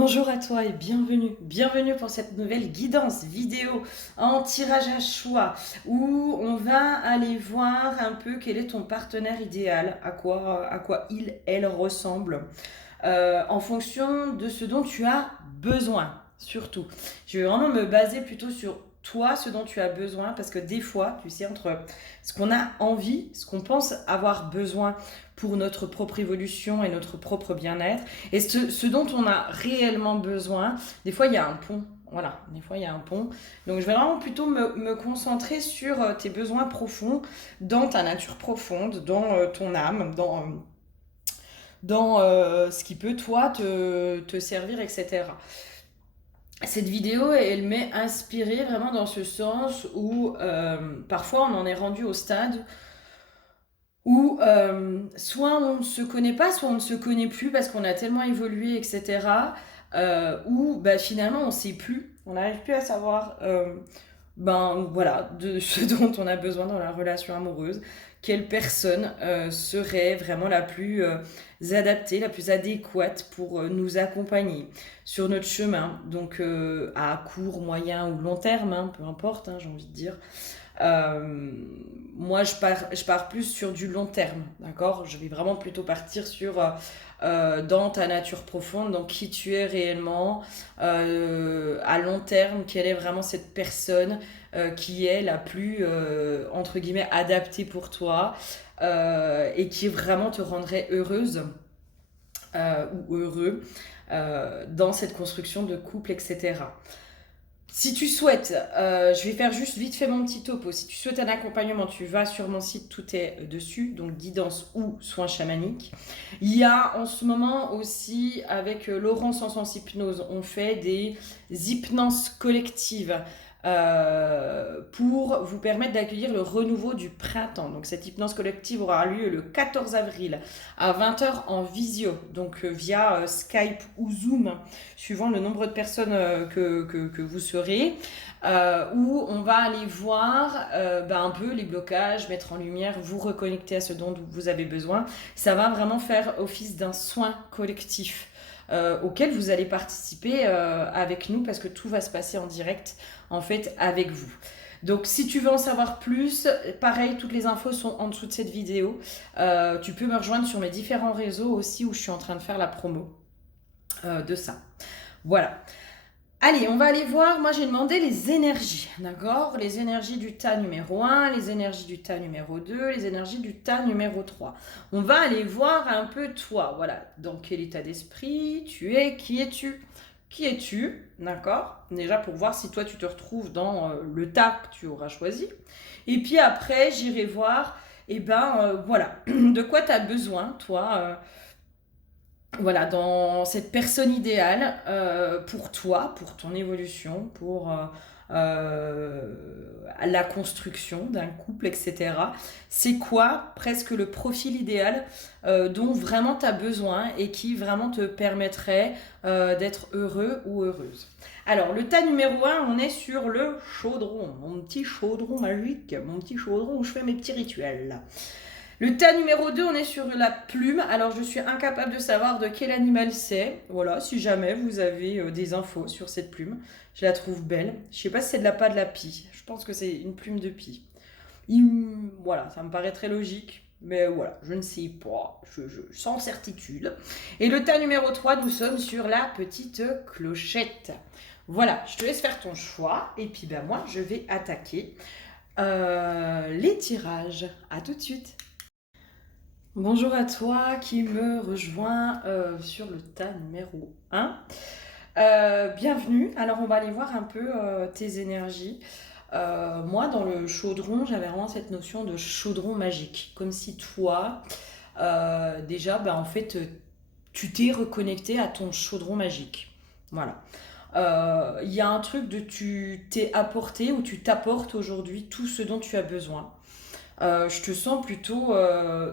Bonjour à toi et bienvenue. Bienvenue pour cette nouvelle guidance vidéo en tirage à choix où on va aller voir un peu quel est ton partenaire idéal, à quoi il, elle ressemble, en fonction de ce dont tu as besoin, surtout. Je vais vraiment me baser plutôt sur toi, ce dont tu as besoin, parce que des fois, tu sais, entre ce qu'on a envie, ce qu'on pense avoir besoin pour notre propre évolution et notre propre bien-être, et ce dont on a réellement besoin, des fois, il y a un pont. Voilà, des fois il y a un pont. Donc je vais vraiment plutôt me concentrer sur tes besoins profonds, dans ta nature profonde, dans ton âme, dans ce qui peut toi te servir, etc. Cette vidéo, elle m'est inspirée vraiment dans ce sens où parfois on en est rendu au stade où soit on ne se connaît pas, soit on ne se connaît plus parce qu'on a tellement évolué, etc. Ou bah, finalement on ne sait plus, on n'arrive plus à savoir ben voilà, de ce dont on a besoin dans la relation amoureuse, quelle personne serait vraiment la plus adaptée, la plus adéquate pour nous accompagner sur notre chemin, donc à court, moyen ou long terme, hein, peu importe, hein, j'ai envie de dire. Euh, Moi, je pars plus sur du long terme, d'accord. Je vais vraiment plutôt partir sur dans ta nature profonde, donc qui tu es réellement, à long terme, quelle est vraiment cette personne qui est la plus, entre guillemets, adaptée pour toi et qui vraiment te rendrait heureuse ou heureux dans cette construction de couple, etc. Si tu souhaites, je vais faire juste vite fait mon petit topo. Si tu souhaites un accompagnement, tu vas sur mon site, tout est dessus, donc guidance ou soins chamaniques. Il y a en ce moment aussi, avec Laurence en Sens Hypnose, on fait des hypnoses collectives pour vous permettre d'accueillir le renouveau du printemps. Donc cette hypnose collective aura lieu le 14 avril à 20h en visio, donc via Skype ou Zoom, suivant le nombre de personnes que vous serez, où on va aller voir un peu les blocages, mettre en lumière, vous reconnecter à ce dont vous avez besoin. Ça va vraiment faire office d'un soin collectif auquel vous allez participer avec nous parce que tout va se passer en direct en fait avec vous. Donc si tu veux en savoir plus, pareil, toutes les infos sont en dessous de cette vidéo. Tu peux me rejoindre sur mes différents réseaux aussi où je suis en train de faire la promo de ça. Voilà. Allez, on va aller voir. Moi, j'ai demandé les énergies, d'accord? Les énergies du tas numéro 1, les énergies du tas numéro 2, les énergies du tas numéro 3. On va aller voir un peu toi, voilà. Dans quel état d'esprit tu es, qui es-tu? Qui es-tu, d'accord? Déjà pour voir si toi, tu te retrouves dans le tas que tu auras choisi. Et puis après, j'irai voir, voilà, de quoi tu as besoin, toi, voilà, dans cette personne idéale pour toi, pour ton évolution, pour la construction d'un couple, etc. C'est quoi presque le profil idéal dont vraiment tu as besoin et qui vraiment te permettrait d'être heureux ou heureuse. Alors, le tas numéro 1, on est sur le chaudron, mon petit chaudron magique, mon petit chaudron où je fais mes petits rituels. Le tas numéro 2, on est sur la plume. Alors, je suis incapable de savoir de quel animal c'est. Voilà, si jamais vous avez des infos sur cette plume. Je la trouve belle. Je sais pas si c'est de la pas de la pie. Je pense que c'est une plume de pie. Voilà, ça me paraît très logique. Mais voilà, je ne sais pas. Sans certitude. Et le tas numéro 3, nous sommes sur la petite clochette. Voilà, je te laisse faire ton choix. Et puis, moi, je vais attaquer les tirages. À tout de suite. Bonjour à toi qui me rejoint sur le tas numéro 1. Bienvenue. Alors on va aller voir un peu tes énergies. Moi dans le chaudron, j'avais vraiment cette notion de chaudron magique. Comme si toi, déjà, en fait, tu t'es reconnecté à ton chaudron magique. Voilà. Il y a un truc de tu t'es apporté ou tu t'apportes aujourd'hui tout ce dont tu as besoin. Je te sens plutôt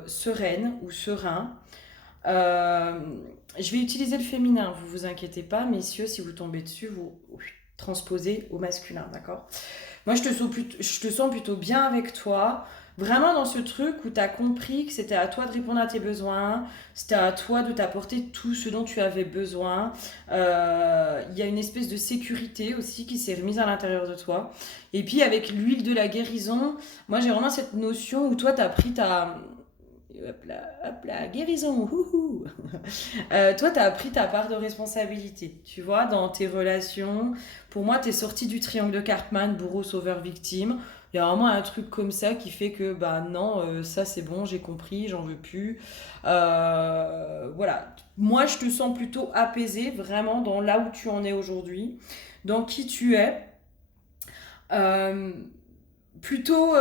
sereine ou serein. Euh, je vais utiliser le féminin, vous vous inquiétez pas, messieurs, si vous tombez dessus, vous transposez au masculin, d'accord? Moi, je te sens plutôt bien avec toi. vraiment dans ce truc où tu as compris que c'était à toi de répondre à tes besoins, c'était à toi de t'apporter tout ce dont tu avais besoin. Il y a une espèce de sécurité aussi qui s'est remise à l'intérieur de toi. Et puis avec l'huile de la guérison, moi j'ai vraiment cette notion où toi tu as pris ta... hop là, guérison, houhou. Toi, tu as pris ta part de responsabilité, tu vois, dans tes relations. Pour moi, tu es sorti du triangle de Cartman, bourreau, sauveur, victime. Il y a vraiment un truc comme ça qui fait que, bah non, ça c'est bon, j'ai compris, j'en veux plus. Voilà. Moi, je te sens plutôt apaisé, vraiment, dans là où tu en es aujourd'hui, dans qui tu es. Euh, Plutôt,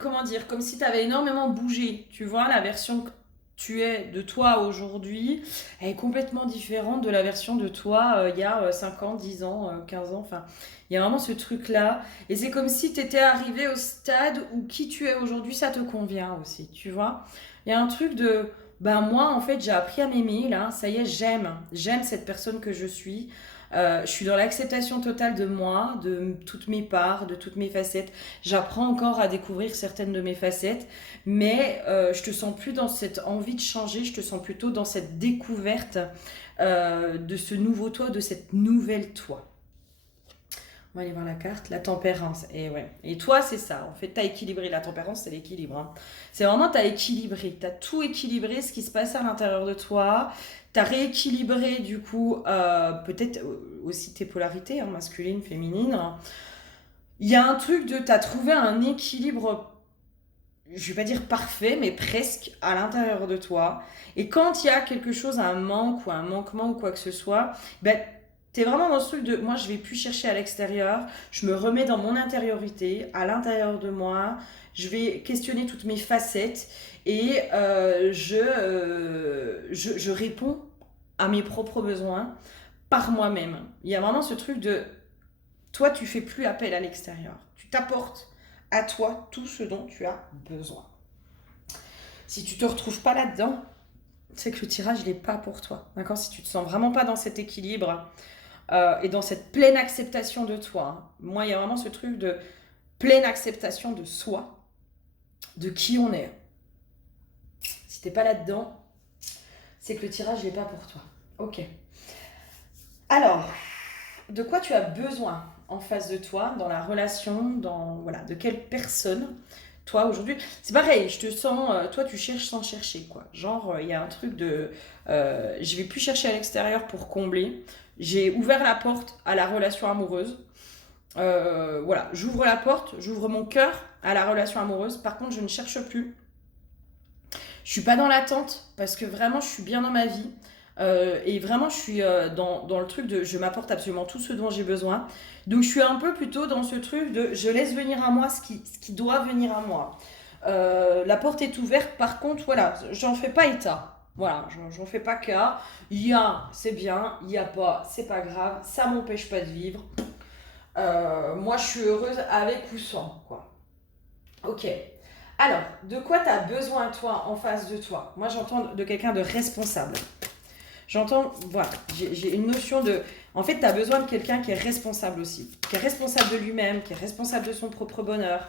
comment dire, comme si tu avais énormément bougé. Tu vois, la version que tu es de toi aujourd'hui, elle est complètement différente de la version de toi il y a 5 ans, 10 ans, 15 ans. Enfin, il y a vraiment ce truc-là. Et c'est comme si tu étais arrivé au stade où qui tu es aujourd'hui, ça te convient aussi. Tu vois, il y a un truc de... Ben moi, en fait, j'ai appris à m'aimer, là. Ça y est, j'aime. J'aime cette personne que je suis. Je suis dans l'acceptation totale de moi, de toutes mes parts, de toutes mes facettes. J'apprends encore à découvrir certaines de mes facettes, mais je te sens plus dans cette envie de changer, je te sens plutôt dans cette découverte de ce nouveau toi, de cette nouvelle toi. On va aller voir la carte, la tempérance. Et ouais. Et toi, c'est ça. En fait, t'as équilibré. La tempérance, c'est l'équilibre, hein. C'est vraiment, t'as équilibré. T'as tout équilibré, ce qui se passe à l'intérieur de toi. T'as rééquilibré, du coup, peut-être aussi tes polarités, hein, masculine, féminine. Il y a un truc de, t'as trouvé un équilibre, je vais pas dire parfait, mais presque à l'intérieur de toi. Et quand il y a quelque chose, un manque ou un manquement ou quoi que ce soit, ben, t'es vraiment dans ce truc de, moi je vais plus chercher à l'extérieur, je me remets dans mon intériorité, à l'intérieur de moi, je vais questionner toutes mes facettes et je réponds à mes propres besoins par moi-même. Il y a vraiment ce truc de, toi tu fais plus appel à l'extérieur, tu t'apportes à toi tout ce dont tu as besoin. Si tu te retrouves pas là-dedans, c'est que le tirage n'est pas pour toi. D'accord? Si tu te sens vraiment pas dans cet équilibre et dans cette pleine acceptation de toi, hein. Moi, il y a vraiment ce truc de pleine acceptation de soi, de qui on est. Si t'es pas là-dedans, c'est que le tirage n'est pas pour toi. Ok. Alors, de quoi tu as besoin en face de toi, dans la relation, dans voilà, de quelle personne toi aujourd'hui, c'est pareil, je te sens, toi tu cherches sans chercher quoi. Genre il y a un truc de, je vais plus chercher à l'extérieur pour combler. J'ai ouvert la porte à la relation amoureuse. Voilà, j'ouvre la porte, j'ouvre mon cœur à la relation amoureuse. Par contre, je ne cherche plus. Je suis pas dans l'attente parce que vraiment je suis bien dans ma vie. Et vraiment je suis dans le truc de je m'apporte absolument tout ce dont j'ai besoin. Donc je suis un peu plutôt dans ce truc de je laisse venir à moi ce qui doit venir à moi. La porte est ouverte, par contre voilà, j'en fais pas état. Voilà, j'en fais pas cas. Il y a, c'est bien, il y a pas, c'est pas grave, ça m'empêche pas de vivre. Moi je suis heureuse avec ou sans quoi. Ok. Alors, de quoi tu as besoin toi en face de toi? Moi j'entends de quelqu'un de responsable. J'entends, voilà, j'ai une notion de... En fait, tu as besoin de quelqu'un qui est responsable aussi, qui est responsable de lui-même, qui est responsable de son propre bonheur,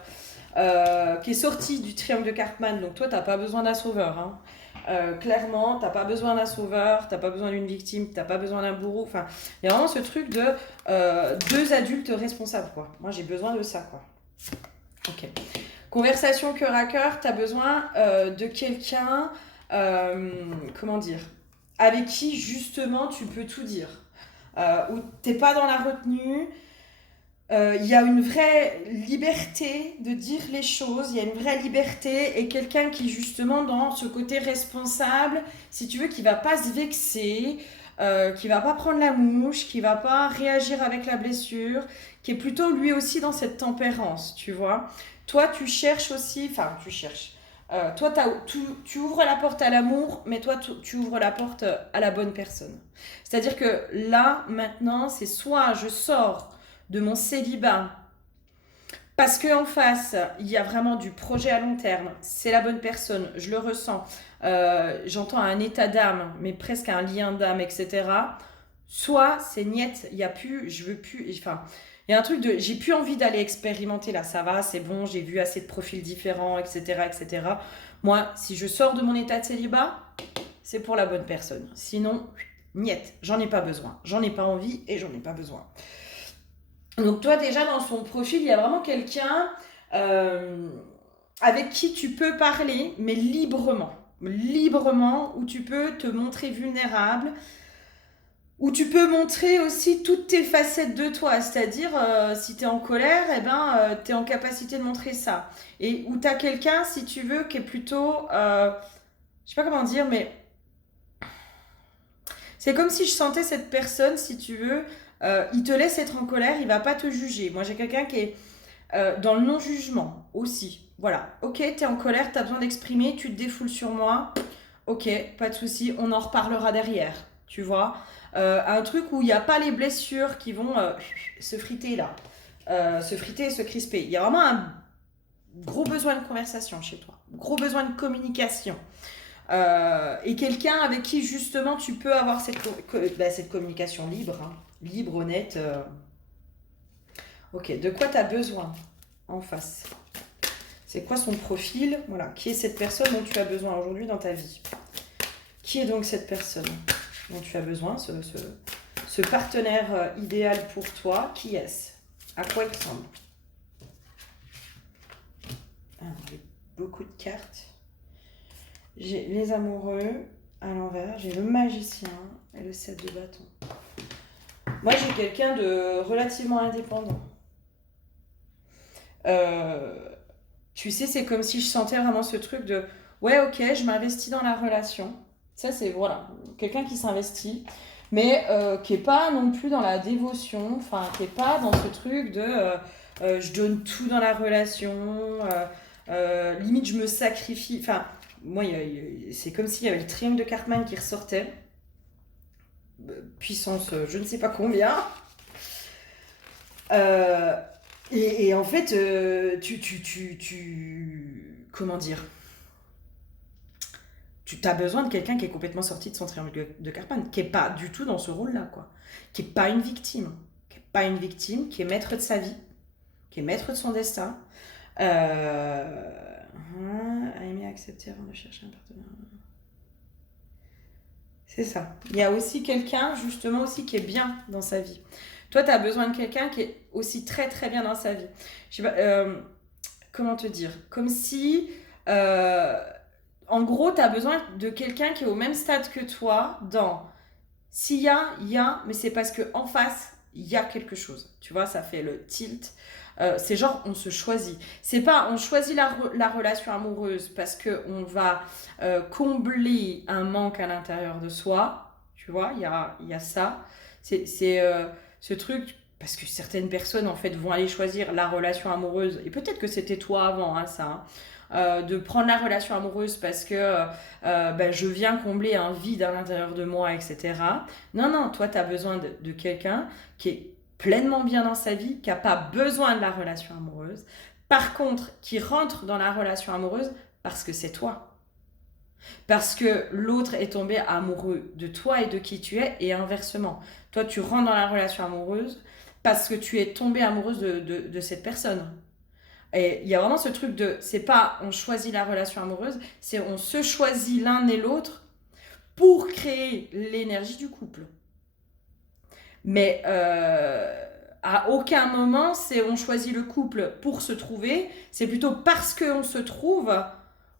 qui est sorti du triangle de Cartman. Donc toi, tu n'as pas besoin d'un sauveur, hein. Clairement, tu n'as pas besoin d'un sauveur, tu n'as pas besoin d'une victime, tu n'as pas besoin d'un bourreau. Enfin, il y a vraiment ce truc de deux adultes responsables, quoi. Moi, j'ai besoin de ça, quoi. Ok. Conversation cœur à cœur, tu as besoin de quelqu'un, comment dire, avec qui justement tu peux tout dire, où t'es pas dans la retenue, il y a une vraie liberté de dire les choses, il y a une vraie liberté et quelqu'un qui justement dans ce côté responsable, si tu veux, qui va pas se vexer, qui va pas prendre la mouche, qui va pas réagir avec la blessure, qui est plutôt lui aussi dans cette tempérance, tu vois. Toi tu cherches aussi, enfin tu cherches. Toi, tu ouvres la porte à l'amour, mais toi, tu ouvres la porte à la bonne personne. C'est-à-dire que là, maintenant, c'est soit je sors de mon célibat parce qu'en face, il y a vraiment du projet à long terme, c'est la bonne personne, je le ressens, j'entends un état d'âme, mais presque un lien d'âme, etc. Soit c'est niet, il n'y a plus, je veux plus, enfin, Il y a un truc de j'ai plus envie d'aller expérimenter là, ça va, c'est bon, j'ai vu assez de profils différents, etc., etc. Moi, si je sors de mon état de célibat, c'est pour la bonne personne. Sinon, niet, j'en ai pas besoin. J'en ai pas envie et j'en ai pas besoin. Donc toi déjà dans son profil, il y a vraiment quelqu'un euh, avec qui tu peux parler, mais librement. Librement, où tu peux te montrer vulnérable, où tu peux montrer aussi toutes tes facettes de toi. C'est-à-dire, si tu es en colère, eh ben, tu es en capacité de montrer ça. Et où tu as quelqu'un, si tu veux, qui est plutôt... je sais pas comment dire, mais c'est comme si je sentais cette personne, si tu veux, il te laisse être en colère, il va pas te juger. Moi, j'ai quelqu'un qui est dans le non-jugement aussi. Voilà, ok, t'es en colère, t'as besoin d'exprimer, tu te défoules sur moi. Ok, pas de souci, on en reparlera derrière, tu vois. Un truc où il n'y a pas les blessures qui vont se friter là, se friter et se crisper. Il y a vraiment un gros besoin de conversation chez toi, gros besoin de communication. Et quelqu'un avec qui justement tu peux avoir cette communication libre, hein, libre, honnête. Ok, de quoi tu as besoin en face? C'est quoi son profil? Voilà, qui est cette personne dont tu as besoin aujourd'hui dans ta vie? Qui est donc cette personne dont tu as besoin, ce partenaire idéal pour toi? Qui est-ce? À quoi il ressemble? Alors, j'ai beaucoup de cartes. J'ai les amoureux à l'envers, j'ai le magicien et le 7 de bâton. Moi, j'ai quelqu'un de relativement indépendant. Tu sais, c'est comme si je sentais vraiment ce truc de ouais, ok, je m'investis dans la relation. Ça, c'est voilà, quelqu'un qui s'investit, mais qui est pas non plus dans la dévotion, enfin, qui est pas dans ce truc de je donne tout dans la relation, limite je me sacrifie. Enfin, moi, c'est comme s'il y avait le triangle de Cartman qui ressortait, puissance je ne sais pas combien. Euh, et en fait, comment dire? Tu as besoin de quelqu'un qui est complètement sorti de son triangle de Cartman, qui est pas du tout dans ce rôle-là, quoi. Qui est pas une victime. Qui est pas une victime, qui est maître de sa vie, qui est maître de son destin. Aimer, accepter avant de chercher un partenaire. C'est ça. Il y a aussi quelqu'un, justement, aussi qui est bien dans sa vie. Toi, tu as besoin de quelqu'un qui est aussi très, très bien dans sa vie. Je sais pas, comment te dire? Comme si, euh, en gros, tu as besoin de quelqu'un qui est au même stade que toi dans s'il y a, il y a, mais c'est parce qu'en face, il y a quelque chose. Tu vois, ça fait le tilt. C'est genre, on se choisit. C'est pas, on choisit la relation amoureuse parce qu'on va combler un manque à l'intérieur de soi. Tu vois, il y a ça. C'est ce truc, parce que certaines personnes, en fait, vont aller choisir la relation amoureuse. Et peut-être que c'était toi avant, hein, ça. Hein, de prendre la relation amoureuse parce que ben, je viens combler un vide à l'intérieur de moi, etc. Non, non, toi, tu as besoin de quelqu'un qui est pleinement bien dans sa vie, qui n'a pas besoin de la relation amoureuse. Par contre, qui rentre dans la relation amoureuse parce que c'est toi. Parce que l'autre est tombé amoureux de toi et de qui tu es, et inversement. Toi, tu rentres dans la relation amoureuse parce que tu es tombé amoureuse de cette personne. Et il y a vraiment ce truc de, c'est pas on choisit la relation amoureuse, c'est on se choisit l'un et l'autre pour créer l'énergie du couple. Mais à aucun moment c'est on choisit le couple pour se trouver, c'est plutôt parce qu'on se trouve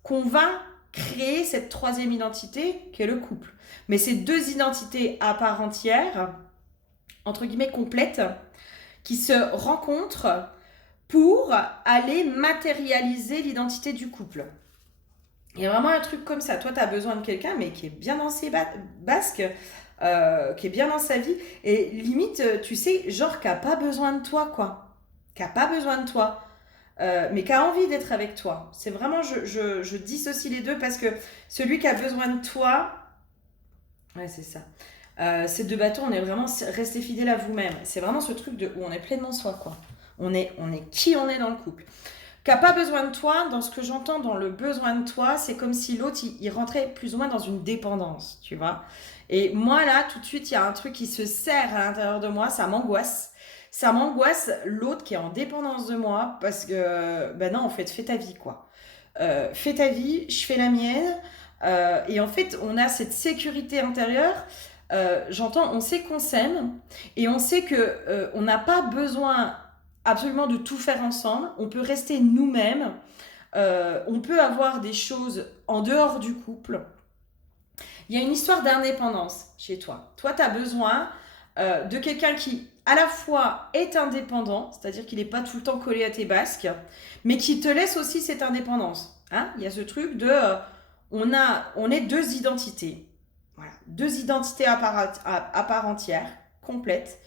qu'on va créer cette troisième identité qui est le couple. Mais c'est deux identités à part entière, entre guillemets complètes, qui se rencontrent pour aller matérialiser l'identité du couple. Il y a vraiment un truc comme ça. Toi, tu as besoin de quelqu'un, mais qui est bien dans ses basques, qui est bien dans sa vie. Et limite, tu sais, genre, qui n'a pas besoin de toi, quoi. Qui n'a pas besoin de toi. Mais qui a envie d'être avec toi. C'est vraiment, je dissocie les deux parce que celui qui a besoin de toi, ouais, c'est ça. Ces deux bâtons, on est vraiment resté fidèle à vous-même. C'est vraiment ce truc de où on est pleinement soi, quoi. On est qui on est dans le couple. Qui n'a pas besoin de toi, dans ce que j'entends dans le besoin de toi, c'est comme si l'autre, il rentrait plus ou moins dans une dépendance, tu vois. Et moi, là, tout de suite, il y a un truc qui se serre à l'intérieur de moi, ça m'angoisse. Ça m'angoisse l'autre qui est en dépendance de moi parce que, ben non, en fait, fais ta vie, quoi. Fais ta vie, je fais la mienne. Et en fait, on a cette sécurité intérieure. J'entends, on sait qu'on s'aime et on sait que on n'a pas besoin absolument de tout faire ensemble. On peut rester nous-mêmes. On peut avoir des choses en dehors du couple. Il y a une histoire d'indépendance chez toi. Toi, tu as besoin de quelqu'un qui, à la fois, est indépendant, c'est-à-dire qu'il n'est pas tout le temps collé à tes basques, mais qui te laisse aussi cette indépendance. Hein, il y a ce truc de... on est deux identités. Voilà. Deux identités à part entière, complètes.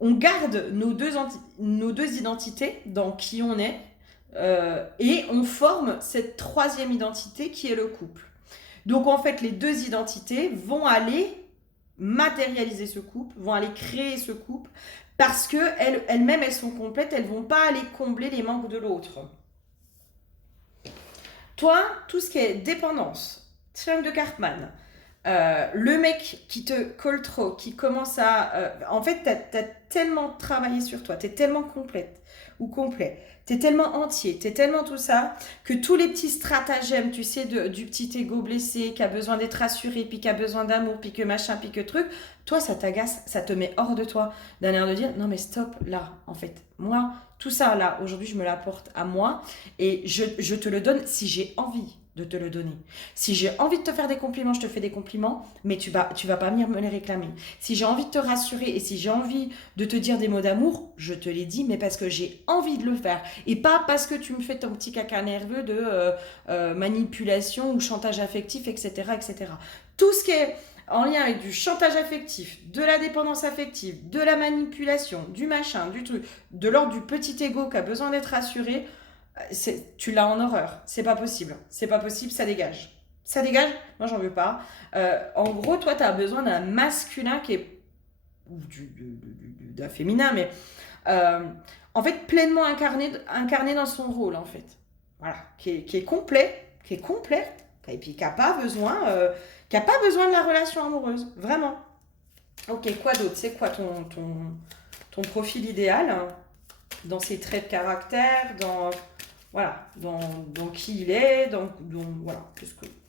On garde nos deux identités dans qui on est et on forme cette troisième identité qui est le couple. Donc en fait, les deux identités vont aller matérialiser ce couple, vont aller créer ce couple parce qu'elles-mêmes, elles sont complètes, elles ne vont pas aller combler les manques de l'autre. Toi, tout ce qui est dépendance, triangle de Cartman, le mec qui te colle trop, qui commence à... en fait, t'as tellement travaillé sur toi, t'es tellement complète ou complet, t'es tellement entier, t'es tellement tout ça, que tous les petits stratagèmes, tu sais, du petit ego blessé, qui a besoin d'être rassuré, puis qui a besoin d'amour, puis que machin, puis que truc, toi, ça t'agace, ça te met hors de toi, d'un air de dire, non mais stop, là, en fait, moi, tout ça, là, aujourd'hui, je me l'apporte à moi, et je te le donne si j'ai envie de te le donner. Si j'ai envie de te faire des compliments, je te fais des compliments, mais tu vas pas venir me les réclamer. Si j'ai envie de te rassurer et si j'ai envie de te dire des mots d'amour, je te les dis, mais parce que j'ai envie de le faire. Et pas parce que tu me fais ton petit caca nerveux de manipulation ou chantage affectif, etc., etc. Tout ce qui est en lien avec du chantage affectif, de la dépendance affective, de la manipulation, du machin, du truc, de l'ordre du petit ego qui a besoin d'être rassuré, tu l'as en horreur. C'est pas possible. C'est pas possible, ça dégage. Ça dégage, moi j'en veux pas. En gros, toi, tu as besoin d'un masculin qui est. Ou d'un féminin, mais. En fait, pleinement incarné dans son rôle, en fait. Voilà. Qui est complet. Qui est complet. Et puis qui n'a pas besoin. Qui a pas besoin de la relation amoureuse. Vraiment. Ok, quoi d'autre? C'est quoi ton profil idéal, hein, dans ses traits de caractère, voilà, dans qui il est, voilà.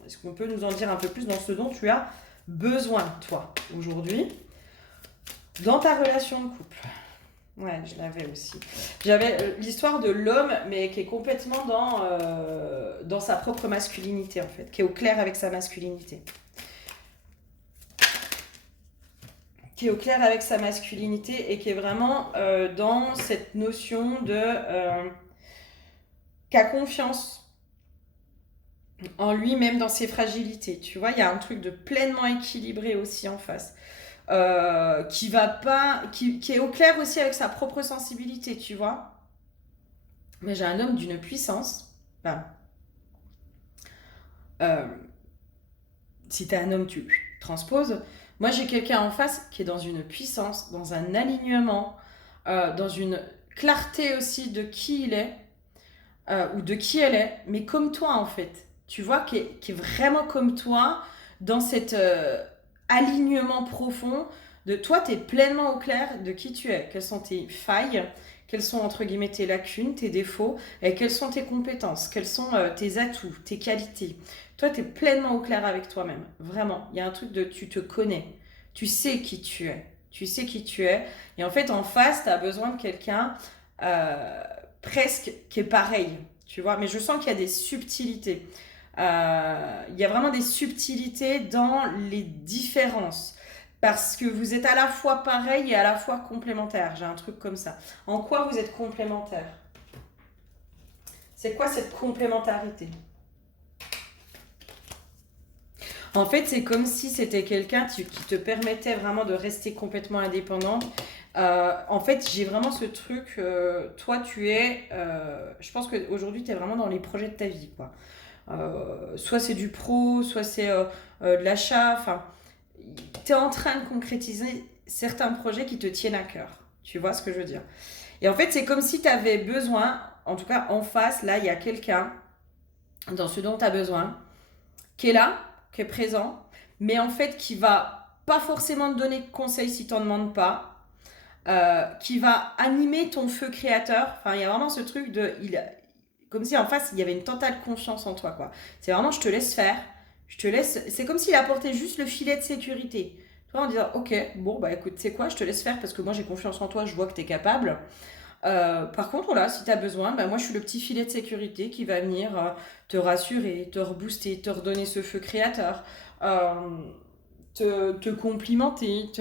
Est-ce qu'on peut nous en dire un peu plus dans ce dont tu as besoin, toi, aujourd'hui, dans ta relation de couple? Ouais, je l'avais aussi. J'avais l'histoire de l'homme, mais qui est complètement dans sa propre masculinité, en fait, qui est au clair avec sa masculinité. Qui est au clair avec sa masculinité et qui est vraiment dans cette notion de... qui a confiance en lui, même dans ses fragilités. Tu vois, il y a un truc de pleinement équilibré aussi en face. Qui va pas... qui est au clair aussi avec sa propre sensibilité, tu vois. Mais j'ai un homme d'une puissance. Enfin, si t'es un homme, tu transposes. Moi, j'ai quelqu'un en face qui est dans une puissance, dans un alignement, dans une clarté aussi de qui il est, ou de qui elle est, mais comme toi en fait. Tu vois, qui est vraiment comme toi, dans cet alignement profond de toi, tu es pleinement au clair de qui tu es, quelles sont tes failles, quelles sont entre guillemets tes lacunes, tes défauts, et quelles sont tes compétences, quels sont tes atouts, tes qualités. Toi, tu es pleinement au clair avec toi-même, vraiment. Il y a un truc de tu te connais, tu sais qui tu es, tu sais qui tu es, et en fait, en face, tu as besoin de quelqu'un presque qui est pareil, tu vois, mais je sens qu'il y a des subtilités. Il y a vraiment des subtilités dans les différences. Parce que vous êtes à la fois pareil et à la fois complémentaire. J'ai un truc comme ça. En quoi vous êtes complémentaire? C'est quoi cette complémentarité? En fait, c'est comme si c'était quelqu'un qui te permettait vraiment de rester complètement indépendante. En fait, j'ai vraiment ce truc. Toi, tu es. Je pense qu'aujourd'hui, tu es vraiment dans les projets de ta vie, quoi. Soit c'est du pro, soit c'est de l'achat. Enfin, tu es en train de concrétiser certains projets qui te tiennent à cœur. Tu vois ce que je veux dire? Et en fait, c'est comme si tu avais besoin, en tout cas en face, là, il y a quelqu'un dans ce dont tu as besoin, qui est là, qui est présent, mais en fait qui va pas forcément te donner de conseils si tu n'en demandes pas, qui va animer ton feu créateur. Enfin, il y a vraiment ce truc de... comme si en face, il y avait une totale confiance en toi, quoi. C'est vraiment, je te laisse faire. Je te laisse... C'est comme s'il apportait juste le filet de sécurité. Tu vois, en disant, ok, bon, bah écoute, tu sais quoi, je te laisse faire parce que moi, j'ai confiance en toi, je vois que tu es capable. Par contre, là, si tu as besoin, bah, moi, je suis le petit filet de sécurité qui va venir te rassurer, te rebooster, te redonner ce feu créateur. Euh, te complimenter,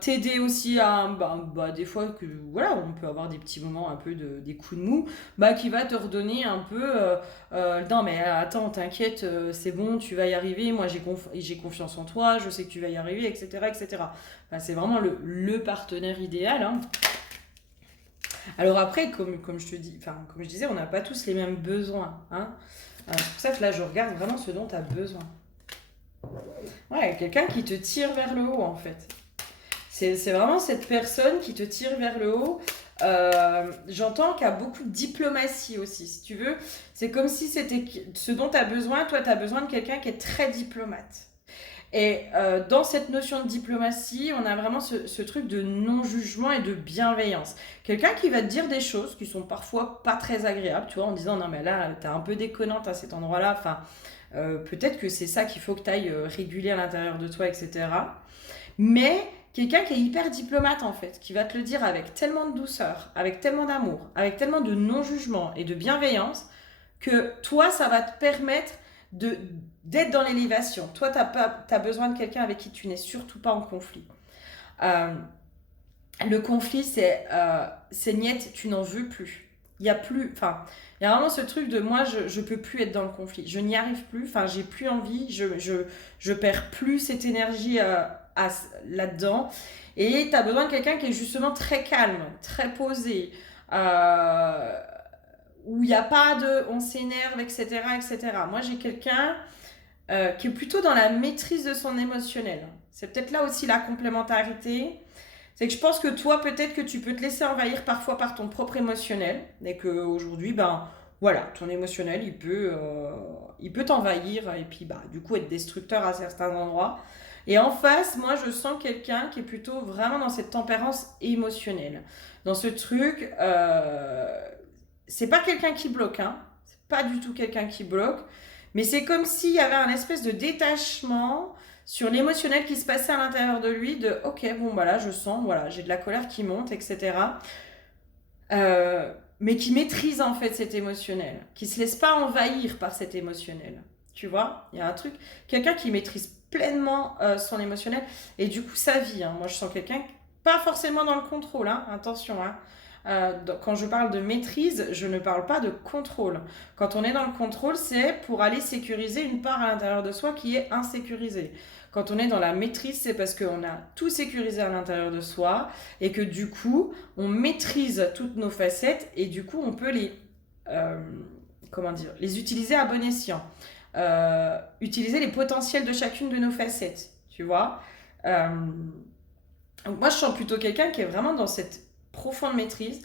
t'aider aussi à des fois que voilà on peut avoir des petits moments un peu des coups de mou qui va te redonner un peu non mais attends t'inquiète c'est bon tu vas y arriver moi j'ai confiance en toi je sais que tu vas y arriver etc. Enfin, c'est vraiment le partenaire idéal hein. Alors après comme je te dis enfin comme je disais on n'a pas tous les mêmes besoins hein. C'est pour ça que là je regarde vraiment ce dont tu as besoin. Ouais, quelqu'un qui te tire vers le haut, en fait. C'est vraiment cette personne qui te tire vers le haut. J'entends qu'il y a beaucoup de diplomatie aussi, si tu veux. C'est comme si c'était ce dont tu as besoin. Toi, tu as besoin de quelqu'un qui est très diplomate. Et dans cette notion de diplomatie, on a vraiment ce truc de non-jugement et de bienveillance. Quelqu'un qui va te dire des choses qui sont parfois pas très agréables, tu vois, en disant non mais là, t'es un peu déconnante à cet endroit-là. Enfin, peut-être que c'est ça qu'il faut que tu ailles réguler à l'intérieur de toi, etc. Mais quelqu'un qui est hyper diplomate en fait, qui va te le dire avec tellement de douceur, avec tellement d'amour, avec tellement de non-jugement et de bienveillance, que toi, ça va te permettre d'être dans l'élévation. Toi, tu as besoin de quelqu'un avec qui tu n'es surtout pas en conflit. Euh, le conflit, c'est niette, tu n'en veux plus. Il y a plus, enfin, il y a vraiment ce truc de moi, je peux plus être dans le conflit. Je n'y arrive plus, enfin, j'ai plus envie, je perds plus cette énergie là-dedans. Et tu as besoin de quelqu'un qui est justement très calme, très posé, euh, où il n'y a pas de on s'énerve, etc., etc. Moi, j'ai quelqu'un qui est plutôt dans la maîtrise de son émotionnel. C'est peut-être là aussi la complémentarité. C'est que je pense que toi, peut-être que tu peux te laisser envahir parfois par ton propre émotionnel. Et qu'aujourd'hui, ben voilà, ton émotionnel, il peut t'envahir et puis du coup être destructeur à certains endroits. Et en face, moi, je sens quelqu'un qui est plutôt vraiment dans cette tempérance émotionnelle. Dans ce truc, c'est pas quelqu'un qui bloque, hein. C'est pas du tout quelqu'un qui bloque. Mais c'est comme s'il y avait un espèce de détachement sur l'émotionnel qui se passait à l'intérieur de lui, de ok, bon, voilà, je sens, voilà, j'ai de la colère qui monte, etc. Mais qui maîtrise en fait cet émotionnel, qui se laisse pas envahir par cet émotionnel. Tu vois, il y a un truc, quelqu'un qui maîtrise pleinement son émotionnel et du coup sa vie. Hein. Moi, je sens quelqu'un, pas forcément dans le contrôle, hein, attention, hein. Quand je parle de maîtrise, je ne parle pas de contrôle. Quand on est dans le contrôle, c'est pour aller sécuriser une part à l'intérieur de soi qui est insécurisée. Quand on est dans la maîtrise, c'est parce qu'on a tout sécurisé à l'intérieur de soi et que du coup, on maîtrise toutes nos facettes et du coup, on peut euh, les utiliser à bon escient. Utiliser les potentiels de chacune de nos facettes, tu vois. Euh, moi, je sens plutôt quelqu'un qui est vraiment dans cette profonde maîtrise,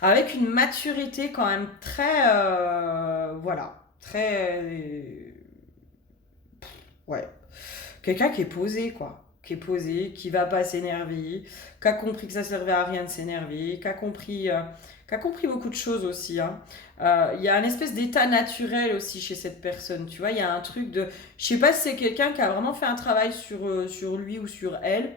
avec une maturité quand même très, voilà, très, ouais, quelqu'un qui est posé, quoi, qui est posé, qui va pas s'énerver, qui a compris que ça servait à rien de s'énerver, qui a compris beaucoup de choses aussi, hein. Il y a un espèce d'état naturel aussi chez cette personne, tu vois, il y a un truc de, je sais pas si c'est quelqu'un qui a vraiment fait un travail sur lui ou sur elle,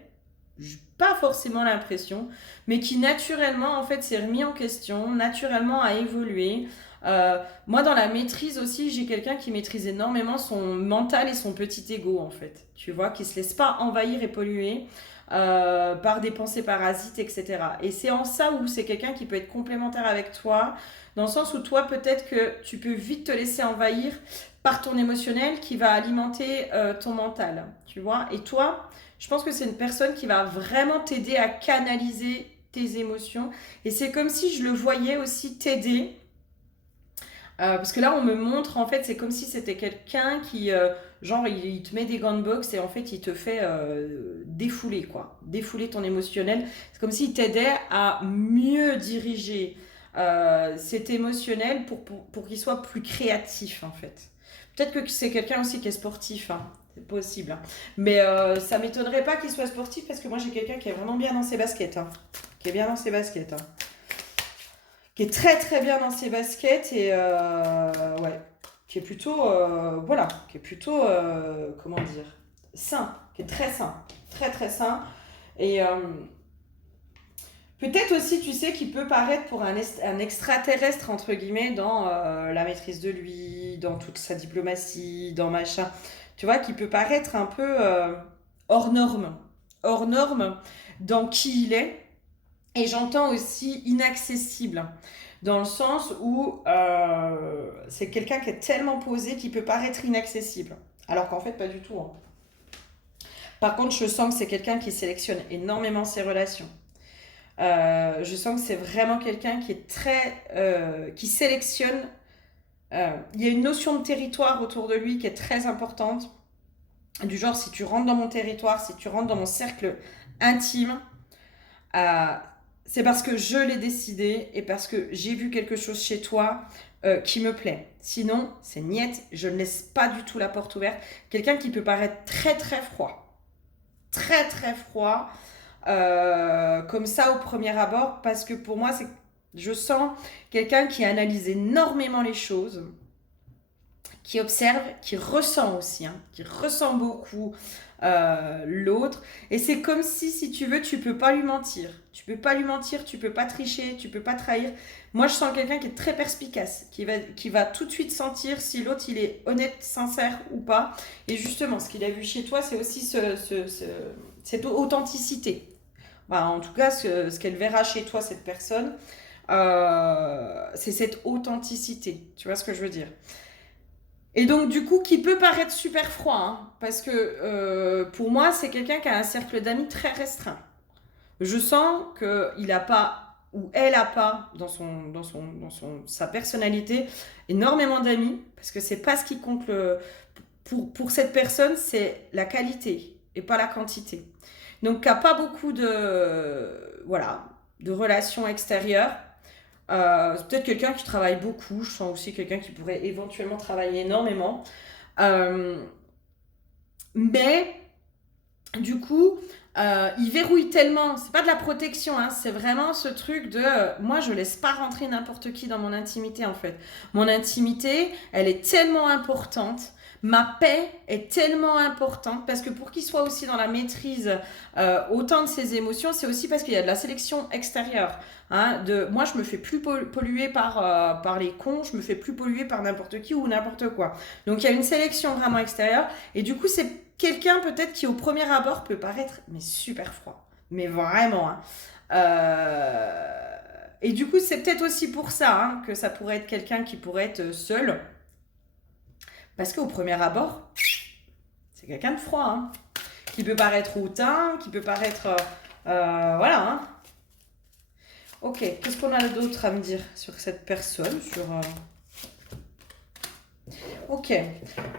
pas forcément l'impression, mais qui naturellement en fait s'est remis en question, naturellement a évolué. Moi dans la maîtrise aussi, j'ai quelqu'un qui maîtrise énormément son mental et son petit ego en fait, tu vois, qui se laisse pas envahir et polluer par des pensées parasites, etc. Et c'est en ça où c'est quelqu'un qui peut être complémentaire avec toi, dans le sens où toi peut-être que tu peux vite te laisser envahir par ton émotionnel qui va alimenter ton mental, tu vois. Et toi, je pense que c'est une personne qui va vraiment t'aider à canaliser tes émotions. Et c'est comme si je le voyais aussi t'aider. Parce que là, on me montre, en fait, c'est comme si c'était quelqu'un qui, genre, il te met des gants de boxe et en fait, il te fait défouler, quoi. Défouler ton émotionnel. C'est comme s'il t'aidait à mieux diriger cet émotionnel pour qu'il soit plus créatif, en fait. Peut-être que c'est quelqu'un aussi qui est sportif, hein. c'est possible, hein. Mais ça m'étonnerait pas qu'il soit sportif parce que moi j'ai quelqu'un qui est vraiment bien dans ses baskets, hein. Qui est bien dans ses baskets, hein. Qui est très très bien dans ses baskets et ouais, qui est plutôt, voilà, qui est plutôt, comment dire, sain, qui est très très sain. Et peut-être aussi, tu sais, qu'il peut paraître pour un extraterrestre, entre guillemets, dans la maîtrise de lui, dans toute sa diplomatie, dans machin. Tu vois, qui peut paraître un peu hors norme. Hors norme dans qui il est. Et j'entends aussi inaccessible. Dans le sens où c'est quelqu'un qui est tellement posé qu'il peut paraître inaccessible. Alors qu'en fait, pas du tout, hein. Par contre, je sens que c'est quelqu'un qui sélectionne énormément ses relations. Je sens que c'est vraiment quelqu'un qui est qui sélectionne. Il y a une notion de territoire autour de lui qui est très importante. Du genre, si tu rentres dans mon territoire, si tu rentres dans mon cercle intime, euh, c'est parce que je l'ai décidé et parce que j'ai vu quelque chose chez toi qui me plaît. Sinon, c'est niette, je ne laisse pas du tout la porte ouverte. Quelqu'un qui peut paraître très très froid. Très très froid. Comme ça au premier abord parce que pour moi je sens quelqu'un qui analyse énormément les choses, qui observe, qui ressent aussi, hein, qui ressent beaucoup l'autre. Et c'est comme si tu veux, tu peux pas lui mentir. Tu peux pas lui mentir, tu peux pas tricher, tu peux pas trahir. Moi, je sens quelqu'un qui est très perspicace, qui va tout de suite sentir si l'autre, il est honnête, sincère ou pas. Et justement, ce qu'il a vu chez toi, c'est aussi cette authenticité. Bah, en tout cas, ce qu'elle verra chez toi, cette personne, c'est cette authenticité. Tu vois ce que je veux dire? Et donc, du coup, qui peut paraître super froid, hein, parce que pour moi, c'est quelqu'un qui a un cercle d'amis très restreint. Je sens qu'il n'a pas, ou elle n'a pas, sa personnalité, énormément d'amis, parce que c'est pas ce qui compte pour cette personne, c'est la qualité et pas la quantité. Donc, qui n'a pas beaucoup voilà, de relations extérieures. C'est peut-être quelqu'un qui travaille beaucoup. Je sens aussi quelqu'un qui pourrait éventuellement travailler énormément. Euh, mais du coup, il verrouille tellement. C'est pas de la protection, hein, c'est vraiment ce truc de moi, je laisse pas rentrer n'importe qui dans mon intimité en fait. Mon intimité, elle est tellement importante. Ma paix est tellement importante parce que pour qu'il soit aussi dans la maîtrise autant de ses émotions, c'est aussi parce qu'il y a de la sélection extérieure. Hein, moi, je me fais plus polluer par les cons, je me fais plus polluer par n'importe qui ou n'importe quoi. Donc il y a une sélection vraiment extérieure et du coup, c'est quelqu'un peut-être qui au premier abord peut paraître mais super froid. Mais vraiment, hein. Et du coup, c'est peut-être aussi pour ça hein, que ça pourrait être quelqu'un qui pourrait être seul. Parce qu'au premier abord, c'est quelqu'un de froid, hein, qui peut paraître hautain, qui peut paraître... voilà. Hein. Ok, qu'est-ce qu'on a d'autre à me dire sur cette personne Ok.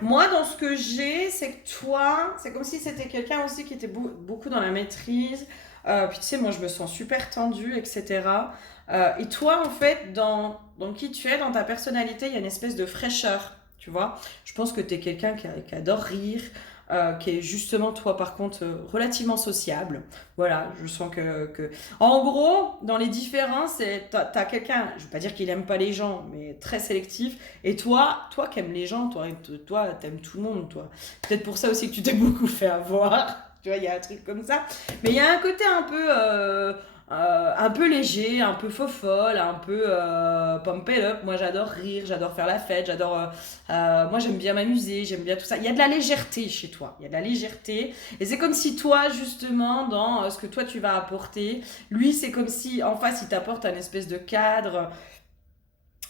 Moi, dans ce que j'ai, c'est que toi, c'est comme si c'était quelqu'un aussi qui était beaucoup dans la maîtrise. Puis tu sais, moi, je me sens super tendue, etc. Et toi, en fait, dans qui tu es, dans ta personnalité, il y a une espèce de fraîcheur, tu vois. Je pense que tu es quelqu'un qui adore rire, qui est justement, toi, par contre, relativement sociable. Voilà, je sens que... En gros, dans les différences, t'as quelqu'un, je ne veux pas dire qu'il aime pas les gens, mais très sélectif. Et toi qui aimes les gens, toi, t'aimes tout le monde, toi. Peut-être pour ça aussi que tu t'es beaucoup fait avoir. Tu vois, il y a un truc comme ça. Mais il y a un côté un peu léger, un peu faux-folle, un peu pump it up. Moi, j'adore rire, j'adore faire la fête, moi, j'aime bien m'amuser, j'aime bien tout ça. Il y a de la légèreté chez toi. Il y a de la légèreté. Et c'est comme si toi, justement, dans ce que toi, tu vas apporter, lui, c'est comme si, en face, il t'apporte un espèce de cadre,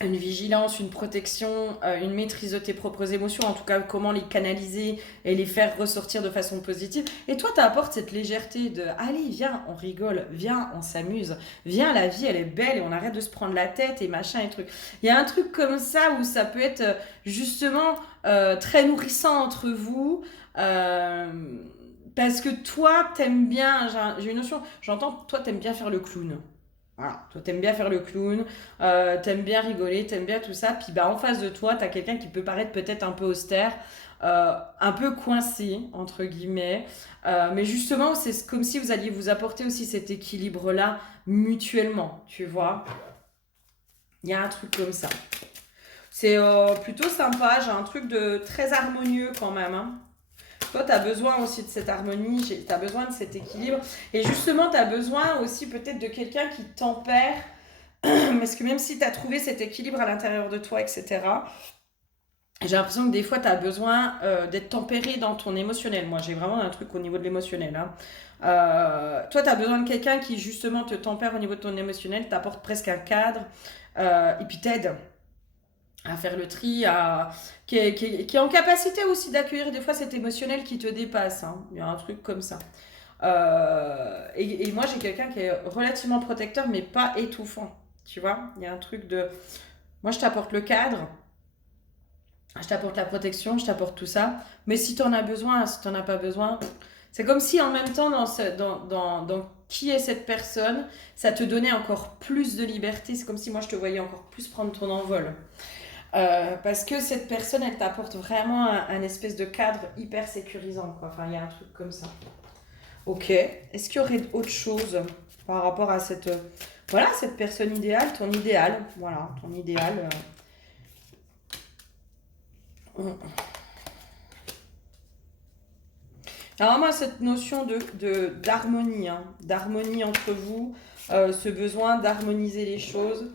une vigilance, une protection, une maîtrise de tes propres émotions, en tout cas comment les canaliser et les faire ressortir de façon positive. Et toi, tu apportes cette légèreté de allez, viens, on rigole, viens, on s'amuse, viens, la vie, elle est belle et on arrête de se prendre la tête et machin et truc. Il y a un truc comme ça où ça peut être justement très nourrissant entre vous. Parce que toi, t'aimes bien, j'ai une notion, j'entends, toi, t'aimes bien faire le clown. Voilà, toi t'aimes bien faire le clown, t'aimes bien rigoler, t'aimes bien tout ça, puis bah en face de toi, t'as quelqu'un qui peut paraître peut-être un peu austère, un peu coincé, entre guillemets, mais justement, c'est comme si vous alliez vous apporter aussi cet équilibre-là mutuellement, tu vois. Il y a un truc comme ça. C'est plutôt sympa, j'ai un truc de très harmonieux quand même, hein. Toi, tu as besoin aussi de cette harmonie, tu as besoin de cet équilibre. Et justement, tu as besoin aussi peut-être de quelqu'un qui tempère. Parce que même si tu as trouvé cet équilibre à l'intérieur de toi, etc., j'ai l'impression que des fois, tu as besoin d'être tempéré dans ton émotionnel. Moi, j'ai vraiment un truc au niveau de l'émotionnel, hein. Toi, tu as besoin de quelqu'un qui, justement, te tempère au niveau de ton émotionnel, t'apporte presque un cadre, et puis t'aide à faire le tri, qui est en capacité aussi d'accueillir des fois cet émotionnel qui te dépasse, hein. Il y a un truc comme ça. Et moi, j'ai quelqu'un qui est relativement protecteur, mais pas étouffant. Tu vois, il y a un truc de... Moi, je t'apporte le cadre, je t'apporte la protection, je t'apporte tout ça. Mais si tu en as besoin, si tu n'en as pas besoin, c'est comme si en même temps, dans qui est cette personne, ça te donnait encore plus de liberté. C'est comme si moi, je te voyais encore plus prendre ton envol. Parce que cette personne, elle t'apporte vraiment un espèce de cadre hyper sécurisant, quoi. Enfin, il y a un truc comme ça. Ok. Est-ce qu'il y aurait autre chose par rapport à cette, voilà, cette personne idéale, ton idéal, voilà, ton idéal. Alors moi, cette notion d'harmonie, hein, d'harmonie entre vous, ce besoin d'harmoniser les choses,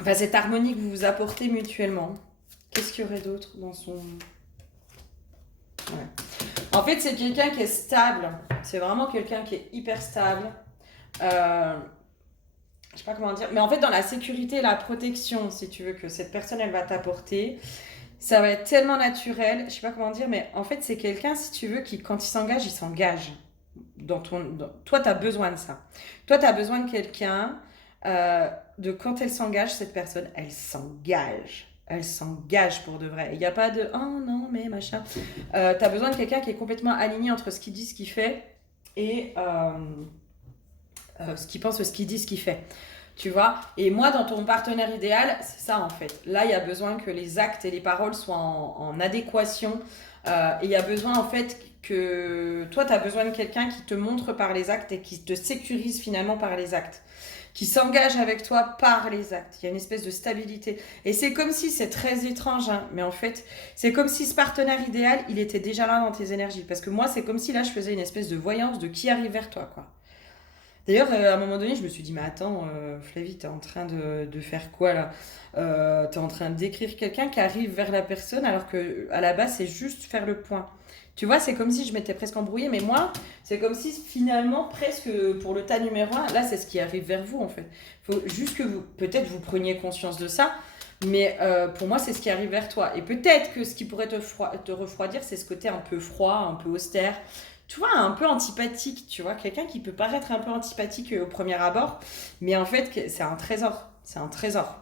enfin cette harmonie que vous vous apportez mutuellement. Qu'est-ce qu'il y aurait d'autre dans son... Ouais. En fait, c'est quelqu'un qui est stable. C'est vraiment quelqu'un qui est hyper stable. Euh, je sais pas comment dire. Mais en fait, dans la sécurité et la protection, si tu veux, que cette personne, elle va t'apporter, ça va être tellement naturel. Je sais pas comment dire, mais en fait, c'est quelqu'un, si tu veux, qui, quand il s'engage, il s'engage. Toi, tu as besoin de ça. Toi, tu as besoin de quelqu'un, de quand elle s'engage, cette personne, elle s'engage. Elle s'engage pour de vrai. Il n'y a pas de oh non, mais machin. Tu as besoin de quelqu'un qui est complètement aligné entre ce qu'il dit, ce qu'il fait et ce qu'il pense, ce qu'il dit, ce qu'il fait. Tu vois. Et moi, dans ton partenaire idéal, c'est ça en fait. Là, il y a besoin que les actes et les paroles soient en adéquation. Et il y a besoin en fait que toi, tu as besoin de quelqu'un qui te montre par les actes et qui te sécurise finalement par les actes, qui s'engage avec toi par les actes. Il y a une espèce de stabilité. Et c'est comme si, c'est très étrange, hein, mais en fait, c'est comme si ce partenaire idéal, il était déjà là dans tes énergies. Parce que moi, c'est comme si là, je faisais une espèce de voyance de qui arrive vers toi, quoi. D'ailleurs, à un moment donné, je me suis dit, mais attends, Flavie, t'es en train de faire quoi là? T'es en train de décrire quelqu'un qui arrive vers la personne alors que à la base, c'est juste faire le point. Tu vois, c'est comme si je m'étais presque embrouillée, mais moi, c'est comme si finalement, presque pour le tas numéro un, là, c'est ce qui arrive vers vous en fait. Il faut juste que vous, peut-être vous preniez conscience de ça, mais pour moi, c'est ce qui arrive vers toi. Et peut-être que ce qui pourrait te refroidir, c'est ce côté un peu froid, un peu austère, tu vois, un peu antipathique, tu vois, quelqu'un qui peut paraître un peu antipathique au premier abord, mais en fait, c'est un trésor. C'est un trésor.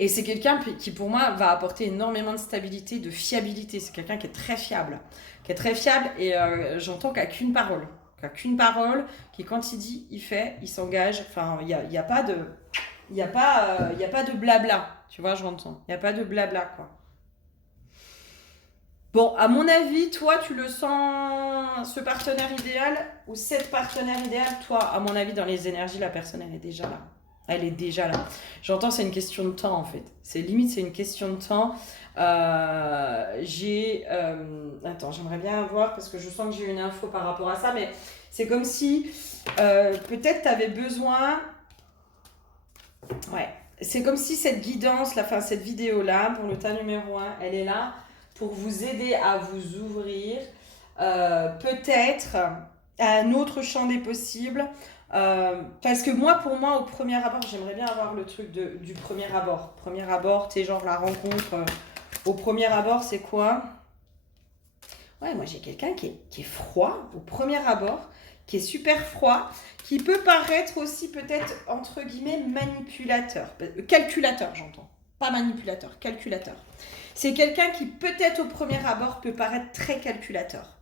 Et c'est quelqu'un qui, pour moi, va apporter énormément de stabilité, de fiabilité. C'est quelqu'un qui est très fiable. Qui est très fiable et j'entends qu'à qu'une parole. Qu'à qu'une parole, qui quand il dit, il fait, il s'engage. Enfin, y a pas de... y a pas de blabla, tu vois, j'entends. Il n'y a pas de blabla, quoi. Bon, à mon avis, toi, tu le sens, ce partenaire idéal ou cette partenaire idéale, toi, à mon avis, dans les énergies, la personne, elle est déjà là. Elle est déjà là. J'entends, c'est une question de temps, en fait. C'est limite, c'est une question de temps. Attends, j'aimerais bien voir, parce que je sens que j'ai une info par rapport à ça, mais c'est comme si, peut-être, tu avais besoin... Ouais. C'est comme si cette guidance, cette vidéo-là, pour le tas numéro un, elle est là pour vous aider à vous ouvrir peut-être à un autre champ des possibles. Parce que moi, pour moi, au premier abord, j'aimerais bien avoir le truc du premier abord. Premier abord, tu sais, genre la rencontre. Au premier abord, c'est quoi? Ouais, moi j'ai quelqu'un qui est froid au premier abord, qui est super froid, qui peut paraître aussi peut-être entre guillemets manipulateur, calculateur j'entends, pas manipulateur, calculateur. C'est quelqu'un qui peut-être au premier abord peut paraître très calculateur,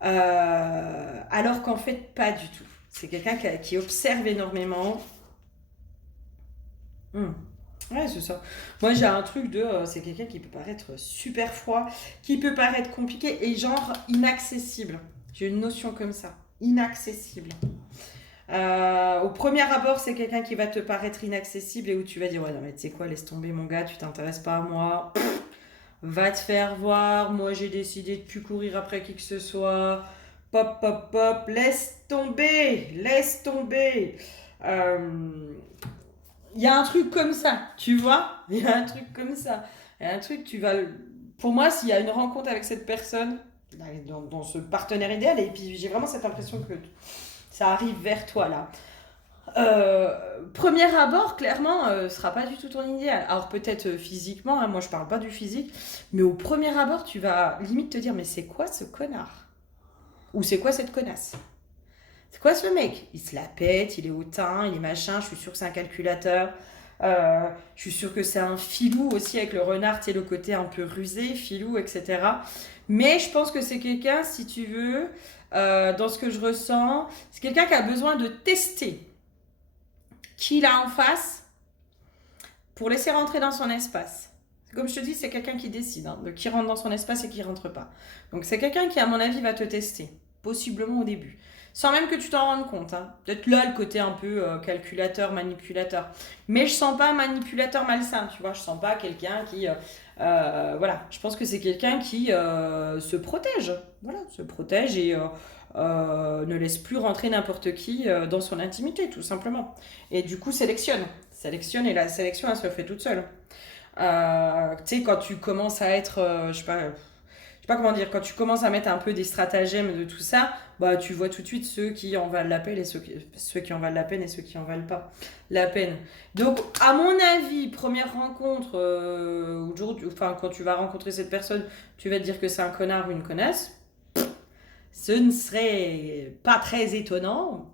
alors qu'en fait pas du tout. C'est quelqu'un qui observe énormément. Hmm. Ouais, c'est ça. Moi, j'ai un truc de... c'est quelqu'un qui peut paraître super froid, qui peut paraître compliqué et genre inaccessible. J'ai une notion comme ça. Inaccessible. Au premier abord, c'est quelqu'un qui va te paraître inaccessible et où tu vas dire, ouais, non, mais tu sais quoi, laisse tomber mon gars, tu t'intéresses pas à moi. Va te faire voir, moi j'ai décidé de plus courir après qui que ce soit. Pop, pop, pop, laisse tomber, laisse tomber. Euh, Il y a un truc comme ça, tu vois? Il y a un truc comme ça. Il y a un truc, tu vas... Pour moi, s'il y a une rencontre avec cette personne, dans ce partenaire idéal, et puis j'ai vraiment cette impression que ça arrive vers toi là. Premier abord, clairement, sera pas du tout ton idéal. Alors peut-être physiquement, hein, moi je parle pas du physique, mais au premier abord, tu vas limite te dire, mais c'est quoi ce connard? Ou c'est quoi cette connasse? C'est quoi ce mec? Il se la pète, il est hautain, il est machin, je suis sûre que c'est un calculateur. Je suis sûre que c'est un filou aussi avec le renard, tu sais, le côté un peu rusé, filou, etc. Mais je pense que c'est quelqu'un, si tu veux, dans ce que je ressens, c'est quelqu'un qui a besoin de tester qui il a en face pour laisser rentrer dans son espace. Comme je te dis, c'est quelqu'un qui décide hein, de qui rentre dans son espace et qui rentre pas. Donc c'est quelqu'un qui, à mon avis, va te tester, possiblement au début. Sans même que tu t'en rendes compte. Hein. Peut-être là, le côté un peu calculateur, manipulateur. Mais je sens pas manipulateur malsain, tu vois. Je sens pas quelqu'un qui... voilà, je pense que c'est quelqu'un qui se protège. Voilà, se protège et ne laisse plus rentrer n'importe qui dans son intimité, tout simplement. Et du coup, sélectionne. Sélectionne et la sélection, elle se fait toute seule. Tu sais, quand tu commences à être, je sais pas comment dire, quand tu commences à mettre un peu des stratagèmes de tout ça, bah tu vois tout de suite ceux qui en valent la peine et ceux qui en valent la peine et ceux qui en valent pas la peine. Donc, à mon avis, première rencontre, aujourd'hui, enfin, quand tu vas rencontrer cette personne, tu vas te dire que c'est un connard ou une connasse. Ce ne serait pas très étonnant.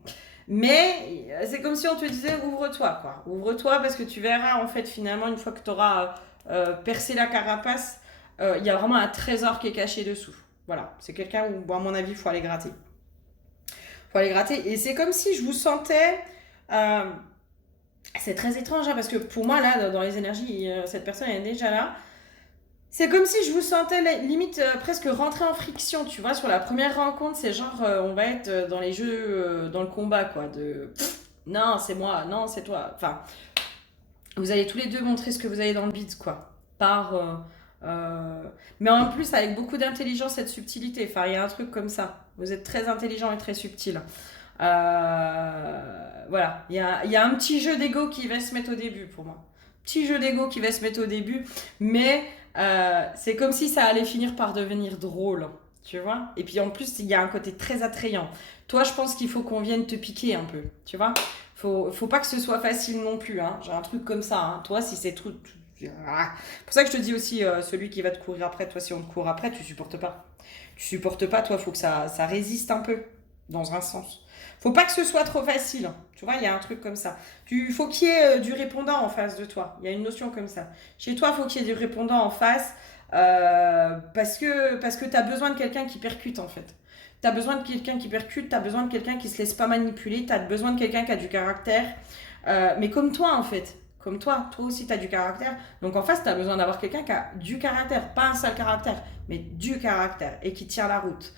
Mais c'est comme si on te disait ouvre-toi, quoi. Ouvre-toi parce que tu verras, en fait, finalement, une fois que tu auras percé la carapace, il y a vraiment un trésor qui est caché dessous. Voilà, c'est quelqu'un où, bon, à mon avis, il faut aller gratter. Faut aller gratter. Et c'est comme si je vous sentais. euh, c'est très étrange, hein, parce que pour moi, là, dans les énergies, cette personne elle est déjà là. C'est comme si je vous sentais limite presque rentrer en friction, tu vois, sur la première rencontre, c'est genre on va être dans les jeux, dans le combat, quoi, de non, c'est moi, non, c'est toi. Enfin, vous allez tous les deux montrer ce que vous avez dans le bide, quoi. Par. Euh, mais en plus, avec beaucoup d'intelligence et de subtilité. Enfin, il y a un truc comme ça. Vous êtes très intelligent et très subtil. Voilà, il y a un petit jeu d'ego qui va se mettre au début pour moi. Petit jeu d'ego qui va se mettre au début, mais c'est comme si ça allait finir par devenir drôle, tu vois. Et puis en plus, il y a un côté très attrayant. Toi, je pense qu'il faut qu'on vienne te piquer un peu, tu vois. Faut pas que ce soit facile non plus, hein. J'ai un truc comme ça, hein. Toi, si c'est trop... Ah. C'est pour ça que je te dis aussi, celui qui va te courir après, toi, si on te court après, tu supportes pas. Tu supportes pas, toi, faut que ça résiste un peu, dans un sens. Faut pas que ce soit trop facile. Tu vois, il y a un truc comme ça. Faut qu'il y ait du répondant en face de toi. Il y a une notion comme ça. Chez toi, faut qu'il y ait du répondant en face parce que tu as besoin de quelqu'un qui percute en fait. Tu as besoin de quelqu'un qui percute, tu as besoin de quelqu'un qui se laisse pas manipuler, tu as besoin de quelqu'un qui a du caractère. Mais comme toi en fait. Comme toi aussi tu as du caractère. Donc en face, tu as besoin d'avoir quelqu'un qui a du caractère. Pas un seul caractère, mais du caractère et qui tient la route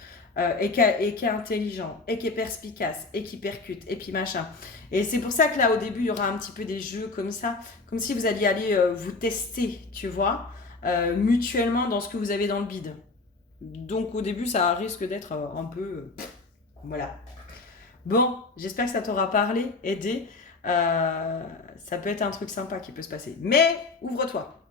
et qui est intelligent, et qui est perspicace, et qui percute, et puis machin. Et c'est pour ça que là, au début, il y aura un petit peu des jeux comme ça, comme si vous alliez aller vous tester, tu vois, mutuellement dans ce que vous avez dans le bide. Donc au début, ça risque d'être un peu... voilà. Bon, j'espère que ça t'aura parlé, aidé. Ça peut être un truc sympa qui peut se passer. Mais ouvre-toi.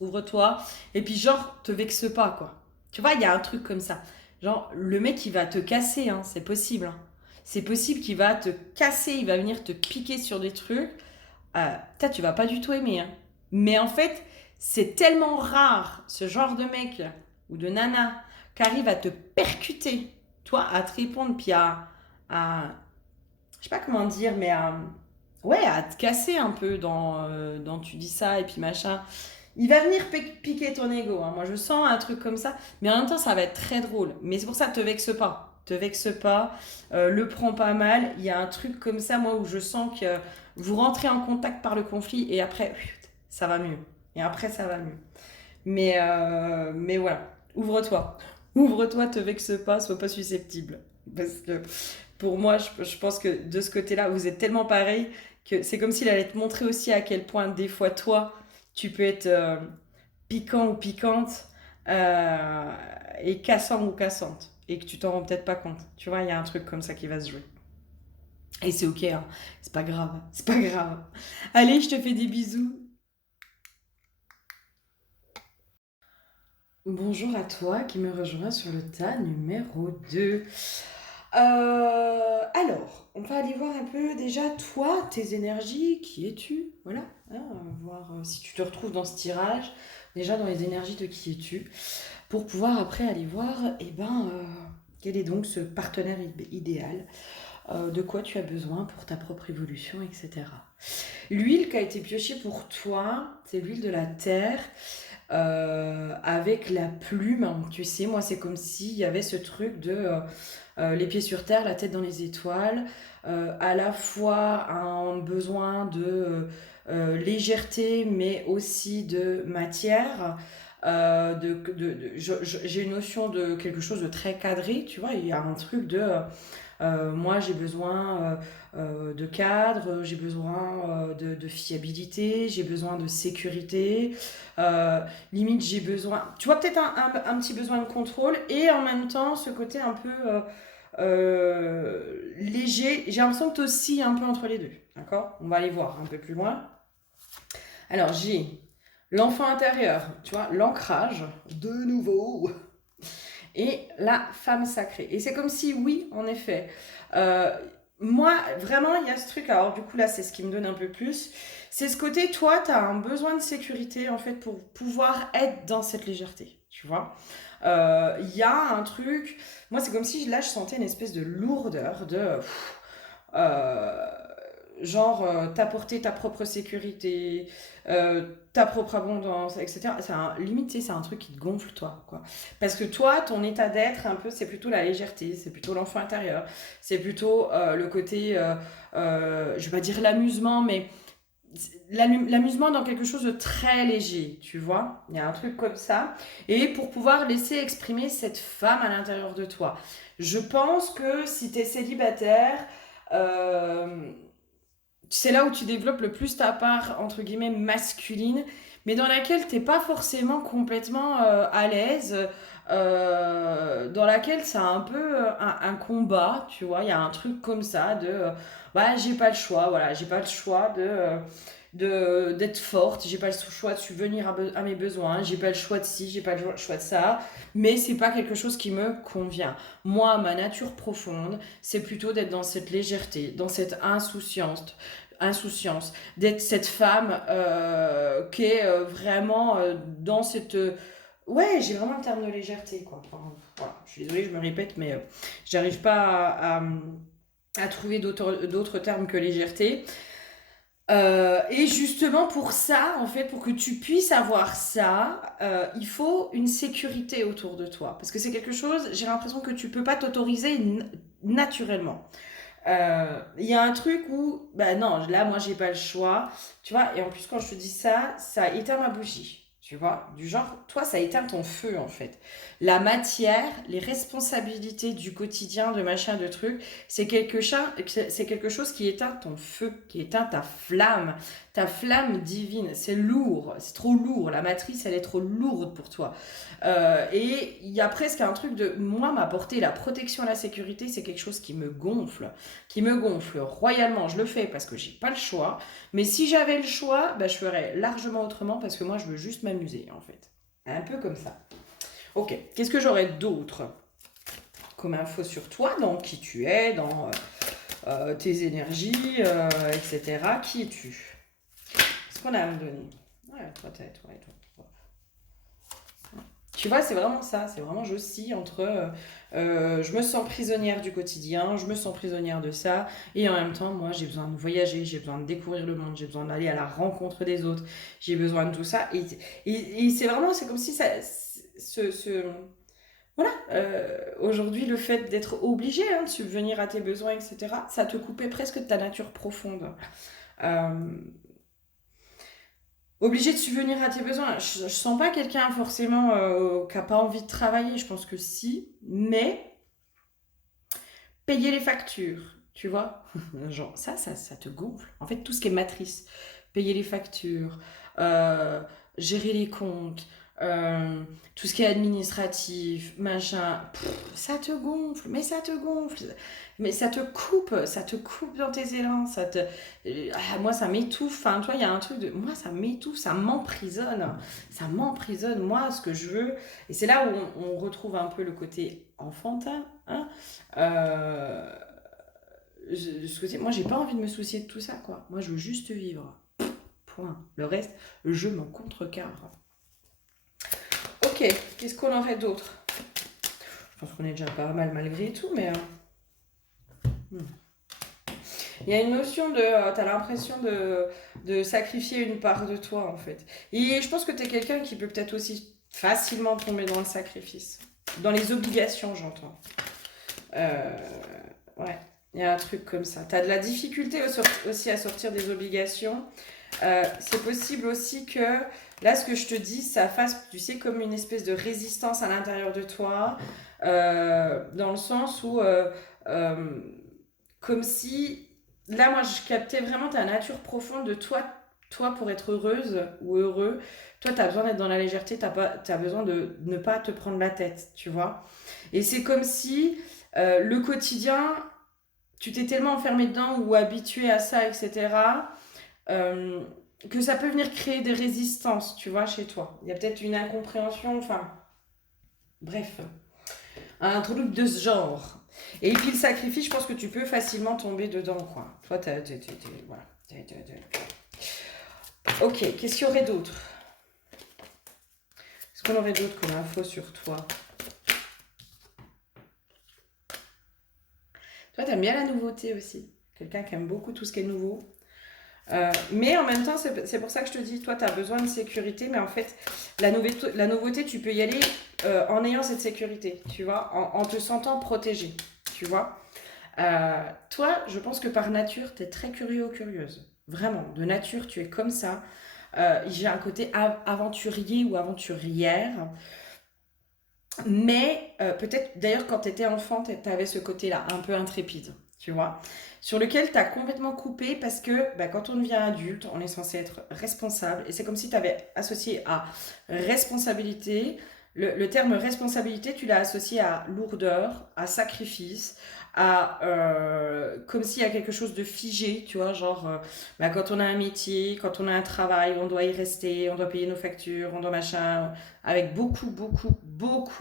Ouvre-toi. Et puis genre, te vexe pas, quoi. Tu vois, il y a un truc comme ça. Genre, le mec, il va te casser, hein, c'est possible. Hein. C'est possible qu'il va te casser, il va venir te piquer sur des trucs. Tu vas pas du tout aimer. Hein. Mais en fait, c'est tellement rare, ce genre de mec ou de nana, qui arrive à te percuter, toi, à te répondre, puis je sais pas comment dire, mais ouais, à te casser un peu dans tu dis ça et puis machin. Il va venir piquer ton ego. Hein. Moi, je sens un truc comme ça. Mais en même temps, ça va être très drôle. Mais c'est pour ça, te vexe pas. te vexe pas, le prends pas mal. Il y a un truc comme ça, moi, où je sens que vous rentrez en contact par le conflit et après, ça va mieux. Et après, ça va mieux. Mais voilà, ouvre-toi. Ouvre-toi, te vexe pas, sois pas susceptible. Parce que pour moi, je pense que de ce côté-là, vous êtes tellement pareil que c'est comme s'il allait te montrer aussi à quel point, des fois, toi, tu peux être piquant ou piquante euh, et cassant ou cassante. Et que tu t'en rends peut-être pas compte. Tu vois, il y a un truc comme ça qui va se jouer. Et c'est ok, hein. C'est pas grave. C'est pas grave. Allez, je te fais des bisous. Bonjour à toi qui me rejoint sur le tas numéro 2. Alors, on va aller voir un peu déjà toi, tes énergies, qui es-tu? Voilà, hein, voir si tu te retrouves dans ce tirage, déjà dans les énergies de qui es-tu, pour pouvoir après aller voir, quel est donc ce partenaire idéal, de quoi tu as besoin pour ta propre évolution, etc. L'huile qui a été piochée pour toi, c'est l'huile de la terre avec la plume. Tu sais, moi, c'est comme s'il y avait ce truc de les pieds sur terre, la tête dans les étoiles, à la fois un besoin de légèreté, mais aussi de matière. J'ai une notion de quelque chose de très cadré, tu vois, il y a un truc de moi, j'ai besoin de cadre, j'ai besoin de fiabilité, j'ai besoin de sécurité. Euh, Limite, j'ai besoin, tu vois, peut-être un petit besoin de contrôle et en même temps, ce côté un peu léger. J'ai l'impression que tu oscilles un peu entre les deux. D'accord? On va aller voir un peu plus loin. Alors, j'ai l'enfant intérieur, tu vois, l'ancrage, de nouveau, et la femme sacrée. Et c'est comme si, oui, en effet, euh, moi, vraiment, il y a ce truc, alors du coup, là, c'est ce qui me donne un peu plus, c'est ce côté, toi, tu as un besoin de sécurité, en fait, pour pouvoir être dans cette légèreté, tu vois. Il y a un truc, moi, c'est comme si, là, je sentais une espèce de lourdeur, euh, genre t'apporter ta propre sécurité, ta propre abondance, etc. Limite, tu sais, c'est un truc qui te gonfle, toi, quoi. Parce que toi, ton état d'être, un peu, c'est plutôt la légèreté, c'est plutôt l'enfant intérieur, c'est plutôt le côté, je vais pas dire l'amusement, mais l'amusement dans quelque chose de très léger, tu vois. Il y a un truc comme ça. Et pour pouvoir laisser exprimer cette femme à l'intérieur de toi. Je pense que si tu es célibataire, euh, c'est là où tu développes le plus ta part, entre guillemets, masculine, mais dans laquelle t'es pas forcément complètement à l'aise, dans laquelle c'est un peu un combat, tu vois, il y a un truc comme ça de, bah, j'ai pas le choix, voilà, j'ai pas le choix d'être forte, j'ai pas le choix de subvenir à mes besoins, j'ai pas le choix de ci, j'ai pas le choix de ça, mais c'est pas quelque chose qui me convient. Moi, ma nature profonde, c'est plutôt d'être dans cette légèreté, dans cette insouciance, d'être cette femme qui est vraiment dans cette... ouais, j'ai vraiment le terme de légèreté, quoi. Enfin, voilà. Je suis désolée, je me répète, mais j'arrive pas à trouver d'autres termes que légèreté. Et justement pour ça, en fait, pour que tu puisses avoir ça, il faut une sécurité autour de toi. Parce que c'est quelque chose, j'ai l'impression que tu peux pas t'autoriser naturellement. Il y a un truc où, bah non, là, moi, j'ai pas le choix. Tu vois, et en plus, quand je te dis ça, ça éteint ma bougie. Tu vois, du genre, toi, ça éteint ton feu, en fait. La matière, les responsabilités du quotidien, de machin, de trucs, c'est quelque chose qui éteint ton feu, qui éteint ta flamme divine. C'est lourd, c'est trop lourd. La matrice, elle est trop lourde pour toi. Et il y a presque un truc de, moi, m'apporter la protection et la sécurité, c'est quelque chose qui me gonfle royalement. Je le fais parce que j'ai pas le choix. Mais si j'avais le choix, bah, je ferais largement autrement parce que moi, je veux juste m'amuser, en fait. Un peu comme ça. Ok, qu'est-ce que j'aurais d'autre comme info sur toi, dans qui tu es, dans tes énergies, etc. Qui es-tu? Qu'est-ce qu'on a à me donner? Ouais, toi, toi. Tu vois, c'est vraiment ça, c'est vraiment j'oscille entre je me sens prisonnière du quotidien, je me sens prisonnière de ça, et en même temps, moi j'ai besoin de voyager, j'ai besoin de découvrir le monde, j'ai besoin d'aller à la rencontre des autres, j'ai besoin de tout ça, et c'est vraiment, c'est comme si ça, ce, ce, Voilà, aujourd'hui, le fait d'être obligé hein, de subvenir à tes besoins, etc., ça te coupait presque de ta nature profonde. Euh, Obligé de subvenir à tes besoins. Je sens pas quelqu'un forcément qui a pas envie de travailler, je pense que si, mais payer les factures, tu vois. Genre, ça te gonfle. En fait, tout ce qui est matrice, payer les factures, euh, gérer les comptes, euh, tout ce qui est administratif, machin, ça te gonfle, mais ça te gonfle. Mais ça te coupe dans tes élans, moi ça m'étouffe, enfin, toi, il y a un truc de, moi ça m'étouffe, ça m'emprisonne, moi, ce que je veux, et c'est là où on retrouve un peu le côté enfantin, hein, euh, moi, j'ai pas envie de me soucier de tout ça, quoi. Moi, je veux juste vivre. Point. Le reste, je m'en contrecarre. Ok, qu'est-ce qu'on aurait d'autre? Je pense qu'on est déjà pas mal malgré tout, mais. Hmm. Il y a une notion de. T'as l'impression de sacrifier une part de toi, en fait. Et je pense que t'es quelqu'un qui peut peut-être aussi facilement tomber dans le sacrifice. Dans les obligations, j'entends. Euh, ouais, il y a un truc comme ça. T'as de la difficulté aussi à sortir des obligations. C'est possible aussi que là, ce que je te dis, ça fasse, tu sais, comme une espèce de résistance à l'intérieur de toi, dans le sens où, euh, comme si, là, moi, je captais vraiment ta nature profonde de toi, toi pour être heureuse ou heureux. Toi, tu as besoin d'être dans la légèreté, t'as besoin de ne pas te prendre la tête, tu vois. Et c'est comme si le quotidien, tu t'es tellement enfermé dedans ou habitué à ça, etc euh, que ça peut venir créer des résistances, tu vois, chez toi. Il y a peut-être une incompréhension, enfin, bref, un truc de ce genre. Et puis le sacrifice, je pense que tu peux facilement tomber dedans, quoi. Toi, voilà. Ok, qu'est-ce qu'il y aurait d'autre? Est-ce qu'on aurait d'autre comme info sur toi? Toi, t'aimes bien la nouveauté aussi. Quelqu'un qui aime beaucoup tout ce qui est nouveau. Mais en même temps, c'est pour ça que je te dis, toi, tu as besoin de sécurité, mais en fait, la nouveauté, tu peux y aller en ayant cette sécurité, tu vois, en te sentant protégé, tu vois. Toi, je pense que par nature, tu es très curieux ou curieuse. Vraiment, de nature, tu es comme ça. J'ai un côté aventurier ou aventurière. Mais peut-être, d'ailleurs, quand tu étais enfant, tu avais ce côté-là, un peu intrépide, tu vois, sur lequel tu as complètement coupé parce que bah, quand on devient adulte, on est censé être responsable. Et c'est comme si tu avais associé à responsabilité, le terme responsabilité, tu l'as associé à lourdeur, à sacrifice, à comme s'il y a quelque chose de figé, tu vois, genre bah, quand on a un métier, quand on a un travail, on doit y rester, on doit payer nos factures, on doit machin, avec beaucoup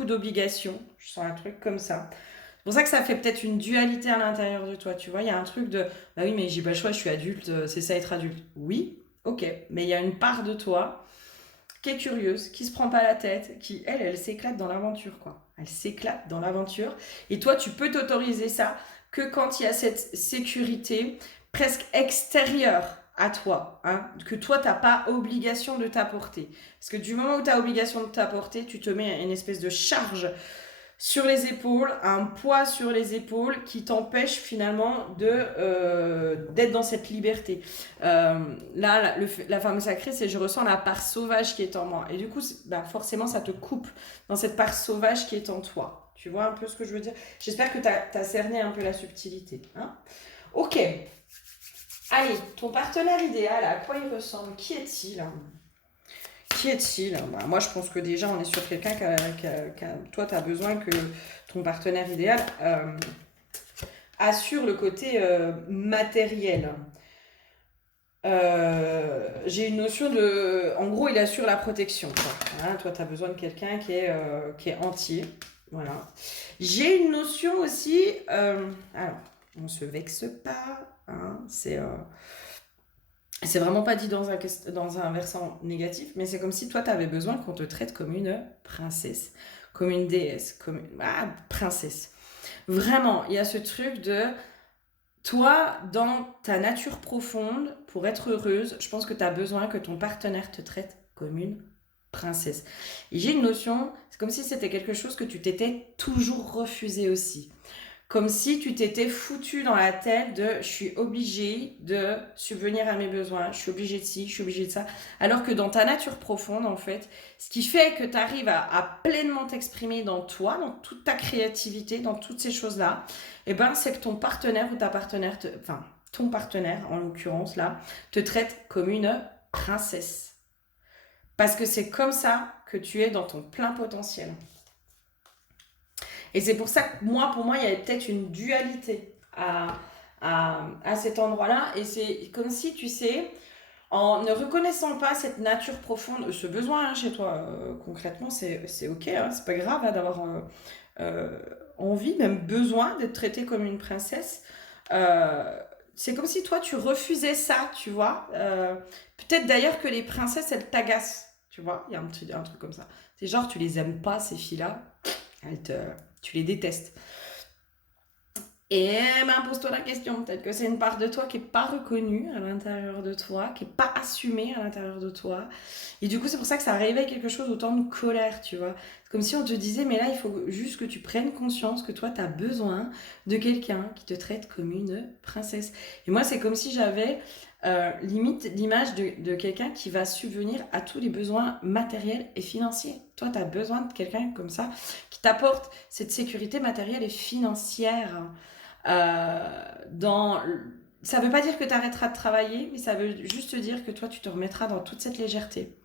d'obligations. Je sens un truc comme ça. C'est pour ça que ça fait peut-être une dualité à l'intérieur de toi, tu vois. Il y a un truc de, bah oui, mais j'ai pas le choix, je suis adulte, c'est ça être adulte. Oui, ok, mais il y a une part de toi qui est curieuse, qui se prend pas la tête, qui, elle s'éclate dans l'aventure, quoi. Elle s'éclate dans l'aventure. Et toi, tu peux t'autoriser ça que quand il y a cette sécurité presque extérieure à toi, hein, que toi, t'as pas obligation de t'apporter. Parce que du moment où tu as obligation de t'apporter, tu te mets une espèce de charge sur les épaules, un poids sur les épaules qui t'empêche finalement d'être dans cette liberté. Là, la femme sacrée, c'est je ressens la part sauvage qui est en moi. Et du coup, bah, forcément, ça te coupe dans cette part sauvage qui est en toi. Tu vois un peu ce que je veux dire? J'espère que tu as cerné un peu la subtilité. Hein. Ok. Allez, ton partenaire idéal, à quoi il ressemble? Qui est-il? Qui est-il? Bah, moi, je pense que déjà, on est sur quelqu'un toi, tu as besoin que ton partenaire idéal assure le côté matériel. J'ai une notion de... En gros, il assure la protection. Quoi. Hein, toi, tu as besoin de quelqu'un qui est entier. Voilà. J'ai une notion aussi... alors, on se vexe pas. Hein, c'est vraiment pas dit dans un versant négatif, mais c'est comme si toi, tu avais besoin qu'on te traite comme une princesse, comme une déesse, comme une princesse. Vraiment, il y a ce truc de toi, dans ta nature profonde, pour être heureuse, je pense que tu as besoin que ton partenaire te traite comme une princesse. Et j'ai une notion, c'est comme si c'était quelque chose que tu t'étais toujours refusé aussi. Comme si tu t'étais foutu dans la tête de je suis obligée de subvenir à mes besoins, je suis obligée de ci, je suis obligée de ça. Alors que dans ta nature profonde, en fait, ce qui fait que tu arrives à pleinement t'exprimer dans toi, dans toute ta créativité, dans toutes ces choses-là, eh ben, c'est que ton partenaire ou ta partenaire, enfin, ton partenaire en l'occurrence là, te traite comme une princesse. Parce que c'est comme ça que tu es dans ton plein potentiel. Et c'est pour ça que moi, pour moi, il y avait peut-être une dualité à cet endroit-là. Et c'est comme si, tu sais, en ne reconnaissant pas cette nature profonde, ce besoin hein, chez toi, concrètement, c'est ok, hein, c'est pas grave hein, d'avoir euh, envie, même besoin d'être traité comme une princesse. Euh, c'est comme si toi, tu refusais ça, tu vois. Peut-être d'ailleurs que les princesses, elles t'agacent, tu vois. Il y a un truc comme ça. C'est genre, tu les aimes pas, ces filles-là. Elles te, tu les détestes. Et ben, pose-toi la question, peut-être que c'est une part de toi qui n'est pas reconnue à l'intérieur de toi, qui n'est pas assumée à l'intérieur de toi. Et du coup, c'est pour ça que ça réveille quelque chose autant de colère, tu vois. C'est comme si on te disait, mais là, il faut juste que tu prennes conscience que toi, tu as besoin de quelqu'un qui te traite comme une princesse. Et moi, c'est comme si j'avais limite l'image de quelqu'un qui va subvenir à tous les besoins matériels et financiers. Toi, tu as besoin de quelqu'un comme ça qui t'apporte cette sécurité matérielle et financière. Dans... Ça veut pas dire que tu arrêteras de travailler, mais ça veut juste dire que toi, tu te remettras dans toute cette légèreté.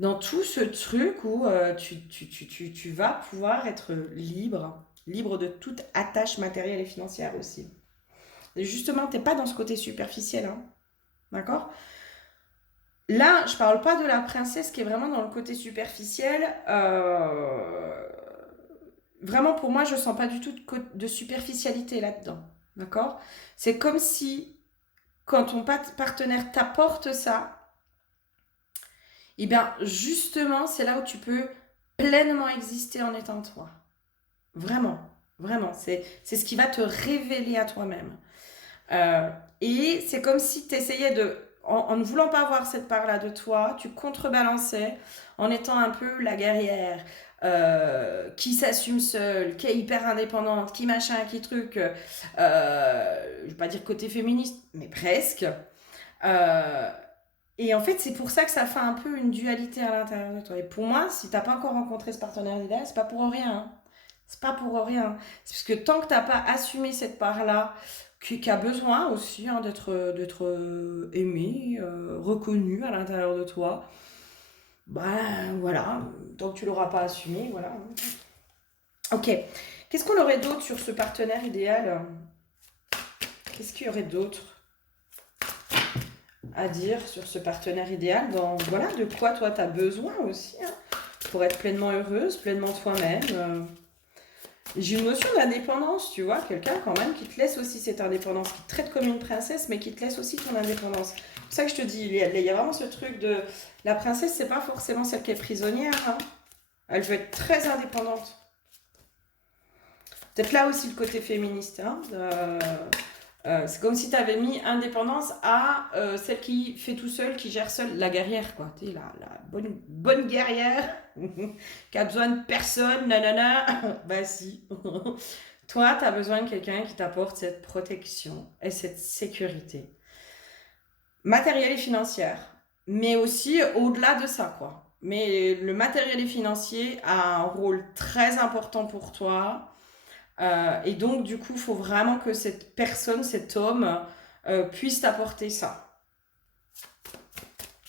Dans tout ce truc où tu vas pouvoir être libre, libre de toute attache matérielle et financière aussi. Et justement, t'es pas dans ce côté superficiel, hein, d'accord? Là, je parle pas de la princesse qui est vraiment dans le côté superficiel. Vraiment, pour moi, je sens pas du tout de superficialité là-dedans. D'accord? C'est comme si, quand ton partenaire t'apporte ça, et bien, justement, c'est là où tu peux pleinement exister en étant toi. Vraiment. Vraiment. C'est ce qui va te révéler à toi-même. Euh, et c'est comme si tu essayais de, en ne voulant pas voir cette part-là de toi, tu contrebalançais en étant un peu la guerrière, qui s'assume seule, qui est hyper indépendante, qui machin, qui truc, je vais pas dire côté féministe, mais presque. Euh, et en fait, c'est pour ça que ça fait un peu une dualité à l'intérieur de toi. Et pour moi, si t'as pas encore rencontré ce partenaire idéal, c'est pas pour rien, hein. C'est pas pour rien. C'est parce que tant que t'as pas assumé cette part-là, qui a besoin aussi hein, d'être aimé, reconnu à l'intérieur de toi, ben voilà, tant que tu l'auras pas assumé, voilà. Ok. Qu'est-ce qu'on aurait d'autre sur ce partenaire idéal? Qu'est-ce qu'il y aurait d'autre à dire sur ce partenaire idéal dans voilà de quoi toi tu as besoin aussi hein, pour être pleinement heureuse, pleinement toi-même. J'ai une notion d'indépendance, tu vois, quelqu'un quand même qui te laisse aussi cette indépendance, qui te traite comme une princesse, mais qui te laisse aussi ton indépendance. C'est pour ça que je te dis, il y a vraiment ce truc de la princesse, c'est pas forcément celle qui est prisonnière, hein. Elle veut être très indépendante. Peut-être là aussi le côté féministe, hein, c'est comme si tu avais mis indépendance à celle qui fait tout seul, qui gère seule, la guerrière, quoi. Tu sais, la bonne guerrière qui a besoin de personne, nanana. Bah si. Toi, tu as besoin de quelqu'un qui t'apporte cette protection et cette sécurité matérielle et financière, mais aussi au-delà de ça, quoi. Mais le matériel et financier a un rôle très important pour toi. Et donc, du coup, il faut vraiment que cette personne, cet homme, puisse t'apporter ça.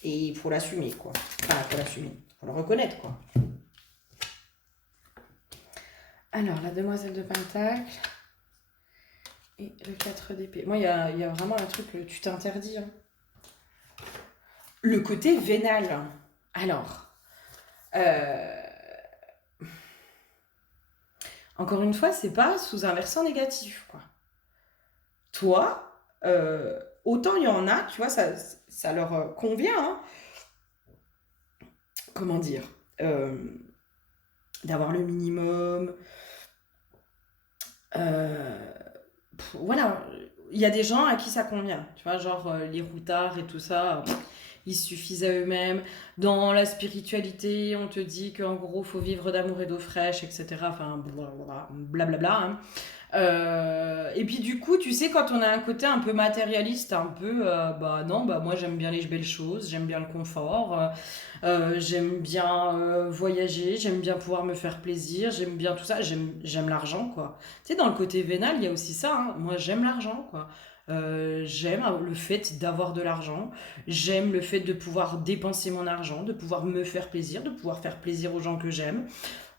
Et il faut l'assumer, quoi. Enfin, il faut l'assumer. Il faut le reconnaître, quoi. Alors, la demoiselle de Pentacle et le 4 d'épée. Moi, il y a vraiment un truc que tu t'interdis. Hein. Le côté vénal. Alors, euh, encore une fois, c'est pas sous un versant négatif, quoi. Toi, autant il y en a, tu vois, ça leur convient, hein, comment dire, euh, d'avoir le minimum. euh, voilà, il y a des gens à qui ça convient, tu vois, genre les routards et tout ça. ils suffisent à eux-mêmes. Dans la spiritualité, on te dit qu'en gros, faut vivre d'amour et d'eau fraîche, etc. Enfin, blablabla. Hein. Et puis du coup, tu sais, quand on a un côté un peu matérialiste, un peu, bah non, bah moi j'aime bien les belles choses, j'aime bien le confort, j'aime bien voyager, j'aime bien pouvoir me faire plaisir, j'aime bien tout ça, j'aime l'argent, quoi. Tu sais, dans le côté vénal, il y a aussi ça, hein. Moi j'aime l'argent, quoi. J'aime le fait d'avoir de l'argent, j'aime le fait de pouvoir dépenser mon argent, de pouvoir me faire plaisir, de pouvoir faire plaisir aux gens que j'aime.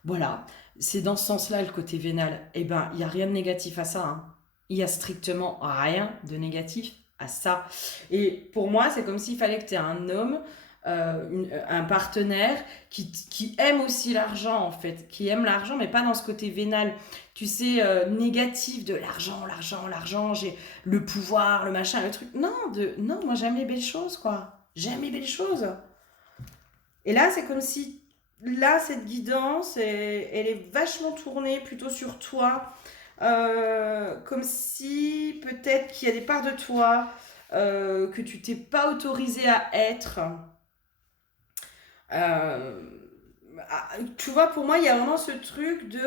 Voilà, c'est dans ce sens-là le côté vénal. Eh ben, il n'y a rien de négatif à ça, hein. Il y a strictement rien de négatif à ça. Et pour moi, c'est comme s'il fallait que tu aies un homme, un partenaire qui aime aussi l'argent, en fait. Qui aime l'argent, mais pas dans ce côté vénal, tu sais, négatif de l'argent, l'argent, l'argent, j'ai le pouvoir, le machin, le truc. Non, non, moi j'aime les belles choses, quoi. J'aime les belles choses. Et là, c'est comme si, là, cette guidance, elle est vachement tournée plutôt sur toi. Comme si peut-être qu'il y a des parts de toi que tu t'es pas autorisé à être. Euh, Tu vois, pour moi, il y a vraiment ce truc de...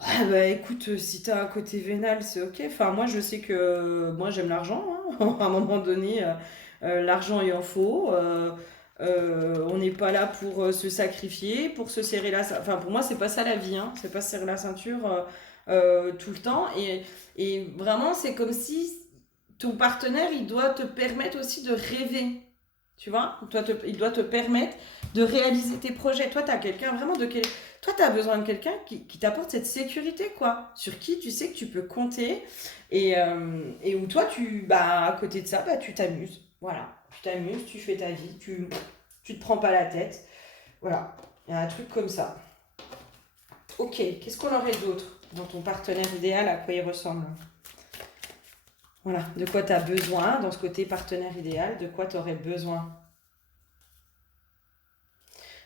ouais, bah écoute, si t'as un côté vénal, c'est ok. Enfin, moi, je sais que moi, j'aime l'argent, hein. À un moment donné, l'argent, il en faut. On n'est pas là pour se sacrifier, pour se serrer la ceinture. Enfin, pour moi, c'est pas ça la vie, hein. C'est pas se serrer la ceinture tout le temps. Et vraiment, c'est comme si ton partenaire, il doit te permettre aussi de rêver. Tu vois? Il doit te permettre de réaliser tes projets. Toi, tu as quelqu'un vraiment de quel... Toi, tu as besoin de quelqu'un qui t'apporte cette sécurité, quoi. Sur qui tu sais que tu peux compter et où toi, bah, à côté de ça, bah, tu t'amuses. Voilà. Tu t'amuses, tu fais ta vie, tu te prends pas la tête. Voilà. Il y a un truc comme ça. Ok, qu'est-ce qu'on aurait d'autre dans ton partenaire idéal, à quoi il ressemble? Voilà, de quoi tu as besoin dans ce côté partenaire idéal, de quoi tu aurais besoin.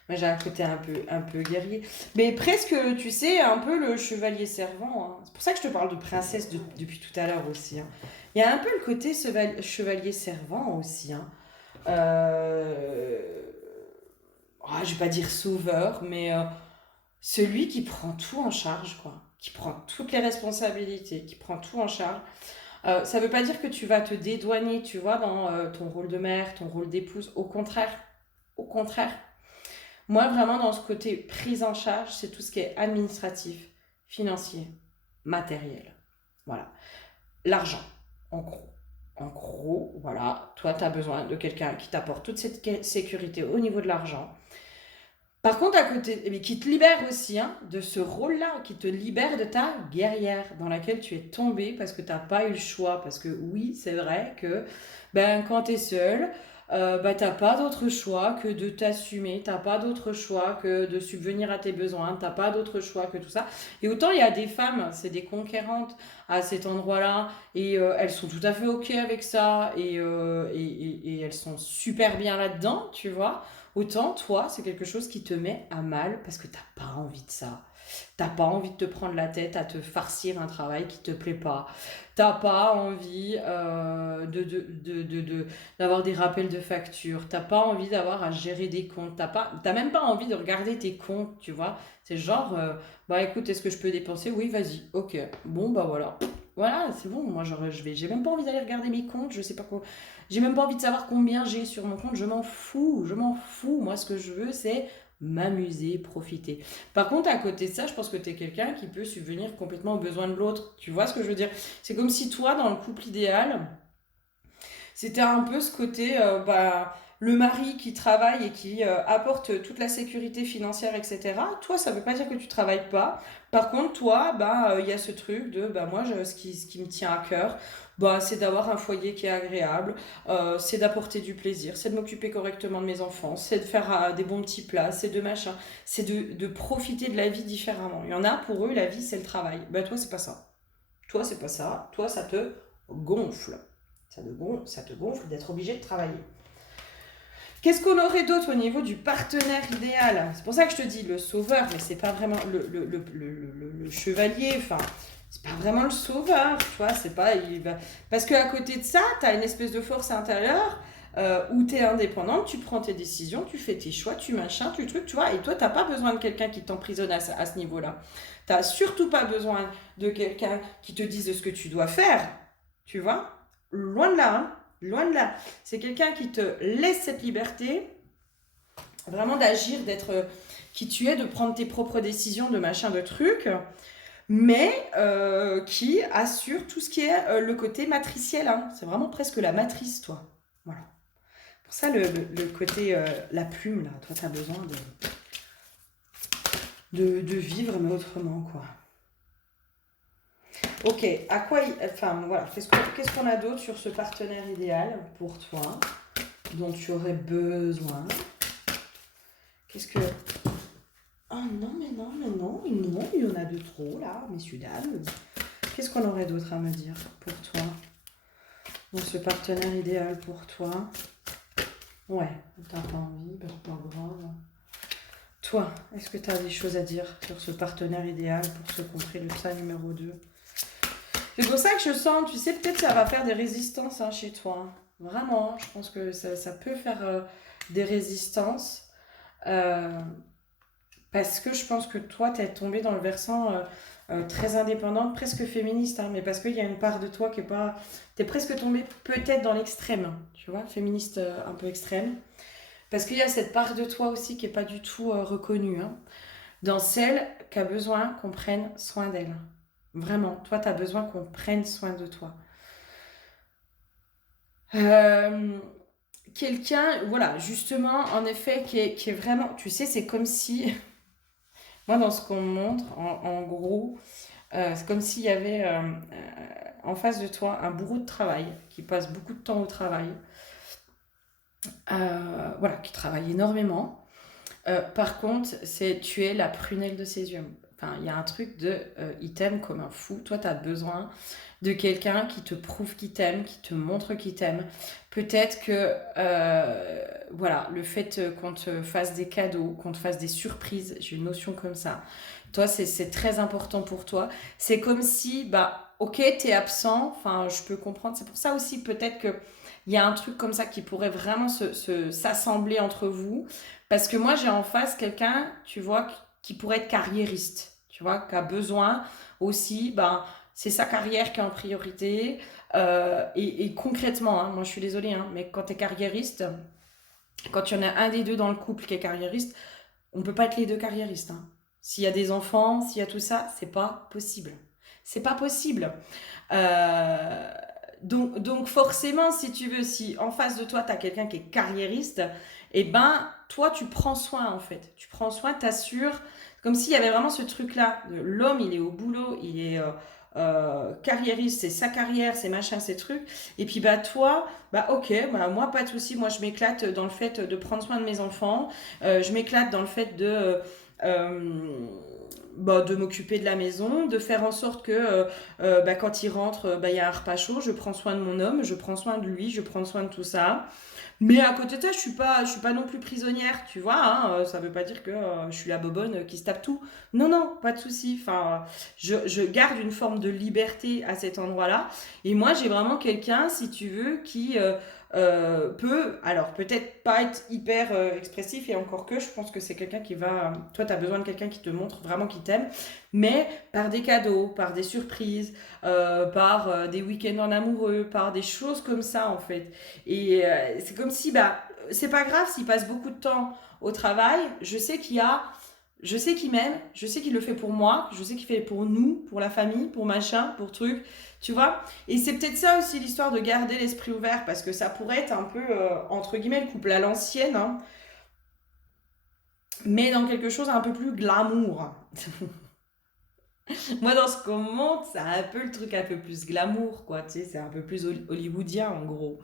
Moi, j'ai un côté un peu guerrier. Mais presque, tu sais, un peu le chevalier servant, hein. C'est pour ça que je te parle de princesse depuis tout à l'heure aussi, hein. Il y a un peu le côté chevalier servant aussi, hein. Euh... je vais pas dire sauveur, mais celui qui prend tout en charge, quoi. Qui prend toutes les responsabilités, qui prend tout en charge. Ça veut pas dire que tu vas te dédouaner, tu vois, dans ton rôle de mère, ton rôle d'épouse. Au contraire. Au contraire. Moi, vraiment, dans ce côté prise en charge, c'est tout ce qui est administratif, financier, matériel. Voilà. L'argent, en gros. En gros, voilà, toi, tu as besoin de quelqu'un qui t'apporte toute cette sécurité au niveau de l'argent. Par contre, à côté, mais qui te libère aussi, hein, de ce rôle-là, qui te libère de ta guerrière dans laquelle tu es tombée parce que tu n'as pas eu le choix. Parce que oui, c'est vrai que ben, quand tu es seule, bah, tu n'as pas d'autre choix que de t'assumer, tu n'as pas d'autre choix que de subvenir à tes besoins, tu n'as pas d'autre choix que tout ça. Et autant il y a des femmes, c'est des conquérantes à cet endroit-là, et elles sont tout à fait OK avec ça, et elles sont super bien là-dedans, tu vois. Autant, toi, c'est quelque chose qui te met à mal parce que t'as pas envie de ça. T'as pas envie de te prendre la tête à te farcir un travail qui te plaît pas. T'as pas envie d'avoir des rappels de factures. T'as pas envie d'avoir à gérer des comptes. T'as même pas envie de regarder tes comptes, tu vois. C'est genre, bah écoute, est-ce que je peux dépenser? Oui, vas-y. Ok. Bon, bah voilà. Voilà, c'est bon. Moi, j'ai même pas envie d'aller regarder mes comptes. Je sais pas quoi. J'ai même pas envie de savoir combien j'ai sur mon compte. Je m'en fous. Je m'en fous. Moi, ce que je veux, c'est m'amuser, profiter. Par contre, à côté de ça, je pense que tu es quelqu'un qui peut subvenir complètement aux besoins de l'autre. Tu vois ce que je veux dire? C'est comme si toi, dans le couple idéal, c'était un peu ce côté, bah, le mari qui travaille et qui apporte toute la sécurité financière, etc. Toi, ça veut pas dire que tu travailles pas. Par contre, toi, bah, il y a ce truc de, bah, moi, ce qui me tient à cœur, bah, c'est d'avoir un foyer qui est agréable, c'est d'apporter du plaisir, c'est de m'occuper correctement de mes enfants, c'est de faire des bons petits plats, c'est de machin, c'est de profiter de la vie différemment. Il y en a, pour eux, la vie, c'est le travail. Bah, toi, c'est pas ça. Toi, c'est pas ça. Toi, ça te gonfle. Ça te gonfle d'être obligé de travailler. Qu'est-ce qu'on aurait d'autre au niveau du partenaire idéal? C'est pour ça que je te dis le sauveur, mais c'est pas vraiment le chevalier, enfin, c'est pas vraiment le sauveur, tu vois, c'est pas... Parce qu'à côté de ça, t'as une espèce de force intérieure où tu es indépendante, tu prends tes décisions, tu fais tes choix, tu machins, tu trucs, tu vois. Et toi, tu n'as pas besoin de quelqu'un qui t'emprisonne à ce niveau-là. Tu n'as surtout pas besoin de quelqu'un qui te dise ce que tu dois faire, tu vois. Loin de là, hein. Loin de là. C'est quelqu'un qui te laisse cette liberté, vraiment d'agir, d'être qui tu es, de prendre tes propres décisions, de machin, de trucs, mais qui assure tout ce qui est le côté matriciel, hein. C'est vraiment presque la matrice, toi. Voilà. Pour ça, le côté, la plume, là, toi, tu as besoin de vivre, mais autrement, quoi. Ok, à quoi... Enfin, voilà, qu'est-ce qu'on a d'autre sur ce partenaire idéal pour toi, dont tu aurais besoin? Qu'est-ce que... Oh non, mais non, mais non, non, il y en a de trop, là, messieurs, dames. Qu'est-ce qu'on aurait d'autre à me dire pour toi, dans ce partenaire idéal pour toi? Ouais, t'as pas envie, bah, c'est pas grave. Toi, est-ce que tu as des choses à dire sur ce partenaire idéal pour se contrer le psa numéro 2? C'est pour ça que je sens, tu sais, peut-être ça va faire des résistances hein, chez toi. Vraiment, je pense que ça peut faire des résistances. Euh, parce que je pense que toi, tu es tombée dans le versant très indépendante, presque féministe. Hein, mais parce qu'il y a une part de toi qui est pas... Tu es presque tombée peut-être dans l'extrême, tu vois, féministe un peu extrême. Parce qu'il y a cette part de toi aussi qui n'est pas du tout reconnue. Hein, dans celle qui a besoin qu'on prenne soin d'elle. Vraiment, toi, tu as besoin qu'on prenne soin de toi. Euh, Quelqu'un, voilà, justement, en effet, qui est vraiment, tu sais, c'est comme si, moi, dans ce qu'on me montre, en gros, c'est comme s'il y avait en face de toi un bourreau de travail qui passe beaucoup de temps au travail, voilà, qui travaille énormément. Par contre, tu es la prunelle de ses yeux. Enfin, il y a un truc de il t'aime comme un fou. Toi, tu as besoin de quelqu'un qui te prouve qu'il t'aime, qui te montre qu'il t'aime. Peut-être que voilà, le fait qu'on te fasse des cadeaux, qu'on te fasse des surprises, j'ai une notion comme ça. Toi, c'est très important pour toi. C'est comme si, bah, ok, t'es absent. Enfin, je peux comprendre. C'est pour ça aussi, peut-être que il y a un truc comme ça qui pourrait vraiment s'assembler entre vous. Parce que moi, j'ai en face quelqu'un, tu vois, qui pourrait être carriériste, tu vois, qui a besoin aussi, ben, c'est sa carrière qui est en priorité. Et concrètement, hein, moi je suis désolée, hein, mais quand tu es carriériste, quand il y en a un des deux dans le couple qui est carriériste, on ne peut pas être les deux carriéristes. Hein. S'il y a des enfants, s'il y a tout ça, c'est pas possible. C'est pas possible. Euh, donc forcément, si tu veux, si en face de toi, tu as quelqu'un qui est carriériste, et ben toi, tu prends soin en fait. Tu prends soin, t'assures. Comme s'il y avait vraiment ce truc-là. L'homme, il est au boulot, il est carriériste, c'est sa carrière, c'est machin, ces trucs. Et puis bah toi, bah ok, bah moi pas de souci, moi je m'éclate dans le fait de prendre soin de mes enfants, je m'éclate dans le fait euh, bah, de m'occuper de la maison, de faire en sorte que bah, quand il rentre, bah, il y a un repas chaud, je prends soin de mon homme, je prends soin de lui, je prends soin de tout ça. Mais à côté de ça, je suis pas non plus prisonnière, tu vois. Hein, ça veut pas dire que je suis la bobonne qui se tape tout. Non, non, pas de souci. Enfin, je garde une forme de liberté à cet endroit-là. Et moi, j'ai vraiment quelqu'un, si tu veux, qui peut, alors peut-être pas être hyper expressif, et encore que, je pense que c'est quelqu'un qui va. Toi, tu as besoin de quelqu'un qui te montre vraiment qu'il t'aime, mais par des cadeaux, par des surprises, par des week-ends en amoureux, par des choses comme ça, en fait. Et c'est comme si, bah, c'est pas grave s'il passe beaucoup de temps au travail. Je sais qu'il m'aime, je sais qu'il le fait pour moi, je sais qu'il fait pour nous, pour la famille, pour machin, pour truc, tu vois. Et c'est peut-être ça aussi l'histoire de garder l'esprit ouvert, parce que ça pourrait être un peu, entre guillemets, le couple à l'ancienne, hein, mais dans quelque chose un peu plus glamour. Moi, dans ce qu'on monte, c'est un peu le truc un peu plus glamour, quoi, tu sais, c'est un peu plus hollywoodien, en gros.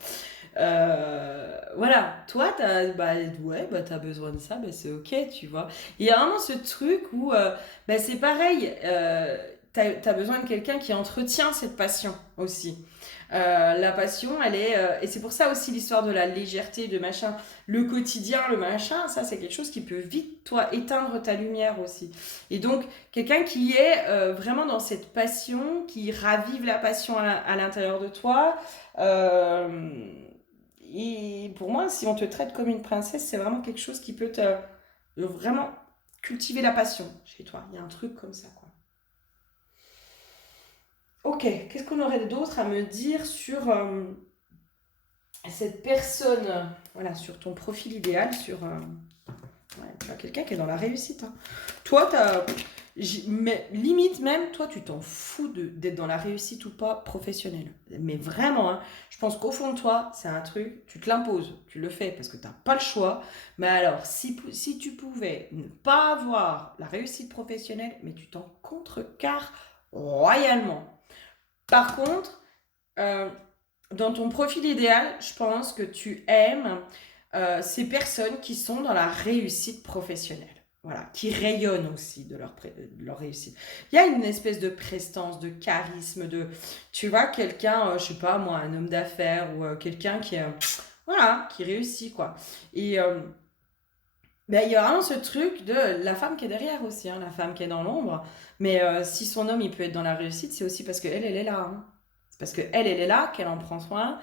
Voilà, toi, bah, ouais, bah, t'as besoin de ça, bah, c'est ok, tu vois. Il y a vraiment ce truc où bah, c'est pareil, t'as besoin de quelqu'un qui entretient cette passion aussi. La passion, elle est. Et c'est pour ça aussi l'histoire de la légèreté, de machin. Le quotidien, le machin, ça, c'est quelque chose qui peut vite, toi, éteindre ta lumière aussi. Et donc, quelqu'un qui est vraiment dans cette passion, qui ravive la passion à l'intérieur de toi. Euh, pour moi, si on te traite comme une princesse, c'est vraiment quelque chose qui peut te vraiment cultiver la passion chez toi. Il y a un truc comme ça, quoi. Ok, qu'est-ce qu'on aurait d'autre à me dire sur cette personne, voilà, sur ton profil idéal, sur ouais, tu vois, quelqu'un qui est dans la réussite, hein. Toi, mais limite même, toi, tu t'en fous d'être dans la réussite ou pas professionnelle. Mais vraiment, hein, je pense qu'au fond de toi, c'est un truc, tu te l'imposes, tu le fais parce que tu n'as pas le choix. Mais alors, si tu pouvais ne pas avoir la réussite professionnelle, mais tu t'en contrecarres royalement. Par contre, euh, dans ton profil idéal, je pense que tu aimes ces personnes qui sont dans la réussite professionnelle. Voilà, qui rayonnent aussi de leur réussite. Il y a une espèce de prestance, de charisme, tu vois, quelqu'un, je sais pas moi, un homme d'affaires ou quelqu'un qui, voilà, qui réussit, quoi. Et ben, il y a vraiment ce truc de la femme qui est derrière aussi, hein, la femme qui est dans l'ombre. Mais si son homme, il peut être dans la réussite, c'est aussi parce qu'elle, elle est là, hein. C'est parce qu'elle, elle est là, qu'elle en prend soin,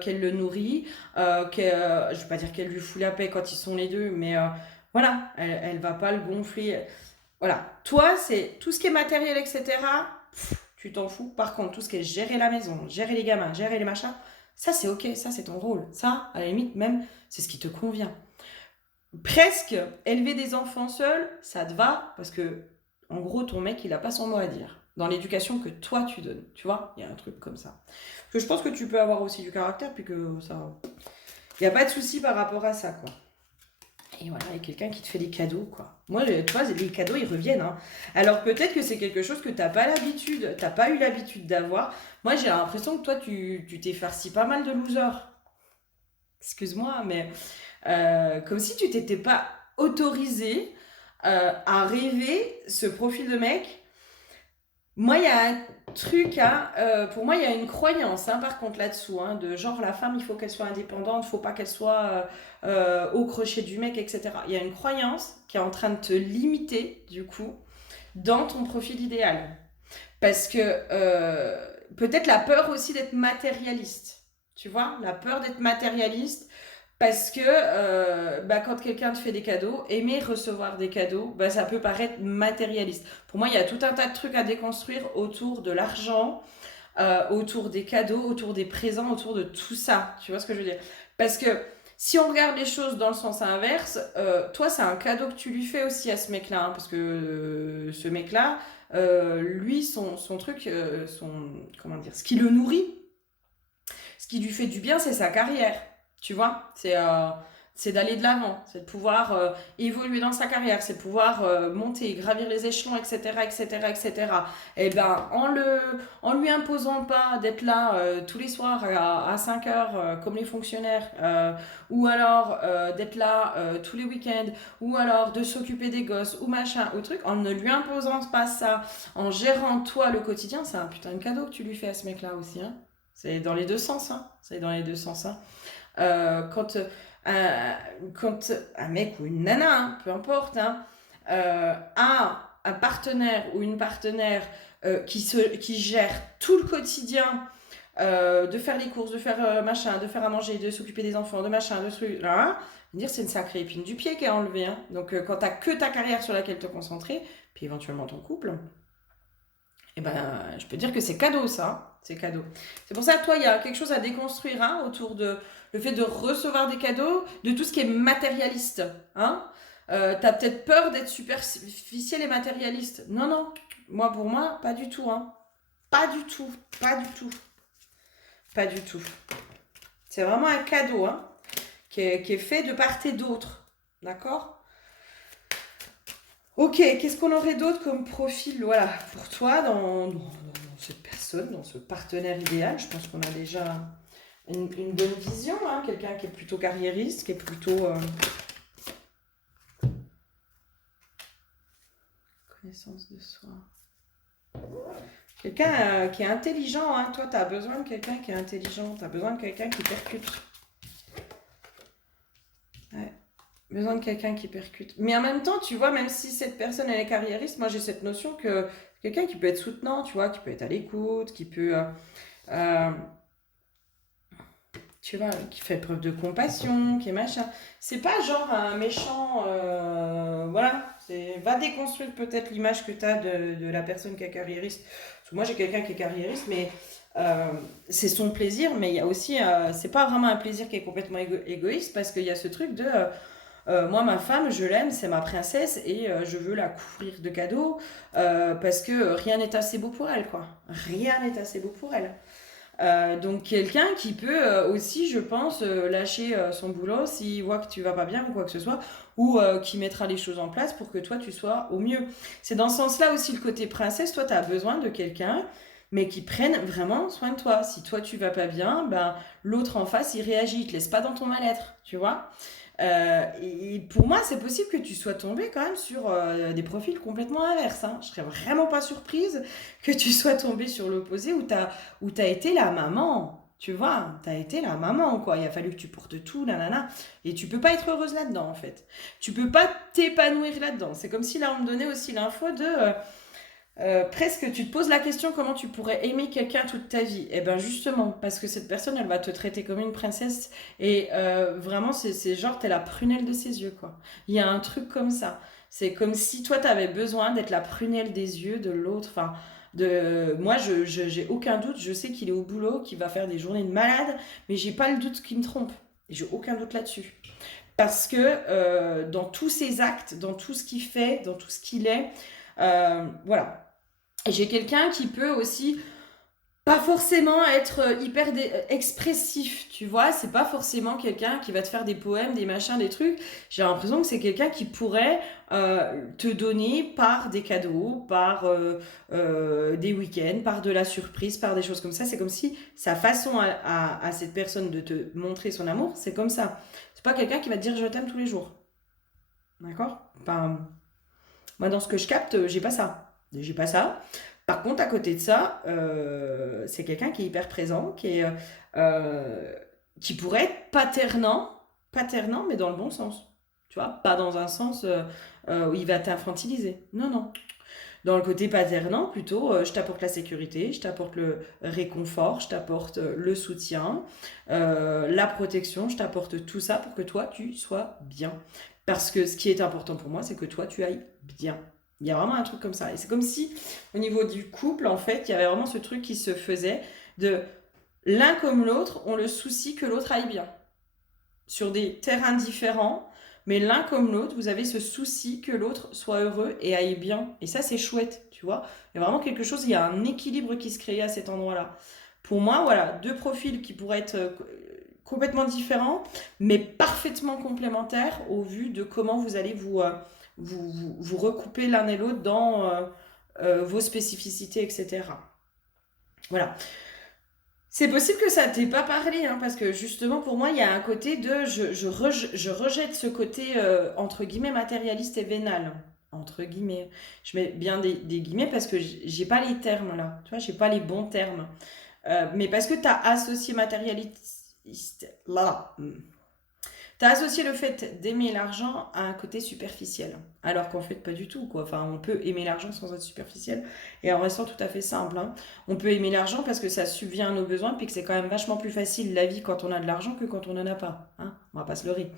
qu'elle le nourrit, je ne vais pas dire qu'elle lui fout la paix quand ils sont les deux, mais voilà, elle va pas le gonfler. Voilà, toi, c'est tout ce qui est matériel, etc., tu t'en fous. Par contre, tout ce qui est gérer la maison, gérer les gamins, gérer les machins, ça c'est ok, ça c'est ton rôle. Ça, à la limite, même, c'est ce qui te convient. Presque élever des enfants seuls, ça te va parce que, en gros, ton mec, il a pas son mot à dire dans l'éducation que toi tu donnes. Tu vois, il y a un truc comme ça. Que je pense que tu peux avoir aussi du caractère, puis que ça. Il n'y a pas de souci par rapport à ça, quoi. Et voilà, il y a quelqu'un qui te fait des cadeaux, quoi. Moi, tu vois, les cadeaux, ils reviennent, hein. Alors peut-être que c'est quelque chose que t'as pas eu l'habitude d'avoir. Moi, j'ai l'impression que toi, tu t'es farci pas mal de losers. Excuse-moi, mais comme si tu t'étais pas autorisé à rêver ce profil de mec. Moi, il y a un truc, hein, pour moi, il y a une croyance, hein, par contre, là-dessous, hein, de genre, la femme, il faut qu'elle soit indépendante, il faut pas qu'elle soit au crochet du mec, etc. Il y a une croyance qui est en train de te limiter, du coup, dans ton profil idéal. Parce que peut-être la peur aussi d'être matérialiste, tu vois, la peur d'être matérialiste, parce que bah, quand quelqu'un te fait des cadeaux, aimer recevoir des cadeaux, bah, ça peut paraître matérialiste. Pour moi, il y a tout un tas de trucs à déconstruire autour de l'argent, autour des cadeaux, autour des présents, autour de tout ça. Tu vois ce que je veux dire? Parce que si on regarde les choses dans le sens inverse, toi, c'est un cadeau que tu lui fais aussi à ce mec-là, hein, parce que ce mec-là, lui, son truc, comment dire, ce qui le nourrit, ce qui lui fait du bien, c'est sa carrière. Tu vois, c'est d'aller de l'avant, c'est de pouvoir évoluer dans sa carrière, c'est de pouvoir monter, gravir les échelons, etc., etc., etc. Et ben, en lui imposant pas d'être là tous les soirs à 5 heures comme les fonctionnaires, ou alors d'être là tous les week-ends, ou alors de s'occuper des gosses, ou machin, ou truc, en ne lui imposant pas ça, en gérant toi le quotidien, c'est un putain de cadeau que tu lui fais à ce mec-là aussi, hein. C'est dans les deux sens, hein. C'est dans les deux sens, hein. Euh, quand, euh, quand un mec ou une nana, hein, peu importe, hein, a un partenaire ou une partenaire qui gère tout le quotidien, de faire les courses, de faire machin, de faire à manger, de s'occuper des enfants, de machin, de trucs, là, hein, dire c'est une sacrée épine du pied qui est enlevée, hein. Donc quand t'as que ta carrière sur laquelle te concentrer, puis éventuellement ton couple, eh ben, je peux dire que c'est cadeau, ça, hein. C'est cadeau. C'est pour ça que toi, il y a quelque chose à déconstruire, hein, autour de le fait de recevoir des cadeaux, de tout ce qui est matérialiste, hein. T'as peut-être peur d'être superficiel et matérialiste. Non, non. Moi, pour moi, pas du tout, hein. Pas du tout. Pas du tout. Pas du tout. C'est vraiment un cadeau, hein, qui est fait de part et d'autre. D'accord? Ok, qu'est-ce qu'on aurait d'autre comme profil, voilà, pour toi dans cette personne, dans ce partenaire idéal? Je pense qu'on a déjà une bonne vision, hein, quelqu'un qui est plutôt carriériste, qui est plutôt connaissance de soi. Quelqu'un qui est intelligent, hein. Toi, tu as besoin de quelqu'un qui est intelligent, tu as besoin de quelqu'un qui percute. Ouais. Besoin de quelqu'un qui percute. Mais en même temps, tu vois, même si cette personne elle est carriériste, moi j'ai cette notion que quelqu'un qui peut être soutenant, tu vois, qui peut être à l'écoute, qui peut euh, tu vois, qui fait preuve de compassion, qui est machin. C'est pas genre un méchant, voilà. Va déconstruire peut-être l'image que tu as de la personne qui est carriériste. Parce que moi, j'ai quelqu'un qui est carriériste, mais euh, c'est son plaisir, mais il y a aussi, c'est pas vraiment un plaisir qui est complètement égoïste, parce qu'il y a ce truc de, moi, ma femme, je l'aime, c'est ma princesse, et je veux la couvrir de cadeaux, parce que rien n'est assez beau pour elle, quoi. Rien n'est assez beau pour elle. Donc quelqu'un qui peut aussi, je pense, lâcher son boulot s'il voit que tu vas pas bien ou quoi que ce soit, ou qui mettra les choses en place pour que toi tu sois au mieux. C'est dans ce sens-là aussi le côté princesse. Toi, tu as besoin de quelqu'un, mais qui prenne vraiment soin de toi. Si toi tu vas pas bien, ben l'autre en face il réagit, il te laisse pas dans ton mal-être, tu vois. Et pour moi, c'est possible que tu sois tombé quand même sur des profils complètement inverses, hein. Je serais vraiment pas surprise que tu sois tombé sur l'opposé où t'as été la maman. Tu vois, t'as été la maman, quoi. Il a fallu que tu portes tout, nanana. Et tu peux pas être heureuse là-dedans, en fait. Tu peux pas t'épanouir là-dedans. C'est comme si là, on me donnait aussi l'info de presque, tu te poses la question comment tu pourrais aimer quelqu'un toute ta vie. Et ben justement, parce que cette personne, elle va te traiter comme une princesse et vraiment, c'est genre, t'es la prunelle de ses yeux, quoi. Il y a un truc comme ça. C'est comme si toi, t'avais besoin d'être la prunelle des yeux de l'autre. Enfin, moi, j'ai aucun doute. Je sais qu'il est au boulot, qu'il va faire des journées de malade, mais j'ai pas le doute qu'il me trompe. Et j'ai aucun doute là-dessus. Parce que dans tous ses actes, dans tout ce qu'il fait, dans tout ce qu'il est, voilà, et j'ai quelqu'un qui peut aussi pas forcément être hyper expressif, tu vois. C'est pas forcément quelqu'un qui va te faire des poèmes, des machins, des trucs. J'ai l'impression que c'est quelqu'un qui pourrait te donner par des cadeaux, par des week-ends, par de la surprise, par des choses comme ça. C'est comme si sa façon à cette personne de te montrer son amour, c'est comme ça. C'est pas quelqu'un qui va te dire je t'aime tous les jours. D'accord. Enfin, moi, dans ce que je capte, j'ai pas ça. J'ai pas ça. Par contre, à côté de ça, c'est quelqu'un qui est hyper présent, euh, qui pourrait être paternant, mais dans le bon sens. Tu vois, pas dans un sens où il va t'infantiliser. Non, non. Dans le côté paternant, plutôt, je t'apporte la sécurité, je t'apporte le réconfort, je t'apporte le soutien, la protection, je t'apporte tout ça pour que toi, tu sois bien. Parce que ce qui est important pour moi, c'est que toi, tu ailles bien. Il y a vraiment un truc comme ça. Et c'est comme si, au niveau du couple, en fait, il y avait vraiment ce truc qui se faisait de l'un comme l'autre, on le soucie que l'autre aille bien sur des terrains différents, mais l'un comme l'autre, vous avez ce souci que l'autre soit heureux et aille bien. Et ça, c'est chouette, tu vois. Il y a vraiment quelque chose, il y a un équilibre qui se crée à cet endroit-là. Pour moi, voilà, deux profils qui pourraient être complètement différents, mais parfaitement complémentaires au vu de comment vous allez vous recouper l'un et l'autre dans vos spécificités, etc. Voilà. C'est possible que ça t'ait pas parlé, hein, parce que justement pour moi il y a un côté de je rejette ce côté entre guillemets matérialiste et vénal. Entre guillemets. Je mets bien des guillemets parce que j'ai pas les termes là. Tu vois, j'ai pas les bons termes. Mais parce que tu as associé matérialiste. Là. T'as associé le fait d'aimer l'argent à un côté superficiel, alors qu'en fait pas du tout, quoi. Enfin, on peut aimer l'argent sans être superficiel et en restant tout à fait simple, hein. On peut aimer l'argent parce que ça subvient à nos besoins, puis que c'est quand même vachement plus facile la vie quand on a de l'argent que quand on en a pas, hein. On va pas se leurrer,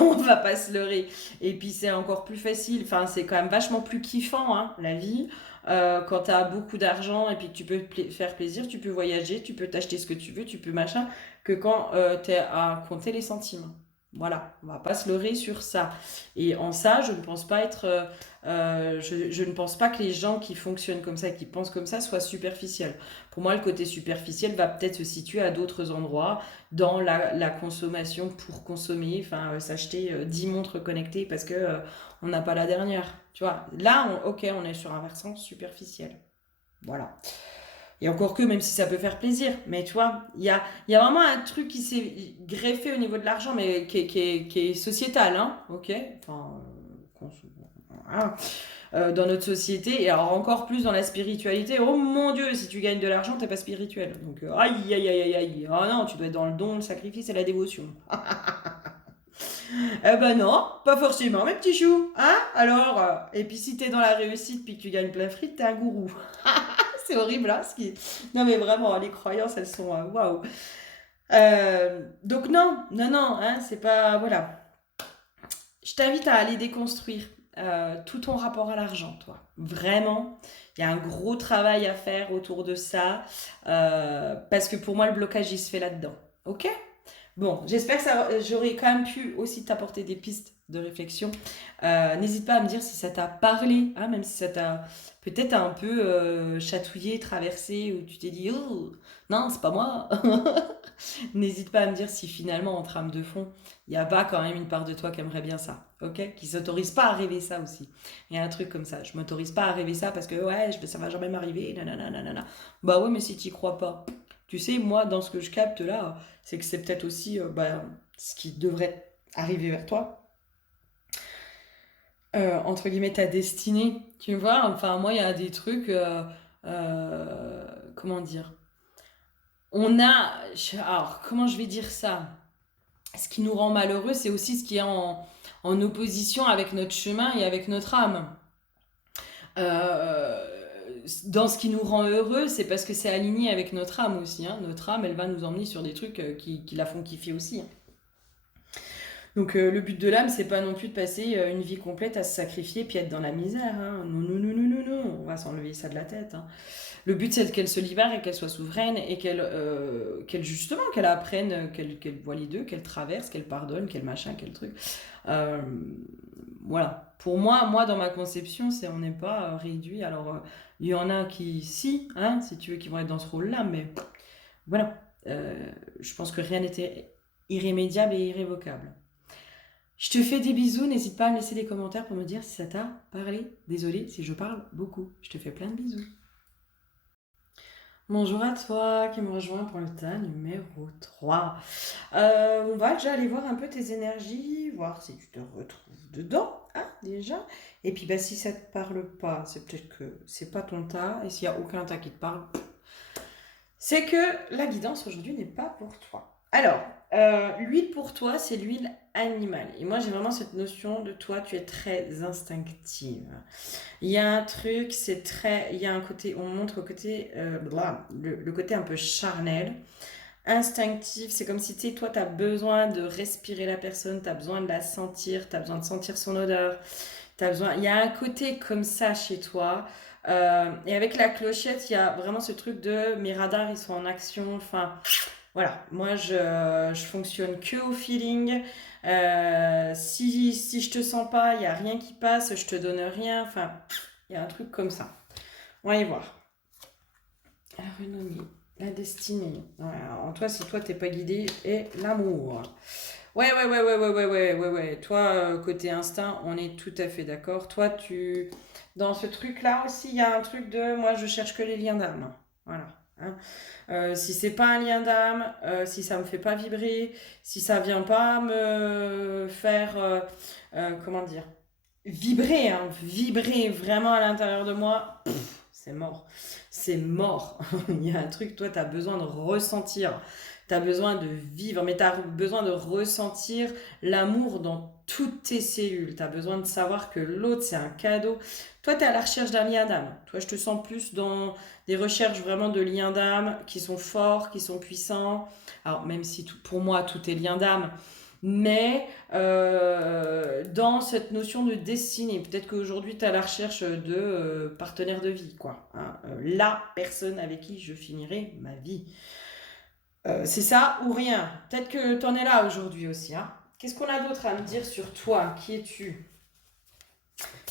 on va pas se leurrer. Et puis c'est encore plus facile, enfin c'est quand même vachement plus kiffant, hein, la vie. Quand tu as beaucoup d'argent et puis que tu peux faire plaisir, tu peux voyager, tu peux t'acheter ce que tu veux, tu peux machin, que quand tu es à compter les centimes. Voilà, on va pas se leurrer sur ça. Et en ça, je ne pense pas être, je ne pense pas que les gens qui fonctionnent comme ça, qui pensent comme ça, soient superficiels. Pour moi, le côté superficiel va peut-être se situer à d'autres endroits, dans la consommation pour consommer, enfin, s'acheter 10 montres connectées parce que on n'a pas la dernière. Tu vois, là, ok, on est sur un versant superficiel. Voilà. Et encore que, même si ça peut faire plaisir, mais tu vois, il y a vraiment un truc qui s'est greffé au niveau de l'argent, mais qui est sociétal, hein, ok? Enfin, voilà. Dans notre société, et alors encore plus dans la spiritualité. Oh mon Dieu, si tu gagnes de l'argent, t'es pas spirituel. Donc, aïe, aïe, aïe, aïe, aïe. Oh non, tu dois être dans le don, le sacrifice et la dévotion. Eh ben non, pas forcément, mes petits choux. Hein? Alors, et puis si t'es dans la réussite puis que tu gagnes plein frites, t'es un gourou. C'est horrible, hein, ce qui... Non, mais vraiment, les croyances, elles sont... waouh. Donc non, non, non, hein, c'est pas... Voilà. Je t'invite à aller déconstruire tout ton rapport à l'argent, toi. Vraiment, il y a un gros travail à faire autour de ça, parce que pour moi, le blocage, il se fait là-dedans. Ok? Bon, j'espère que j'aurai quand même pu aussi t'apporter des pistes de réflexion. N'hésite pas à me dire si ça t'a parlé, hein, même si ça t'a peut-être un peu chatouillé, traversé, ou tu t'es dit, oh, non, c'est pas moi. N'hésite pas à me dire si finalement, en trame de fond, il n'y a pas quand même une part de toi qui aimerait bien ça, ok? Qui s'autorise pas à rêver ça aussi. Il y a un truc comme ça, je m'autorise pas à rêver ça parce que ouais, ça va jamais m'arriver, nanana, nanana. Bah ouais, mais si t'y crois pas. Tu sais, moi, dans ce que je capte là, c'est que c'est peut-être aussi ce qui devrait arriver vers toi, entre guillemets, ta destinée. Tu vois, enfin, moi, il y a des trucs, comment dire? Alors, comment je vais dire ça? Ce qui nous rend malheureux, c'est aussi ce qui est en opposition avec notre chemin et avec notre âme. Euh, Dans ce qui nous rend heureux, c'est parce que c'est aligné avec notre âme aussi, hein. Notre âme, elle va nous emmener sur des trucs qui la font kiffer aussi, hein. Donc le but de l'âme, c'est pas non plus de passer une vie complète à se sacrifier puis être dans la misère, hein. Non, non, non, non, non, non, on va s'enlever ça de la tête, hein. Le but, c'est qu'elle se libère et qu'elle soit souveraine et justement, qu'elle apprenne, qu'elle voit les deux, qu'elle traverse, qu'elle pardonne, qu'elle machin, quel truc. Euh, voilà. Pour moi, dans ma conception, on n'est pas réduit. Alors, il y en a qui, si, hein, si tu veux, qui vont être dans ce rôle-là, mais voilà. Je pense que rien n'était irrémédiable et irrévocable. Je te fais des bisous, n'hésite pas à me laisser des commentaires pour me dire si ça t'a parlé. Désolée si je parle beaucoup. Je te fais plein de bisous. Bonjour à toi qui me rejoint pour le tas numéro 3. On va déjà aller voir un peu tes énergies, voir si tu te retrouves dedans, hein, déjà. Et puis bah, si ça te parle pas, c'est peut-être que c'est pas ton tas. Et s'il y a aucun tas qui te parle, c'est que la guidance aujourd'hui n'est pas pour toi. Alors, l'huile pour toi, c'est l'huile animale. Et moi, j'ai vraiment cette notion de toi, tu es très instinctive. Il y a un truc, il y a un côté, on montre le côté, le côté un peu charnel, instinctif. C'est comme si, tu sais, toi, tu as besoin de respirer la personne, tu as besoin de la sentir, tu as besoin de sentir son odeur. Il y a un côté comme ça chez toi. Et avec la clochette, il y a vraiment ce truc de mes radars, ils sont en action. Enfin, voilà, moi je fonctionne que au feeling. Si je te sens pas, il n'y a rien qui passe, je te donne rien. Enfin, il y a un truc comme ça. On va y voir. La renommée, la destinée. Voilà, en toi, si toi t'es pas guidé, et l'amour. Ouais, ouais, ouais, ouais, ouais, ouais, ouais, ouais, ouais. Toi, côté instinct, on est tout à fait d'accord. Toi, dans ce truc-là aussi, il y a un truc de moi, je cherche que les liens d'âme. Voilà, hein. Si c'est pas un lien d'âme, si ça me fait pas vibrer, si ça vient pas me faire, comment dire, vibrer, hein, vibrer vraiment à l'intérieur de moi, c'est mort. C'est mort. Il y a un truc, toi, tu as besoin de ressentir. Tu as besoin de vivre, mais tu as besoin de ressentir l'amour dans toutes tes cellules. Tu as besoin de savoir que l'autre, c'est un cadeau. Toi, tu es à la recherche d'un lien d'âme. Toi, je te sens plus dans des recherches vraiment de liens d'âme qui sont forts, qui sont puissants. Alors, même si pour moi, tout est lien d'âme, mais dans cette notion de destinée. Peut-être qu'aujourd'hui, tu es à la recherche de partenaire de vie, quoi, hein. La personne avec qui je finirai ma vie. C'est ça ou rien. Peut-être que tu en es là aujourd'hui aussi, hein. Qu'est-ce qu'on a d'autre à me dire sur toi? Qui es-tu?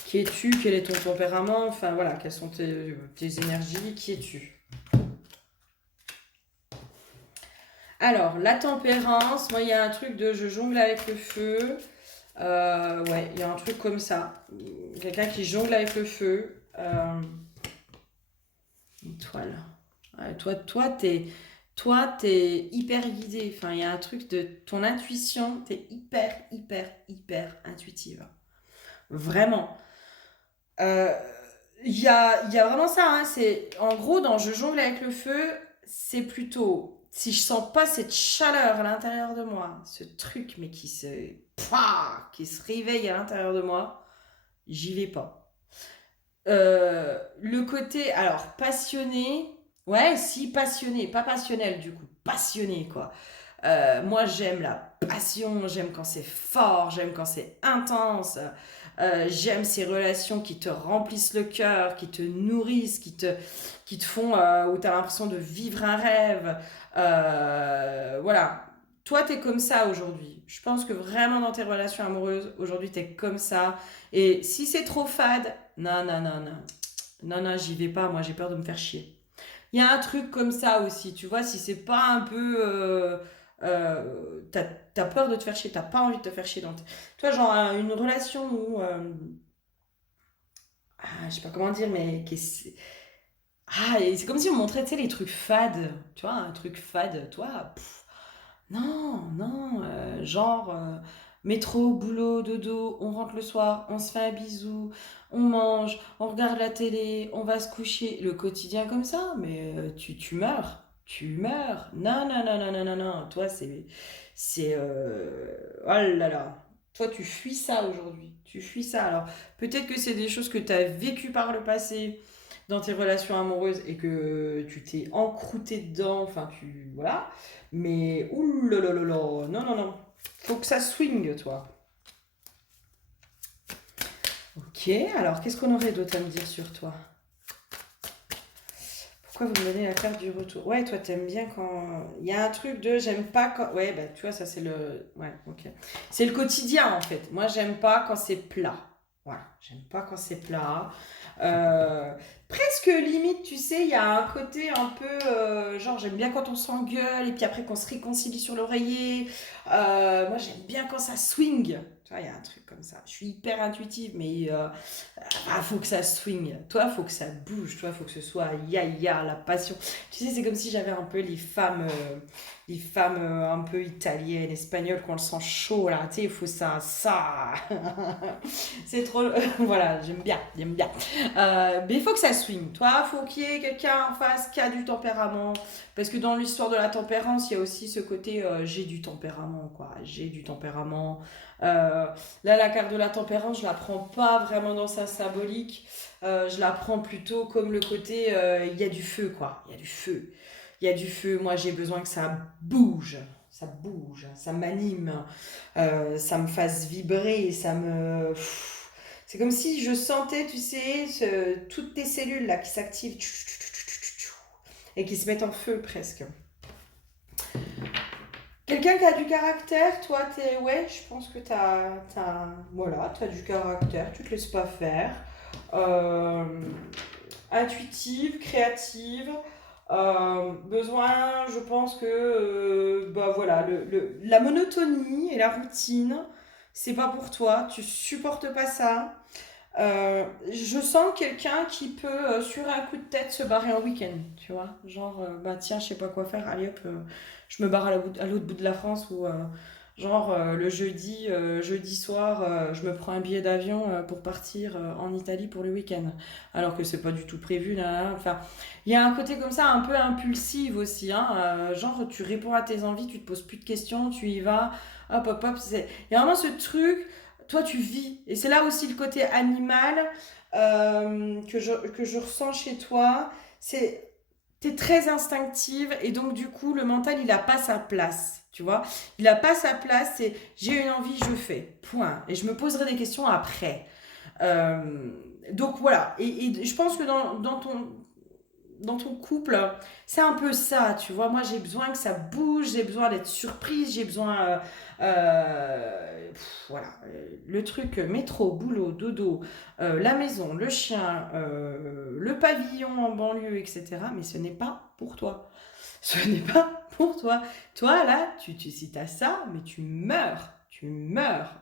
Qui es-tu? Quel est ton tempérament? Enfin voilà, quelles sont tes énergies? Qui es-tu? Alors, la tempérance, moi, il y a un truc de je jongle avec le feu. Ouais, il y a un truc comme ça. Quelqu'un qui jongle avec le feu. Étoile. Ouais, t'es hyper guidé. Enfin, il y a un truc de ton intuition. T'es hyper, hyper, hyper intuitive. Vraiment. Euh, il y a vraiment ça, hein. C'est, en gros, dans je jongle avec le feu, c'est plutôt si je sens pas cette chaleur à l'intérieur de moi, ce truc, mais qui se réveille à l'intérieur de moi, j'y vais pas. Le côté, alors, passionné, ouais, si passionné, pas passionnel du coup, passionné quoi. Moi, j'aime la passion, j'aime quand c'est fort, j'aime quand c'est intense. J'aime ces relations qui te remplissent le cœur, qui te nourrissent, qui te font, où tu as l'impression de vivre un rêve. Voilà. Toi, tu es comme ça aujourd'hui. Je pense que vraiment dans tes relations amoureuses, aujourd'hui, tu es comme ça. Et si c'est trop fade, non, non, non, non. Non, non, j'y vais pas. Moi, j'ai peur de me faire chier. Il y a un truc comme ça aussi, tu vois, si c'est pas un peu... t'as peur de te faire chier, t'as pas envie de te faire chier. Toi, genre une relation où... je sais pas comment dire, mais... et c'est comme si on montrait, tu sais, les trucs fades. Tu vois, un truc fade, toi... Non, non, métro, boulot, dodo, on rentre le soir, on se fait un bisou, on mange, on regarde la télé, on va se coucher, le quotidien comme ça, mais tu meurs, tu meurs. Non, non, non, non, non, non, non, toi oh là là, toi tu fuis ça aujourd'hui, tu fuis ça. Alors peut-être que c'est des choses que tu as vécues par le passé dans tes relations amoureuses et que tu t'es encrouté dedans, enfin voilà. Mais oulalalala, non, non, non. Faut que ça swing, toi. Ok, alors qu'est-ce qu'on aurait d'autre à me dire sur toi? Pourquoi vous me donnez la carte du retour? Ouais, toi, t'aimes bien quand... Il y a un truc de j'aime pas quand... Ouais, bah tu vois, ça c'est le... Ouais, ok. C'est le quotidien, en fait. Moi, j'aime pas quand c'est plat. Voilà, j'aime pas quand c'est plat. Euh, Presque limite, tu sais, il y a un côté un peu... genre, j'aime bien quand on s'engueule et puis après qu'on se réconcilie sur l'oreiller. Moi, j'aime bien quand ça swing. Tu vois, il y a un truc comme ça. Je suis hyper intuitive, mais faut que ça swing. Toi, faut que ça bouge. Toi, faut que ce soit ya la passion. Tu sais, c'est comme si j'avais un peu les femmes un peu italiennes, espagnoles, qui ont le sang chaud là. Tu sais, il faut ça. C'est trop. Voilà, j'aime bien, j'aime bien. Mais il faut que ça swing. Toi, faut qu'il y ait quelqu'un en face qui a du tempérament. Parce que dans l'histoire de la tempérance, il y a aussi ce côté j'ai du tempérament, quoi. J'ai du tempérament. Euh, Là, la carte de la tempérance, je la prends pas vraiment dans sa symbolique. Je la prends plutôt comme le côté il y a du feu, quoi. Il y a du feu. Il y a du feu. Moi, j'ai besoin que ça bouge. Ça bouge, ça m'anime, ça me fasse vibrer, ça me... C'est comme si je sentais, tu sais, toutes tes cellules là qui s'activent et qui se mettent en feu presque. Quelqu'un qui a du caractère, toi, t'es... Ouais, je pense que voilà, t'as du caractère, tu te laisses pas faire. Euh, Intuitive, créative. Besoin, je pense que bah voilà, la monotonie et la routine, c'est pas pour toi, tu supportes pas ça. Je sens quelqu'un qui peut, sur un coup de tête, se barrer en week-end, tu vois. Genre, bah tiens, je sais pas quoi faire, allez hop, je me barre à l'autre bout de la France ou le jeudi soir, je me prends un billet d'avion pour partir en Italie pour le week-end. Alors que c'est pas du tout prévu, là, là. Enfin, il y a un côté comme ça un peu impulsif aussi, hein. Genre, tu réponds à tes envies, tu te poses plus de questions, tu y vas, hop, hop, hop. Il y a vraiment ce truc toi tu vis. Et c'est là aussi le côté animal que je ressens chez toi. C'est t'es très instinctive et donc du coup le mental il a pas sa place. Tu vois, il a pas sa place. C'est j'ai une envie, je fais. Point. Et je me poserai des questions après. Euh, donc voilà. Et je pense que dans ton couple, c'est un peu ça, tu vois. Moi, j'ai besoin que ça bouge, j'ai besoin d'être surprise, j'ai besoin. Voilà. Le truc métro, boulot, dodo, la maison, le chien, le pavillon en banlieue, etc. Mais ce n'est pas pour toi. Ce n'est pas pour toi. Toi, là, si t'as ça, mais tu meurs. Tu meurs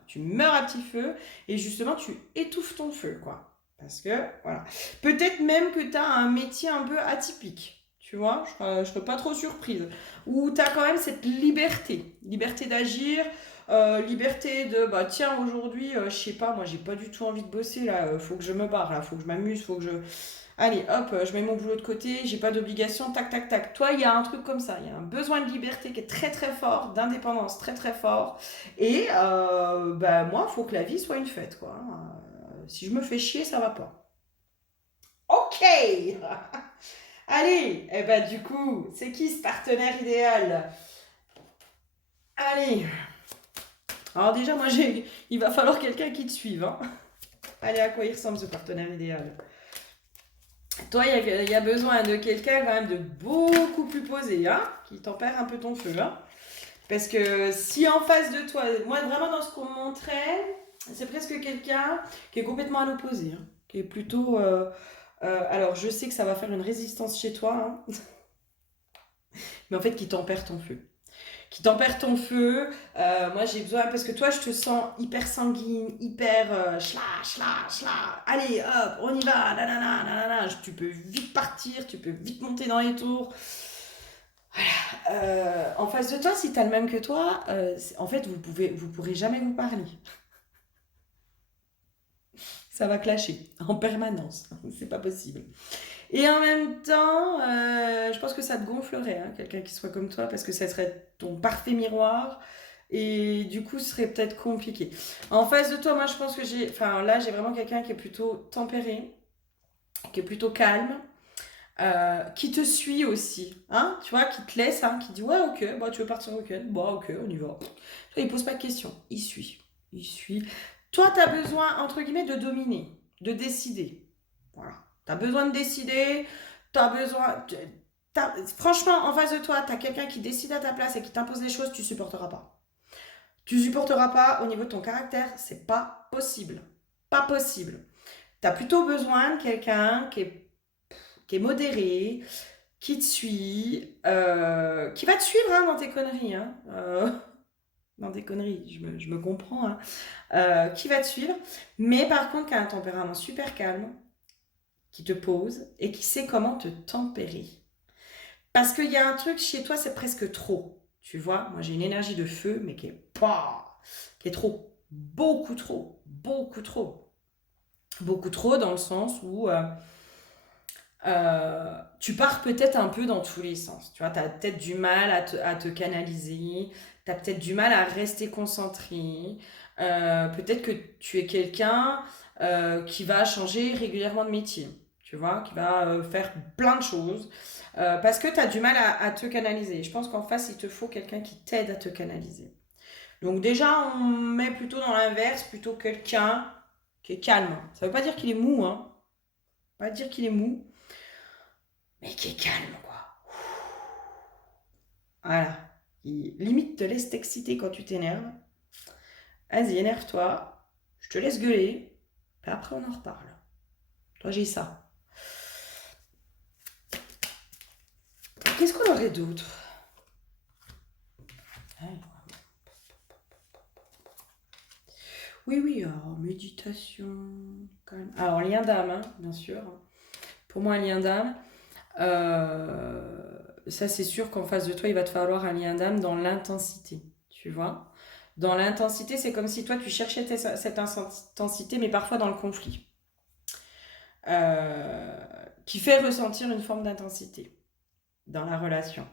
à petit feu et justement, tu étouffes ton feu, quoi. Parce que, voilà. Peut-être même que tu as un métier un peu atypique, tu vois, je serais pas trop surprise. Où tu as quand même cette liberté d'agir, liberté de, bah tiens, aujourd'hui, je sais pas, moi j'ai pas du tout envie de bosser là, faut que je me barre là, faut que je m'amuse, faut que je... Allez, hop, je mets mon boulot de côté, j'ai pas d'obligation, tac, tac, tac. Toi, il y a un truc comme ça, il y a un besoin de liberté qui est très très fort, d'indépendance très très fort. Et bah moi, faut que la vie soit une fête, quoi. Si je me fais chier, ça va pas. Ok. Allez, et bah du coup, c'est qui ce partenaire idéal? Allez. Alors déjà, il va falloir quelqu'un qui te suive, hein. Allez, à quoi il ressemble ce partenaire idéal? Toi, il y a besoin de quelqu'un quand même de beaucoup plus posé, hein, qui tempère un peu ton feu, hein. Parce que si en face de toi, moi vraiment dans ce qu'on me montrait, c'est presque quelqu'un qui est complètement à l'opposé, hein, qui est plutôt... alors je sais que ça va faire une résistance chez toi, hein, mais en fait qui tempère ton feu. Qui tempère ton feu. Moi j'ai besoin, parce que toi je te sens hyper sanguine, hyper schla, schla, schla. Allez hop, on y va, nanana, nanana. Tu peux vite partir, tu peux vite monter dans les tours. En face de toi, si t'as le même que toi, en fait, vous pourrez jamais vous parler. Ça va clasher en permanence. C'est pas possible. Et en même temps, je pense que ça te gonflerait, hein, quelqu'un qui soit comme toi, parce que ça serait ton parfait miroir. Et du coup, ce serait peut-être compliqué. En face de toi, moi, je pense que là, j'ai vraiment quelqu'un qui est plutôt tempéré, qui est plutôt calme, qui te suit aussi, hein, tu vois, qui te laisse, hein, qui dit ouais, ok, bah, tu veux partir au week-end, bah, ok, on y va. Tu vois, il pose pas de questions, il suit. Toi, tu as besoin, entre guillemets, de dominer, de décider. Voilà. Tu as besoin de décider, tu as besoin. Franchement, en face de toi, tu as quelqu'un qui décide à ta place et qui t'impose des choses, tu supporteras pas. Tu supporteras pas au niveau de ton caractère, c'est pas possible. Pas possible. Tu as plutôt besoin de quelqu'un qui est modéré, qui te suit, qui va te suivre, hein, dans tes conneries. Hein, dans tes conneries, je me comprends. Hein, qui va te suivre, mais par contre qui a un tempérament super calme, qui te pose et qui sait comment te tempérer. Parce qu'il y a un truc chez toi, c'est presque trop. Tu vois, moi j'ai une énergie de feu, mais qui est trop. Beaucoup trop. Beaucoup trop. Beaucoup trop dans le sens où tu pars peut-être un peu dans tous les sens. Tu vois, tu as peut-être du mal à te canaliser, tu as peut-être du mal à rester concentré. Peut-être que tu es quelqu'un qui va changer régulièrement de métier, tu vois, qui va faire plein de choses parce que tu as du mal à te canaliser. Je pense qu'en face, il te faut quelqu'un qui t'aide à te canaliser. Donc déjà, on met plutôt dans l'inverse, plutôt quelqu'un qui est calme. Ça veut pas dire qu'il est mou, hein. Pas dire qu'il est mou, mais qui est calme, quoi. Voilà. Qui limite te laisse t'exciter quand tu t'énerves. Vas-y, énerve-toi. Je te laisse gueuler. Puis après, on en reparle. Toi, j'ai ça. Qu'est-ce qu'on aurait d'autre? Oui, oui, alors, méditation, calme. Alors, lien d'âme, hein, bien sûr. Pour moi, un lien d'âme. Ça, c'est sûr qu'en face de toi, il va te falloir un lien d'âme dans l'intensité. Tu vois? Dans l'intensité, c'est comme si toi, tu cherchais cette intensité, mais parfois dans le conflit. Euh, qui fait ressentir une forme d'intensité dans la relation.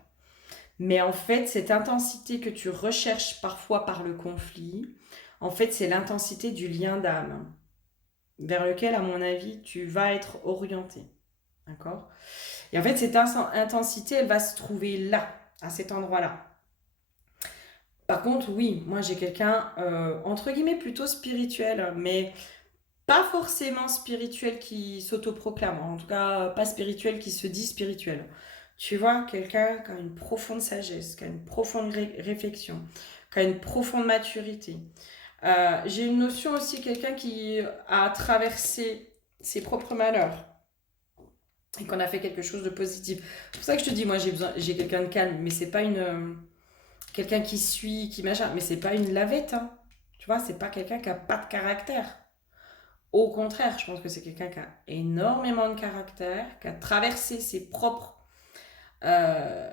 Mais en fait, cette intensité que tu recherches parfois par le conflit, en fait, c'est l'intensité du lien d'âme vers lequel, à mon avis, tu vas être orienté. D'accord? Et en fait, cette intensité, elle va se trouver là, à cet endroit-là. Par contre, oui, moi j'ai quelqu'un, entre guillemets, plutôt spirituel, mais pas forcément spirituel qui s'autoproclame, en tout cas pas spirituel qui se dit spirituel. Tu vois, quelqu'un qui a une profonde sagesse, qui a une profonde réflexion, qui a une profonde maturité. J'ai une notion aussi, quelqu'un qui a traversé ses propres malheurs et qu'on a fait quelque chose de positif. C'est pour ça que je te dis, moi j'ai quelqu'un de calme, mais c'est pas quelqu'un qui suit, qui machin, mais c'est pas une lavette, hein. Tu vois, c'est pas quelqu'un qui a pas de caractère. Au contraire, je pense que c'est quelqu'un qui a énormément de caractère, qui a traversé ses propres euh,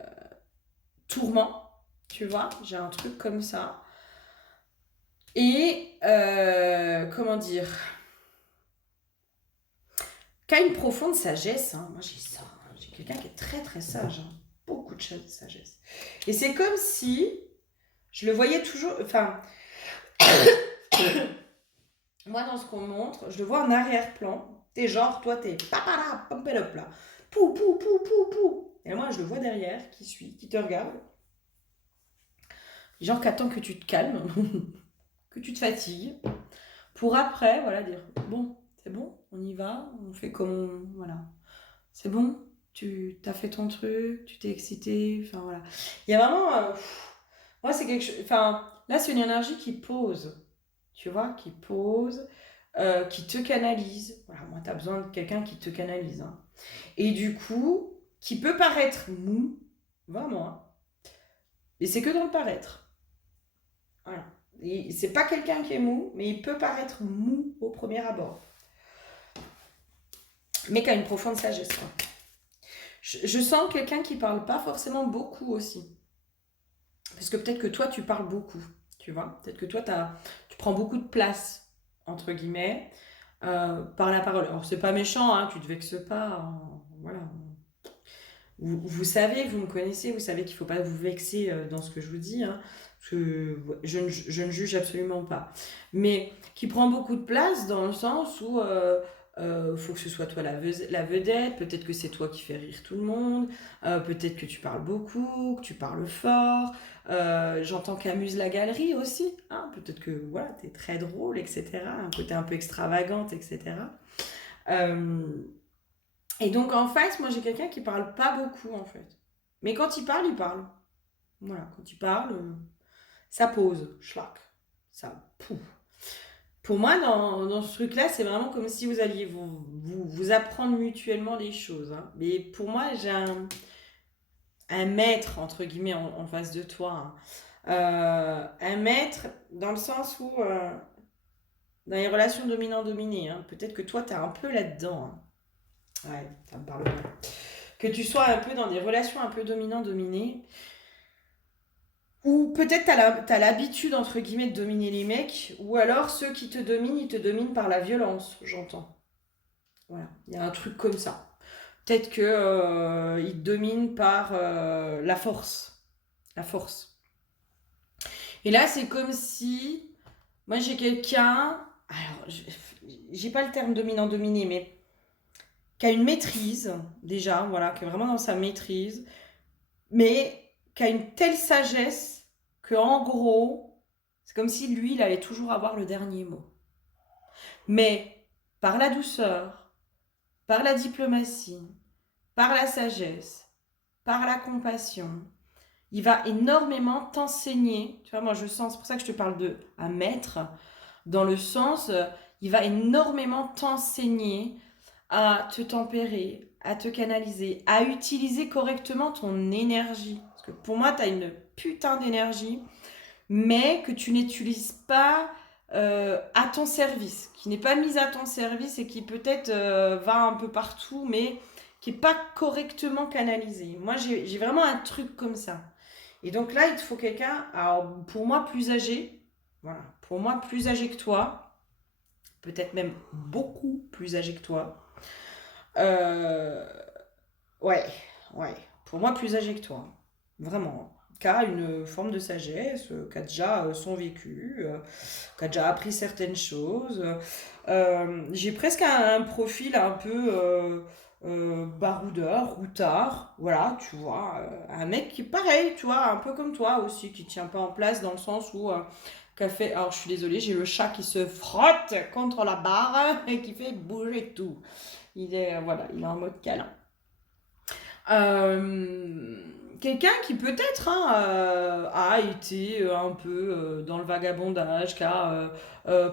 tourments, tu vois, j'ai un truc comme ça. Et, comment dire, qui a une profonde sagesse, hein. Moi j'ai ça, hein. J'ai quelqu'un qui est très très sage, hein. Beaucoup de sagesse. Et c'est comme si je le voyais toujours, enfin, moi dans ce qu'on montre, je le vois en arrière-plan. T'es genre, toi t'es papara, pompelop là. Pou, pou, pou, pou, pou. Et moi je le vois derrière, qui suit, qui te regarde. Genre qu'attend que tu te calmes, que tu te fatigues, pour après, voilà, dire, bon, c'est bon, on y va, on fait comme voilà. C'est bon, tu as fait ton truc, tu t'es excité, enfin voilà. Il y a vraiment, moi c'est quelque chose, enfin là c'est une énergie qui pose, tu vois, qui pose, qui te canalise. Voilà, moi tu as besoin de quelqu'un qui te canalise, hein. Et du coup, qui peut paraître mou, vraiment, hein, et c'est que dans le paraître. Voilà. Et c'est pas quelqu'un qui est mou, mais il peut paraître mou au premier abord, mais qui a une profonde sagesse, quoi. Je sens quelqu'un qui parle pas forcément beaucoup aussi. Parce que peut-être que toi, tu parles beaucoup, tu vois. Peut-être que toi, tu prends beaucoup de place, entre guillemets, par la parole. Alors, c'est pas méchant, hein, tu te vexes pas, hein, voilà. Vous savez, vous me connaissez, vous savez qu'il faut pas vous vexer dans ce que je vous dis, hein, parce que je ne juge absolument pas. Mais qui prend beaucoup de place dans le sens où faut que ce soit toi la vedette, peut-être que c'est toi qui fais rire tout le monde, peut-être que tu parles beaucoup, que tu parles fort, j'entends qu'amuse la galerie aussi, hein, peut-être que voilà, t'es très drôle, etc., un côté un peu extravagante, etc. Euh, et donc en face, moi j'ai quelqu'un qui parle pas beaucoup en fait. Mais quand il parle, il parle. Voilà, quand il parle, ça pose, schlac, ça pouf. Pour moi, dans ce truc-là, c'est vraiment comme si vous alliez vous apprendre mutuellement des choses, hein. Mais pour moi, j'ai un maître, entre guillemets, en face de toi, hein. Un maître dans le sens où, dans les relations dominant-dominé, hein, peut-être que toi, tu es un peu là-dedans, hein. Ouais, ça me parle bien. Que tu sois un peu dans des relations un peu dominant-dominé, ou peut-être t'as l'habitude, entre guillemets, de dominer les mecs, ou alors ceux qui te dominent, ils te dominent par la violence, j'entends. Voilà, il y a un truc comme ça. Peut-être que ils te dominent par la force. La force. Et là, c'est comme si, moi j'ai quelqu'un, alors j'ai pas le terme dominant-dominé, mais qui a une maîtrise, déjà, voilà, qui est vraiment dans sa maîtrise, mais qui a une telle sagesse que en gros, c'est comme si lui, il allait toujours avoir le dernier mot. Mais par la douceur, par la diplomatie, par la sagesse, par la compassion, il va énormément t'enseigner. Tu vois, moi je sens, c'est pour ça que je te parle de un maître, dans le sens, il va énormément t'enseigner à te tempérer, à te canaliser, à utiliser correctement ton énergie. Parce que pour moi, tu as une putain d'énergie, mais que tu n'utilises pas à ton service, qui n'est pas mise à ton service et qui peut-être va un peu partout, mais qui n'est pas correctement canalisée. Moi, j'ai vraiment un truc comme ça. Et donc là, il te faut quelqu'un, alors pour moi, plus âgé. Voilà, pour moi, plus âgé que toi. Peut-être même beaucoup plus âgé que toi. Euh, ouais, ouais. Pour moi, plus âgé que toi. Vraiment. Qui a une forme de sagesse, qui a déjà son vécu, qui a déjà appris certaines choses. J'ai presque un profil un peu baroudeur, routard, voilà, tu vois. Un mec qui est pareil, tu vois, un peu comme toi aussi, qui tient pas en place dans le sens où... qu'a fait, alors je suis désolée, j'ai le chat qui se frotte contre la barre et qui fait bouger tout. Il est, voilà, il est en mode câlin. Euh, Quelqu'un qui peut-être hein, a été un peu dans le vagabondage, qui a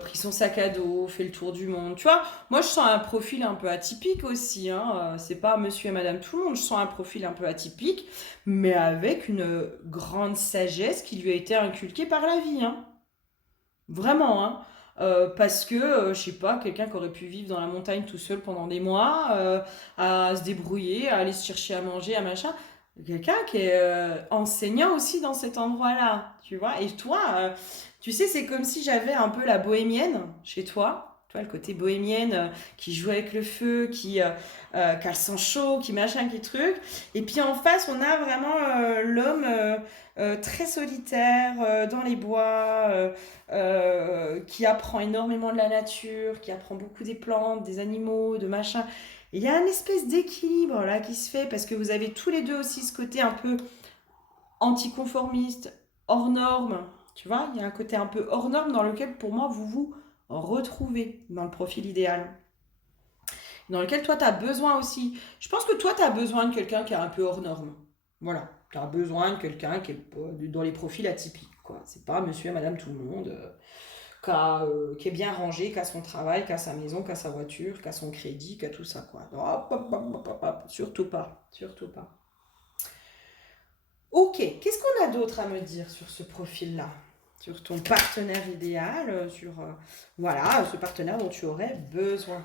pris son sac à dos, fait le tour du monde. Tu vois, moi je sens un profil un peu atypique aussi, hein. C'est pas monsieur et madame tout le monde, je sens un profil un peu atypique, mais avec une grande sagesse qui lui a été inculquée par la vie, hein. Vraiment, hein. Parce que, je sais pas, quelqu'un qui aurait pu vivre dans la montagne tout seul pendant des mois, à se débrouiller, à aller se chercher à manger, à machin. Quelqu'un qui est enseignant aussi dans cet endroit-là, tu vois. Et toi, tu sais, c'est comme si j'avais un peu la bohémienne chez toi. Tu vois, le côté bohémienne qui joue avec le feu, qui a le sang chaud, qui machin, qui truc. Et puis en face, on a vraiment l'homme très solitaire dans les bois, qui apprend énormément de la nature, qui apprend beaucoup des plantes, des animaux, de machin. Et il y a une espèce d'équilibre là qui se fait parce que vous avez tous les deux aussi ce côté un peu anticonformiste, hors norme. Tu vois, il y a un côté un peu hors norme dans lequel, pour moi, vous vous retrouvez dans le profil idéal. Dans lequel, toi, tu as besoin aussi. Je pense que toi, tu as besoin de quelqu'un qui est un peu hors norme. Voilà. Tu as besoin de quelqu'un qui est dans les profils atypiques, quoi. C'est pas monsieur et madame tout le monde, qui est bien rangé, qui a son travail, qui a sa maison, qui a sa voiture, qui a son crédit, qui a tout ça, quoi. Non, hop, hop, hop, hop, hop, hop. Surtout pas. Surtout pas. Ok, qu'est-ce qu'on a d'autre à me dire sur ce profil-là? Sur ton partenaire idéal, sur voilà, ce partenaire dont tu aurais besoin.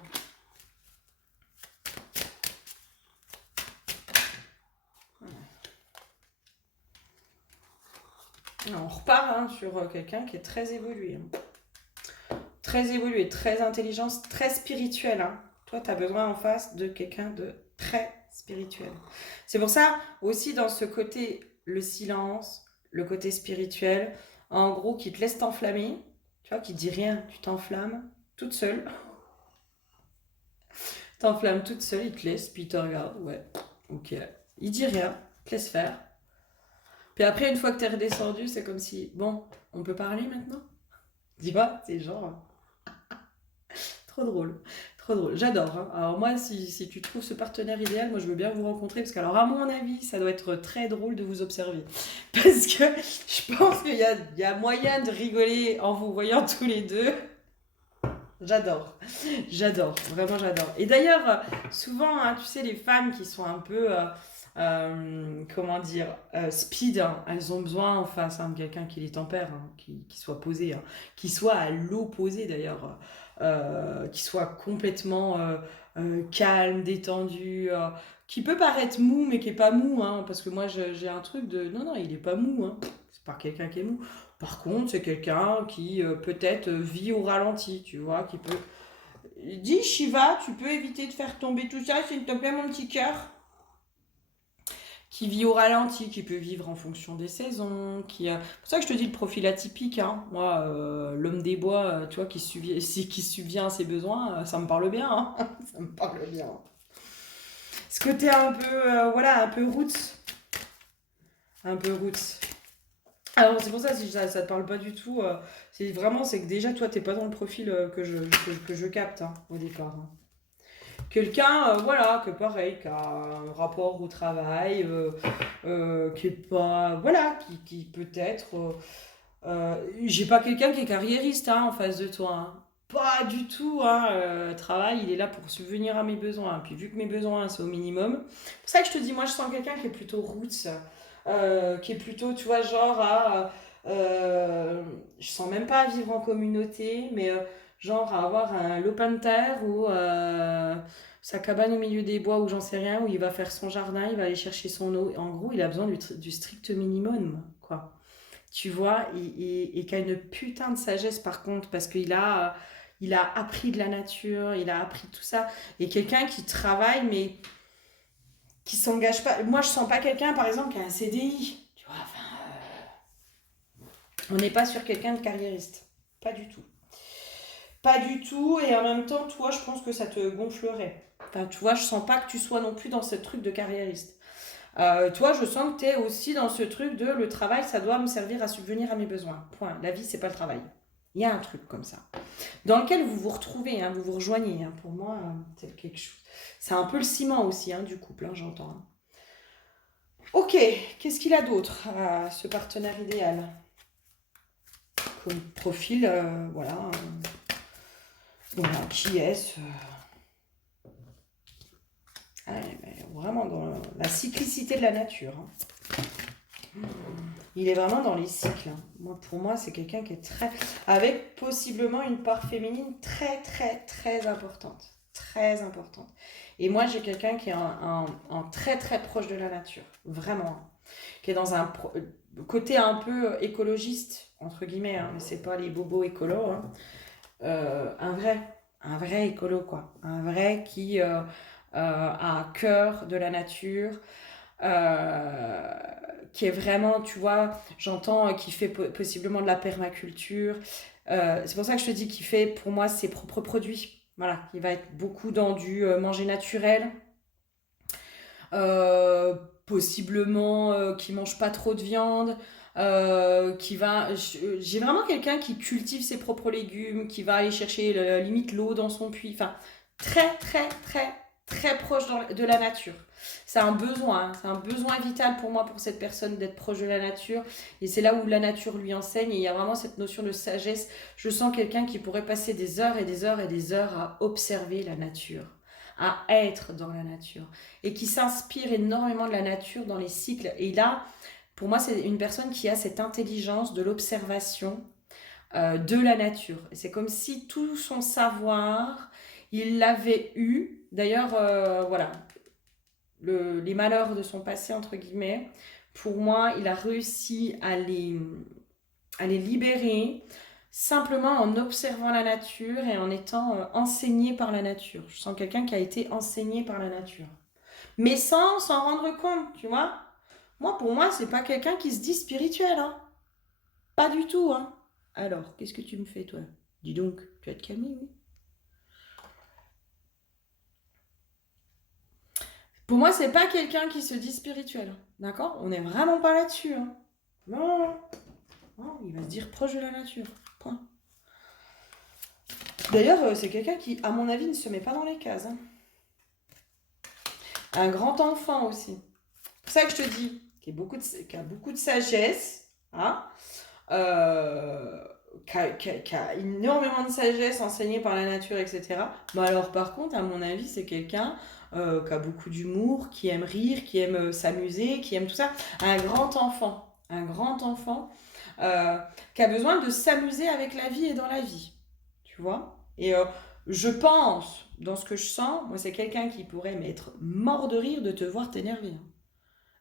On repart hein, sur quelqu'un qui est très évolué. Très évolué, très intelligent, très spirituel. Hein. Toi, tu as besoin en face de quelqu'un de très spirituel. C'est pour ça, aussi dans ce côté, le silence, le côté spirituel, en gros, qui te laisse t'enflammer, tu vois, qui dit rien, tu t'enflammes toute seule. T'enflammes toute seule, il te laisse, puis il te regarde, ouais, ok. Il dit rien, il te laisse faire. Puis après, une fois que t'es redescendu, c'est comme si, bon, on peut parler maintenant? Tu vois, c'est genre, trop drôle, trop drôle. J'adore. Hein. Alors moi, si tu trouves ce partenaire idéal, moi je veux bien vous rencontrer parce qu'alors à mon avis, ça doit être très drôle de vous observer. Parce que je pense qu'il y a moyen de rigoler en vous voyant tous les deux. J'adore, j'adore, vraiment j'adore. Et d'ailleurs, souvent, hein, tu sais, les femmes qui sont un peu, comment dire, speed, hein, elles ont besoin en face hein, de quelqu'un qui les tempère, hein, qui soit posé, hein, qui soit à l'opposé d'ailleurs, qui soit complètement calme, détendu, qui peut paraître mou, mais qui est pas mou, hein, parce que moi j'ai un truc de, non, non, il est pas mou, hein, c'est pas quelqu'un qui est mou. Par contre, c'est quelqu'un qui peut-être vit au ralenti, tu vois, qui peut... Dis Shiva, tu peux éviter de faire tomber tout ça, s'il te plaît, mon petit cœur. Qui vit au ralenti, qui peut vivre en fonction des saisons, qui... C'est pour ça que je te dis le profil atypique, hein. Moi, l'homme des bois, tu vois, qui subvient à ses besoins, ça me parle bien, hein. Ça me parle bien. Ce côté un peu, voilà, un peu roots. Un peu roots. Alors c'est pour ça, si ça te parle pas du tout, c'est vraiment, c'est que déjà toi t'es pas dans le profil que je capte hein, au départ. Hein. Quelqu'un, voilà, que pareil, qui a un rapport au travail, qui est pas, voilà, qui peut-être, j'ai pas quelqu'un qui est carriériste hein, en face de toi. Hein. Pas du tout, hein, travail, il est là pour subvenir à mes besoins. Puis vu que mes besoins c'est au minimum, c'est pour ça que je te dis, moi je sens quelqu'un qui est plutôt roots, qui est plutôt, tu vois, genre à. Je sens même pas à vivre en communauté, mais genre à avoir un lopin de terre ou sa cabane au milieu des bois ou j'en sais rien, où il va faire son jardin, il va aller chercher son eau. En gros, il a besoin du strict minimum, quoi. Tu vois, et qui a une putain de sagesse par contre, parce il a appris de la nature, il a appris tout ça. Et quelqu'un qui travaille, mais qui s'engage pas. Moi, je sens pas quelqu'un, par exemple, qui a un CDI. Tu vois, enfin, on n'est pas sur quelqu'un de carriériste. Pas du tout. Pas du tout, et en même temps, toi, je pense que ça te gonflerait. Enfin, tu vois, je sens pas que tu sois non plus dans ce truc de carriériste. Toi, je sens que tu es aussi dans ce truc de le travail, ça doit me servir à subvenir à mes besoins. Point. La vie, c'est pas le travail. Il y a un truc comme ça. Dans lequel vous vous retrouvez, hein, vous vous rejoignez. Hein. Pour moi, c'est quelque chose. C'est un peu le ciment aussi hein, du couple, hein, j'entends. Hein. Ok, qu'est-ce qu'il a d'autre, ce partenaire idéal? Comme profil, voilà. Voilà, qui est-ce vraiment dans la cyclicité de la nature. Hein. Il est vraiment dans les cycles. Hein. Moi, pour moi, c'est quelqu'un qui est très... avec possiblement une part féminine très, très, très importante. Très importante. Et moi, j'ai quelqu'un qui est un très, très proche de la nature. Vraiment. Qui est dans un côté un peu écologiste, entre guillemets. Hein, mais c'est pas les bobos écolos. Hein. Un vrai écolo, quoi. Un vrai qui a à cœur de la nature, euh, qui est vraiment, tu vois, j'entends qui fait possiblement de la permaculture. C'est pour ça que je te dis qu'il fait pour moi ses propres produits. Voilà, il va être beaucoup dans du manger naturel. Euh, possiblement qui mange pas trop de viande, qui va... J'ai vraiment quelqu'un qui cultive ses propres légumes, qui va aller chercher limite l'eau dans son puits, enfin très très très très proche de la nature. C'est un besoin vital pour moi, pour cette personne, d'être proche de la nature. Et c'est là où la nature lui enseigne. Et il y a vraiment cette notion de sagesse. Je sens quelqu'un qui pourrait passer des heures et des heures et des heures à observer la nature, à être dans la nature. Et qui s'inspire énormément de la nature dans les cycles. Et là, pour moi, c'est une personne qui a cette intelligence de l'observation de la nature. Et c'est comme si tout son savoir, il l'avait eu. D'ailleurs, voilà, les malheurs de son passé, entre guillemets, pour moi, il a réussi à les libérer simplement en observant la nature et en étant enseigné par la nature. Je sens quelqu'un qui a été enseigné par la nature. Mais sans s'en rendre compte, tu vois. Moi, pour moi, c'est pas quelqu'un qui se dit spirituel, hein. Pas du tout, hein. Alors, qu'est-ce que tu me fais, toi? Dis donc, tu vas te calmer, oui. Pour moi, c'est pas quelqu'un qui se dit spirituel, d'accord? On n'est vraiment pas là-dessus, hein. Non, non, il va se dire proche de la nature, point. D'ailleurs, c'est quelqu'un qui, à mon avis, ne se met pas dans les cases, hein. Un grand enfant aussi. C'est pour ça que je te dis, qui a beaucoup de sagesse, hein, euh, qui a énormément de sagesse enseignée par la nature, etc. Mais alors, par contre, à mon avis, c'est quelqu'un qui a beaucoup d'humour, qui aime rire, qui aime s'amuser, qui aime tout ça. Un grand enfant qui a besoin de s'amuser avec la vie et dans la vie, tu vois. Et je pense, dans ce que je sens, moi, c'est quelqu'un qui pourrait m'être mort de rire de te voir t'énerver, hein.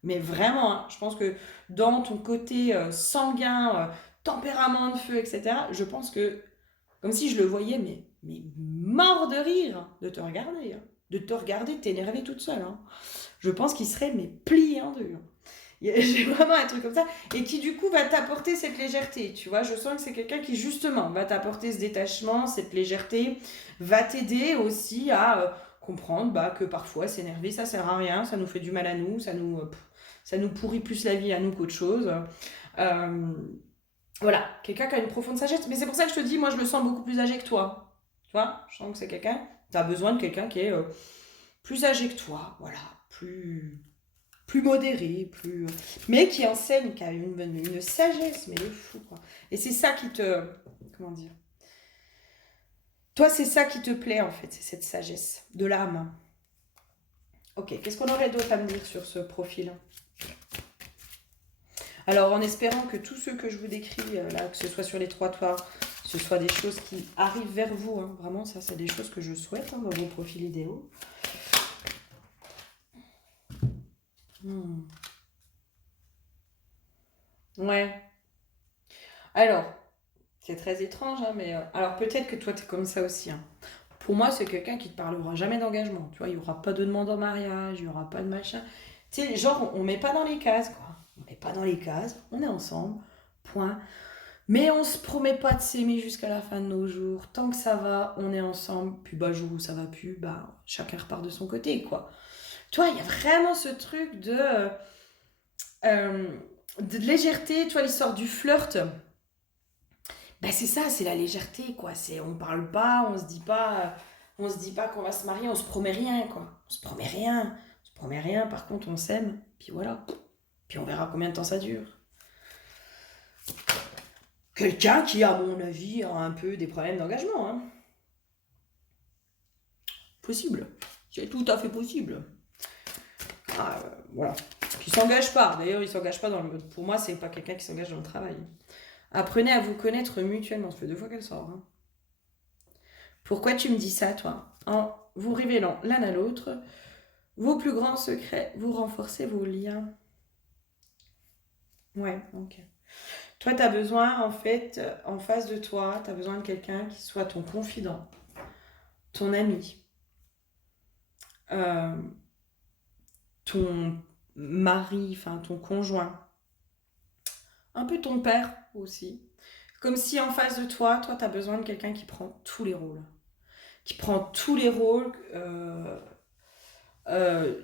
Mais vraiment, hein, je pense que dans ton côté sanguin, tempérament de feu, etc., je pense que, comme si je le voyais, mais mort de rire de te regarder, hein. De te regarder t'énerver toute seule, hein. Je pense qu'il serait mais plié en deux, hein. J'ai vraiment un truc comme ça. Et qui du coup va t'apporter cette légèreté. Tu vois, je sens que c'est quelqu'un qui justement va t'apporter ce détachement, cette légèreté, va t'aider aussi à comprendre bah, que parfois s'énerver ça sert à rien, ça nous fait du mal à nous, ça nous pourrit plus la vie à nous qu'autre chose. Euh, voilà, quelqu'un qui a une profonde sagesse. Mais c'est pour ça que je te dis, moi je le sens beaucoup plus âgé que toi. Tu vois, je sens que c'est quelqu'un, tu as besoin de quelqu'un qui est plus âgé que toi, voilà, plus modéré, mais qui enseigne, qui a une sagesse, mais de fou, quoi. Et c'est ça qui te... Comment dire? Toi, c'est ça qui te plaît, en fait, c'est cette sagesse de l'âme. Ok, qu'est-ce qu'on aurait d'autre à me dire sur ce profil? Alors, en espérant que tous ceux que je vous décris, là, que ce soit sur les trois toits, ce soit des choses qui arrivent vers vous, hein. Vraiment, ça, c'est des choses que je souhaite hein, dans vos profils idéaux. Ouais. Alors, c'est très étrange, hein, mais alors peut-être que toi, tu es comme ça aussi, hein. Pour moi, c'est quelqu'un qui te parlera jamais d'engagement. Tu vois, il n'y aura pas de demande en mariage, il n'y aura pas de machin. Tu sais, genre, on met pas dans les cases, quoi. On met pas dans les cases, on est ensemble, point. Mais on se promet pas de s'aimer jusqu'à la fin de nos jours. Tant que ça va, on est ensemble. Puis bah, jour où ça va plus, bah, chacun repart de son côté, quoi. Tu vois, il y a vraiment ce truc euh, de légèreté, tu vois, l'histoire du flirt. Ben c'est ça, c'est la légèreté, quoi. C'est, on parle pas, on se dit pas qu'on va se marier, on se promet rien, quoi. On se promet rien, on se promet rien. Par contre, on s'aime, puis voilà. Puis on verra combien de temps ça dure. Quelqu'un qui, à mon avis, a un peu des problèmes d'engagement, hein. Possible. C'est tout à fait possible. Ah, voilà. Qui s'engage pas. D'ailleurs, il s'engage pas dans le. Pour moi, c'est pas quelqu'un qui s'engage dans le travail. Apprenez à vous connaître mutuellement. Ça fait 2 fois qu'elle sort, hein. Pourquoi tu me dis ça, toi? En vous révélant l'un à l'autre vos plus grands secrets, vous renforcez vos liens. Ouais, ok. Toi, tu as besoin, en fait, en face de toi, tu as besoin de quelqu'un qui soit ton confident, ton ami, euh, ton mari, enfin ton conjoint, un peu ton père aussi. Comme si en face de toi, tu as besoin de quelqu'un qui prend tous les rôles. Qui prend tous les rôles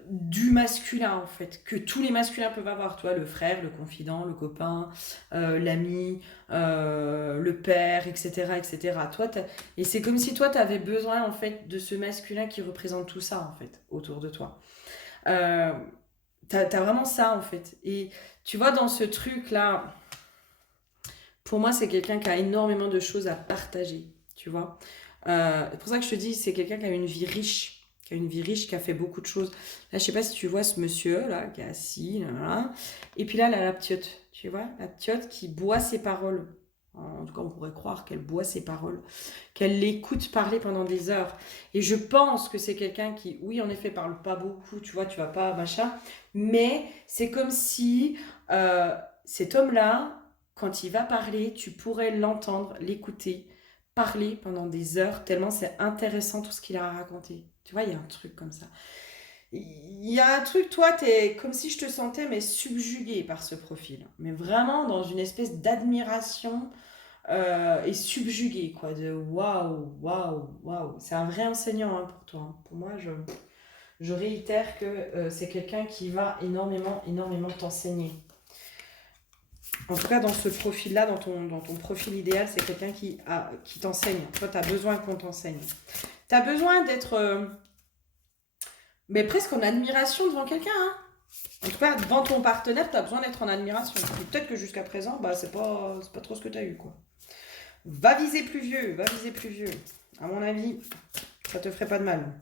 du masculin en fait, que tous les masculins peuvent avoir, toi, le frère, le confident, le copain, l'ami, le père, etc. etc. Et c'est comme si toi, tu avais besoin en fait de ce masculin qui représente tout ça en fait, autour de toi. Euh, t'as vraiment ça en fait. Et tu vois, dans ce truc-là, pour moi, c'est quelqu'un qui a énormément de choses à partager, tu vois. C'est pour ça que je te dis, c'est quelqu'un qui a une vie riche, qui a fait beaucoup de choses. Là, je sais pas si tu vois ce monsieur là, qui est assis, là, là. Et puis là, la ptiote, tu vois, la ptiote qui boit ses paroles. En tout cas, on pourrait croire qu'elle boit ses paroles, qu'elle l'écoute parler pendant des heures. Et je pense que c'est quelqu'un qui, oui, en effet, parle pas beaucoup, tu vois, tu vas pas, machin, mais c'est comme si cet homme-là, quand il va parler, tu pourrais l'entendre, l'écouter, parler pendant des heures, tellement c'est intéressant tout ce qu'il a à raconter. Tu vois, il y a un truc comme ça. Il y a un truc, toi, t'es comme si je te sentais, mais subjugué par ce profil. Mais vraiment dans une espèce d'admiration et subjugué, quoi. De waouh, waouh, waouh. C'est un vrai enseignant hein, pour toi. Hein. Pour moi, je réitère que c'est quelqu'un qui va énormément, énormément t'enseigner. En tout cas, dans ce profil-là, dans ton profil idéal, c'est quelqu'un qui t'enseigne. Toi, tu as besoin qu'on t'enseigne. Tu as besoin d'être mais presque en admiration devant quelqu'un. Hein. En tout cas, devant ton partenaire, tu as besoin d'être en admiration. Et peut-être que jusqu'à présent, bah, c'est pas trop ce que tu as eu. Quoi. Va viser plus vieux, va viser plus vieux. À mon avis, ça te ferait pas de mal.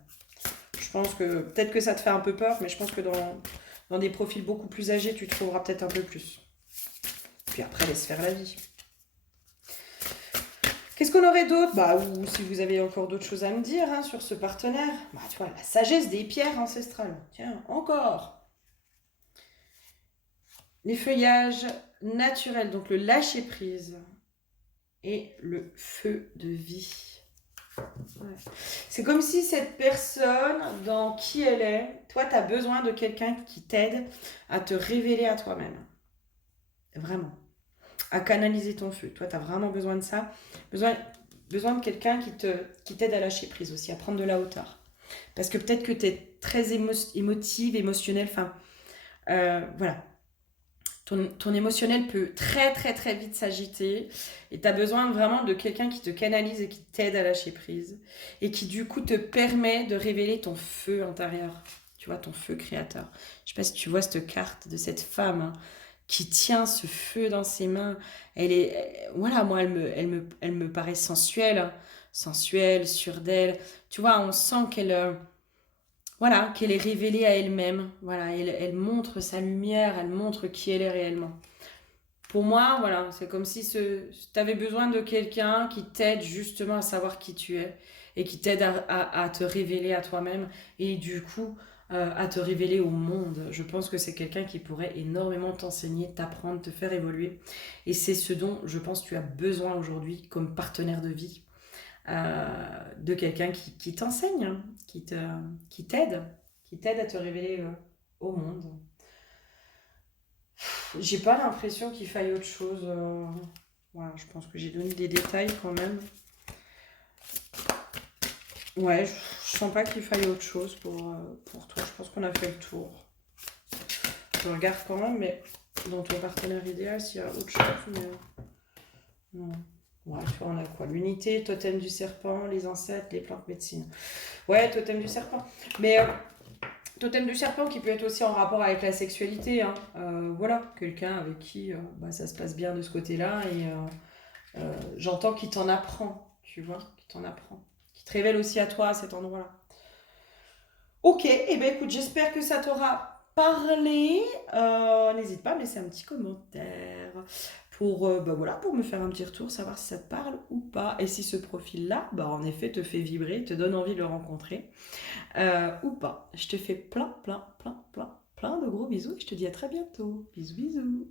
Je pense que peut-être que ça te fait un peu peur, mais je pense que dans des profils beaucoup plus âgés, tu trouveras peut-être un peu plus. Puis après, laisse faire la vie. Qu'est-ce qu'on aurait d'autre bah, ou si vous avez encore d'autres choses à me dire hein, sur ce partenaire. Bah, tu vois, la sagesse des pierres ancestrales. Tiens, encore. Les feuillages naturels, donc le lâcher-prise et le feu de vie. Ouais. C'est comme si cette personne, dans qui elle est, toi, tu as besoin de quelqu'un qui t'aide à te révéler à toi-même. Vraiment. À canaliser ton feu. Toi, tu as vraiment besoin de ça. Besoin de quelqu'un qui t'aide à lâcher prise aussi, à prendre de la hauteur. Parce que peut-être que tu es très émotive, émotionnelle. Enfin, voilà. Ton émotionnel peut très, très, très vite s'agiter. Et tu as besoin vraiment de quelqu'un qui te canalise et qui t'aide à lâcher prise. Et qui, du coup, te permet de révéler ton feu intérieur. Tu vois, ton feu créateur. Je sais pas si tu vois cette carte de cette femme hein, qui tient ce feu dans ses mains. Voilà, moi, elle me paraît sensuelle, hein. Sensuelle, sûre d'elle. Tu vois, on sent voilà, qu'elle est révélée à elle-même. Voilà, elle montre sa lumière, elle montre qui elle est réellement. Pour moi, voilà, c'est comme si tu avais besoin de quelqu'un qui t'aide justement à savoir qui tu es et qui t'aide à te révéler à toi-même et du coup à te révéler au monde. Je pense que c'est quelqu'un qui pourrait énormément t'enseigner, t'apprendre, te faire évoluer. Et c'est ce dont je pense que tu as besoin aujourd'hui comme partenaire de vie. De quelqu'un qui t'enseigne, hein, qui t'aide à te révéler au monde. J'ai pas l'impression qu'il faille autre chose. Voilà, je pense que j'ai donné des détails quand même. Ouais, je sens pas qu'il faille autre chose pour toi. Je pense qu'on a fait le tour. Je regarde quand même, mais dans ton partenaire idéal, s'il y a autre chose, mais non. Ouais, tu vois, on a quoi? L'unité, totem du serpent, les ancêtres, les plantes médecine. Ouais, totem du serpent. Mais totem du serpent qui peut être aussi en rapport avec la sexualité. Hein. Voilà, quelqu'un avec qui ça se passe bien de ce côté-là. Et j'entends qu'il t'en apprend, tu vois, qu'il t'en apprend. Qui te révèle aussi à toi à cet endroit-là. Ok, et eh ben écoute, j'espère que ça t'aura parlé. N'hésite pas à me laisser un petit commentaire pour, voilà, pour me faire un petit retour, savoir si ça te parle ou pas. Et si ce profil-là, en effet, te fait vibrer, te donne envie de le rencontrer ou pas. Je te fais plein, plein, plein, plein, plein de gros bisous et je te dis à très bientôt. Bisous, bisous.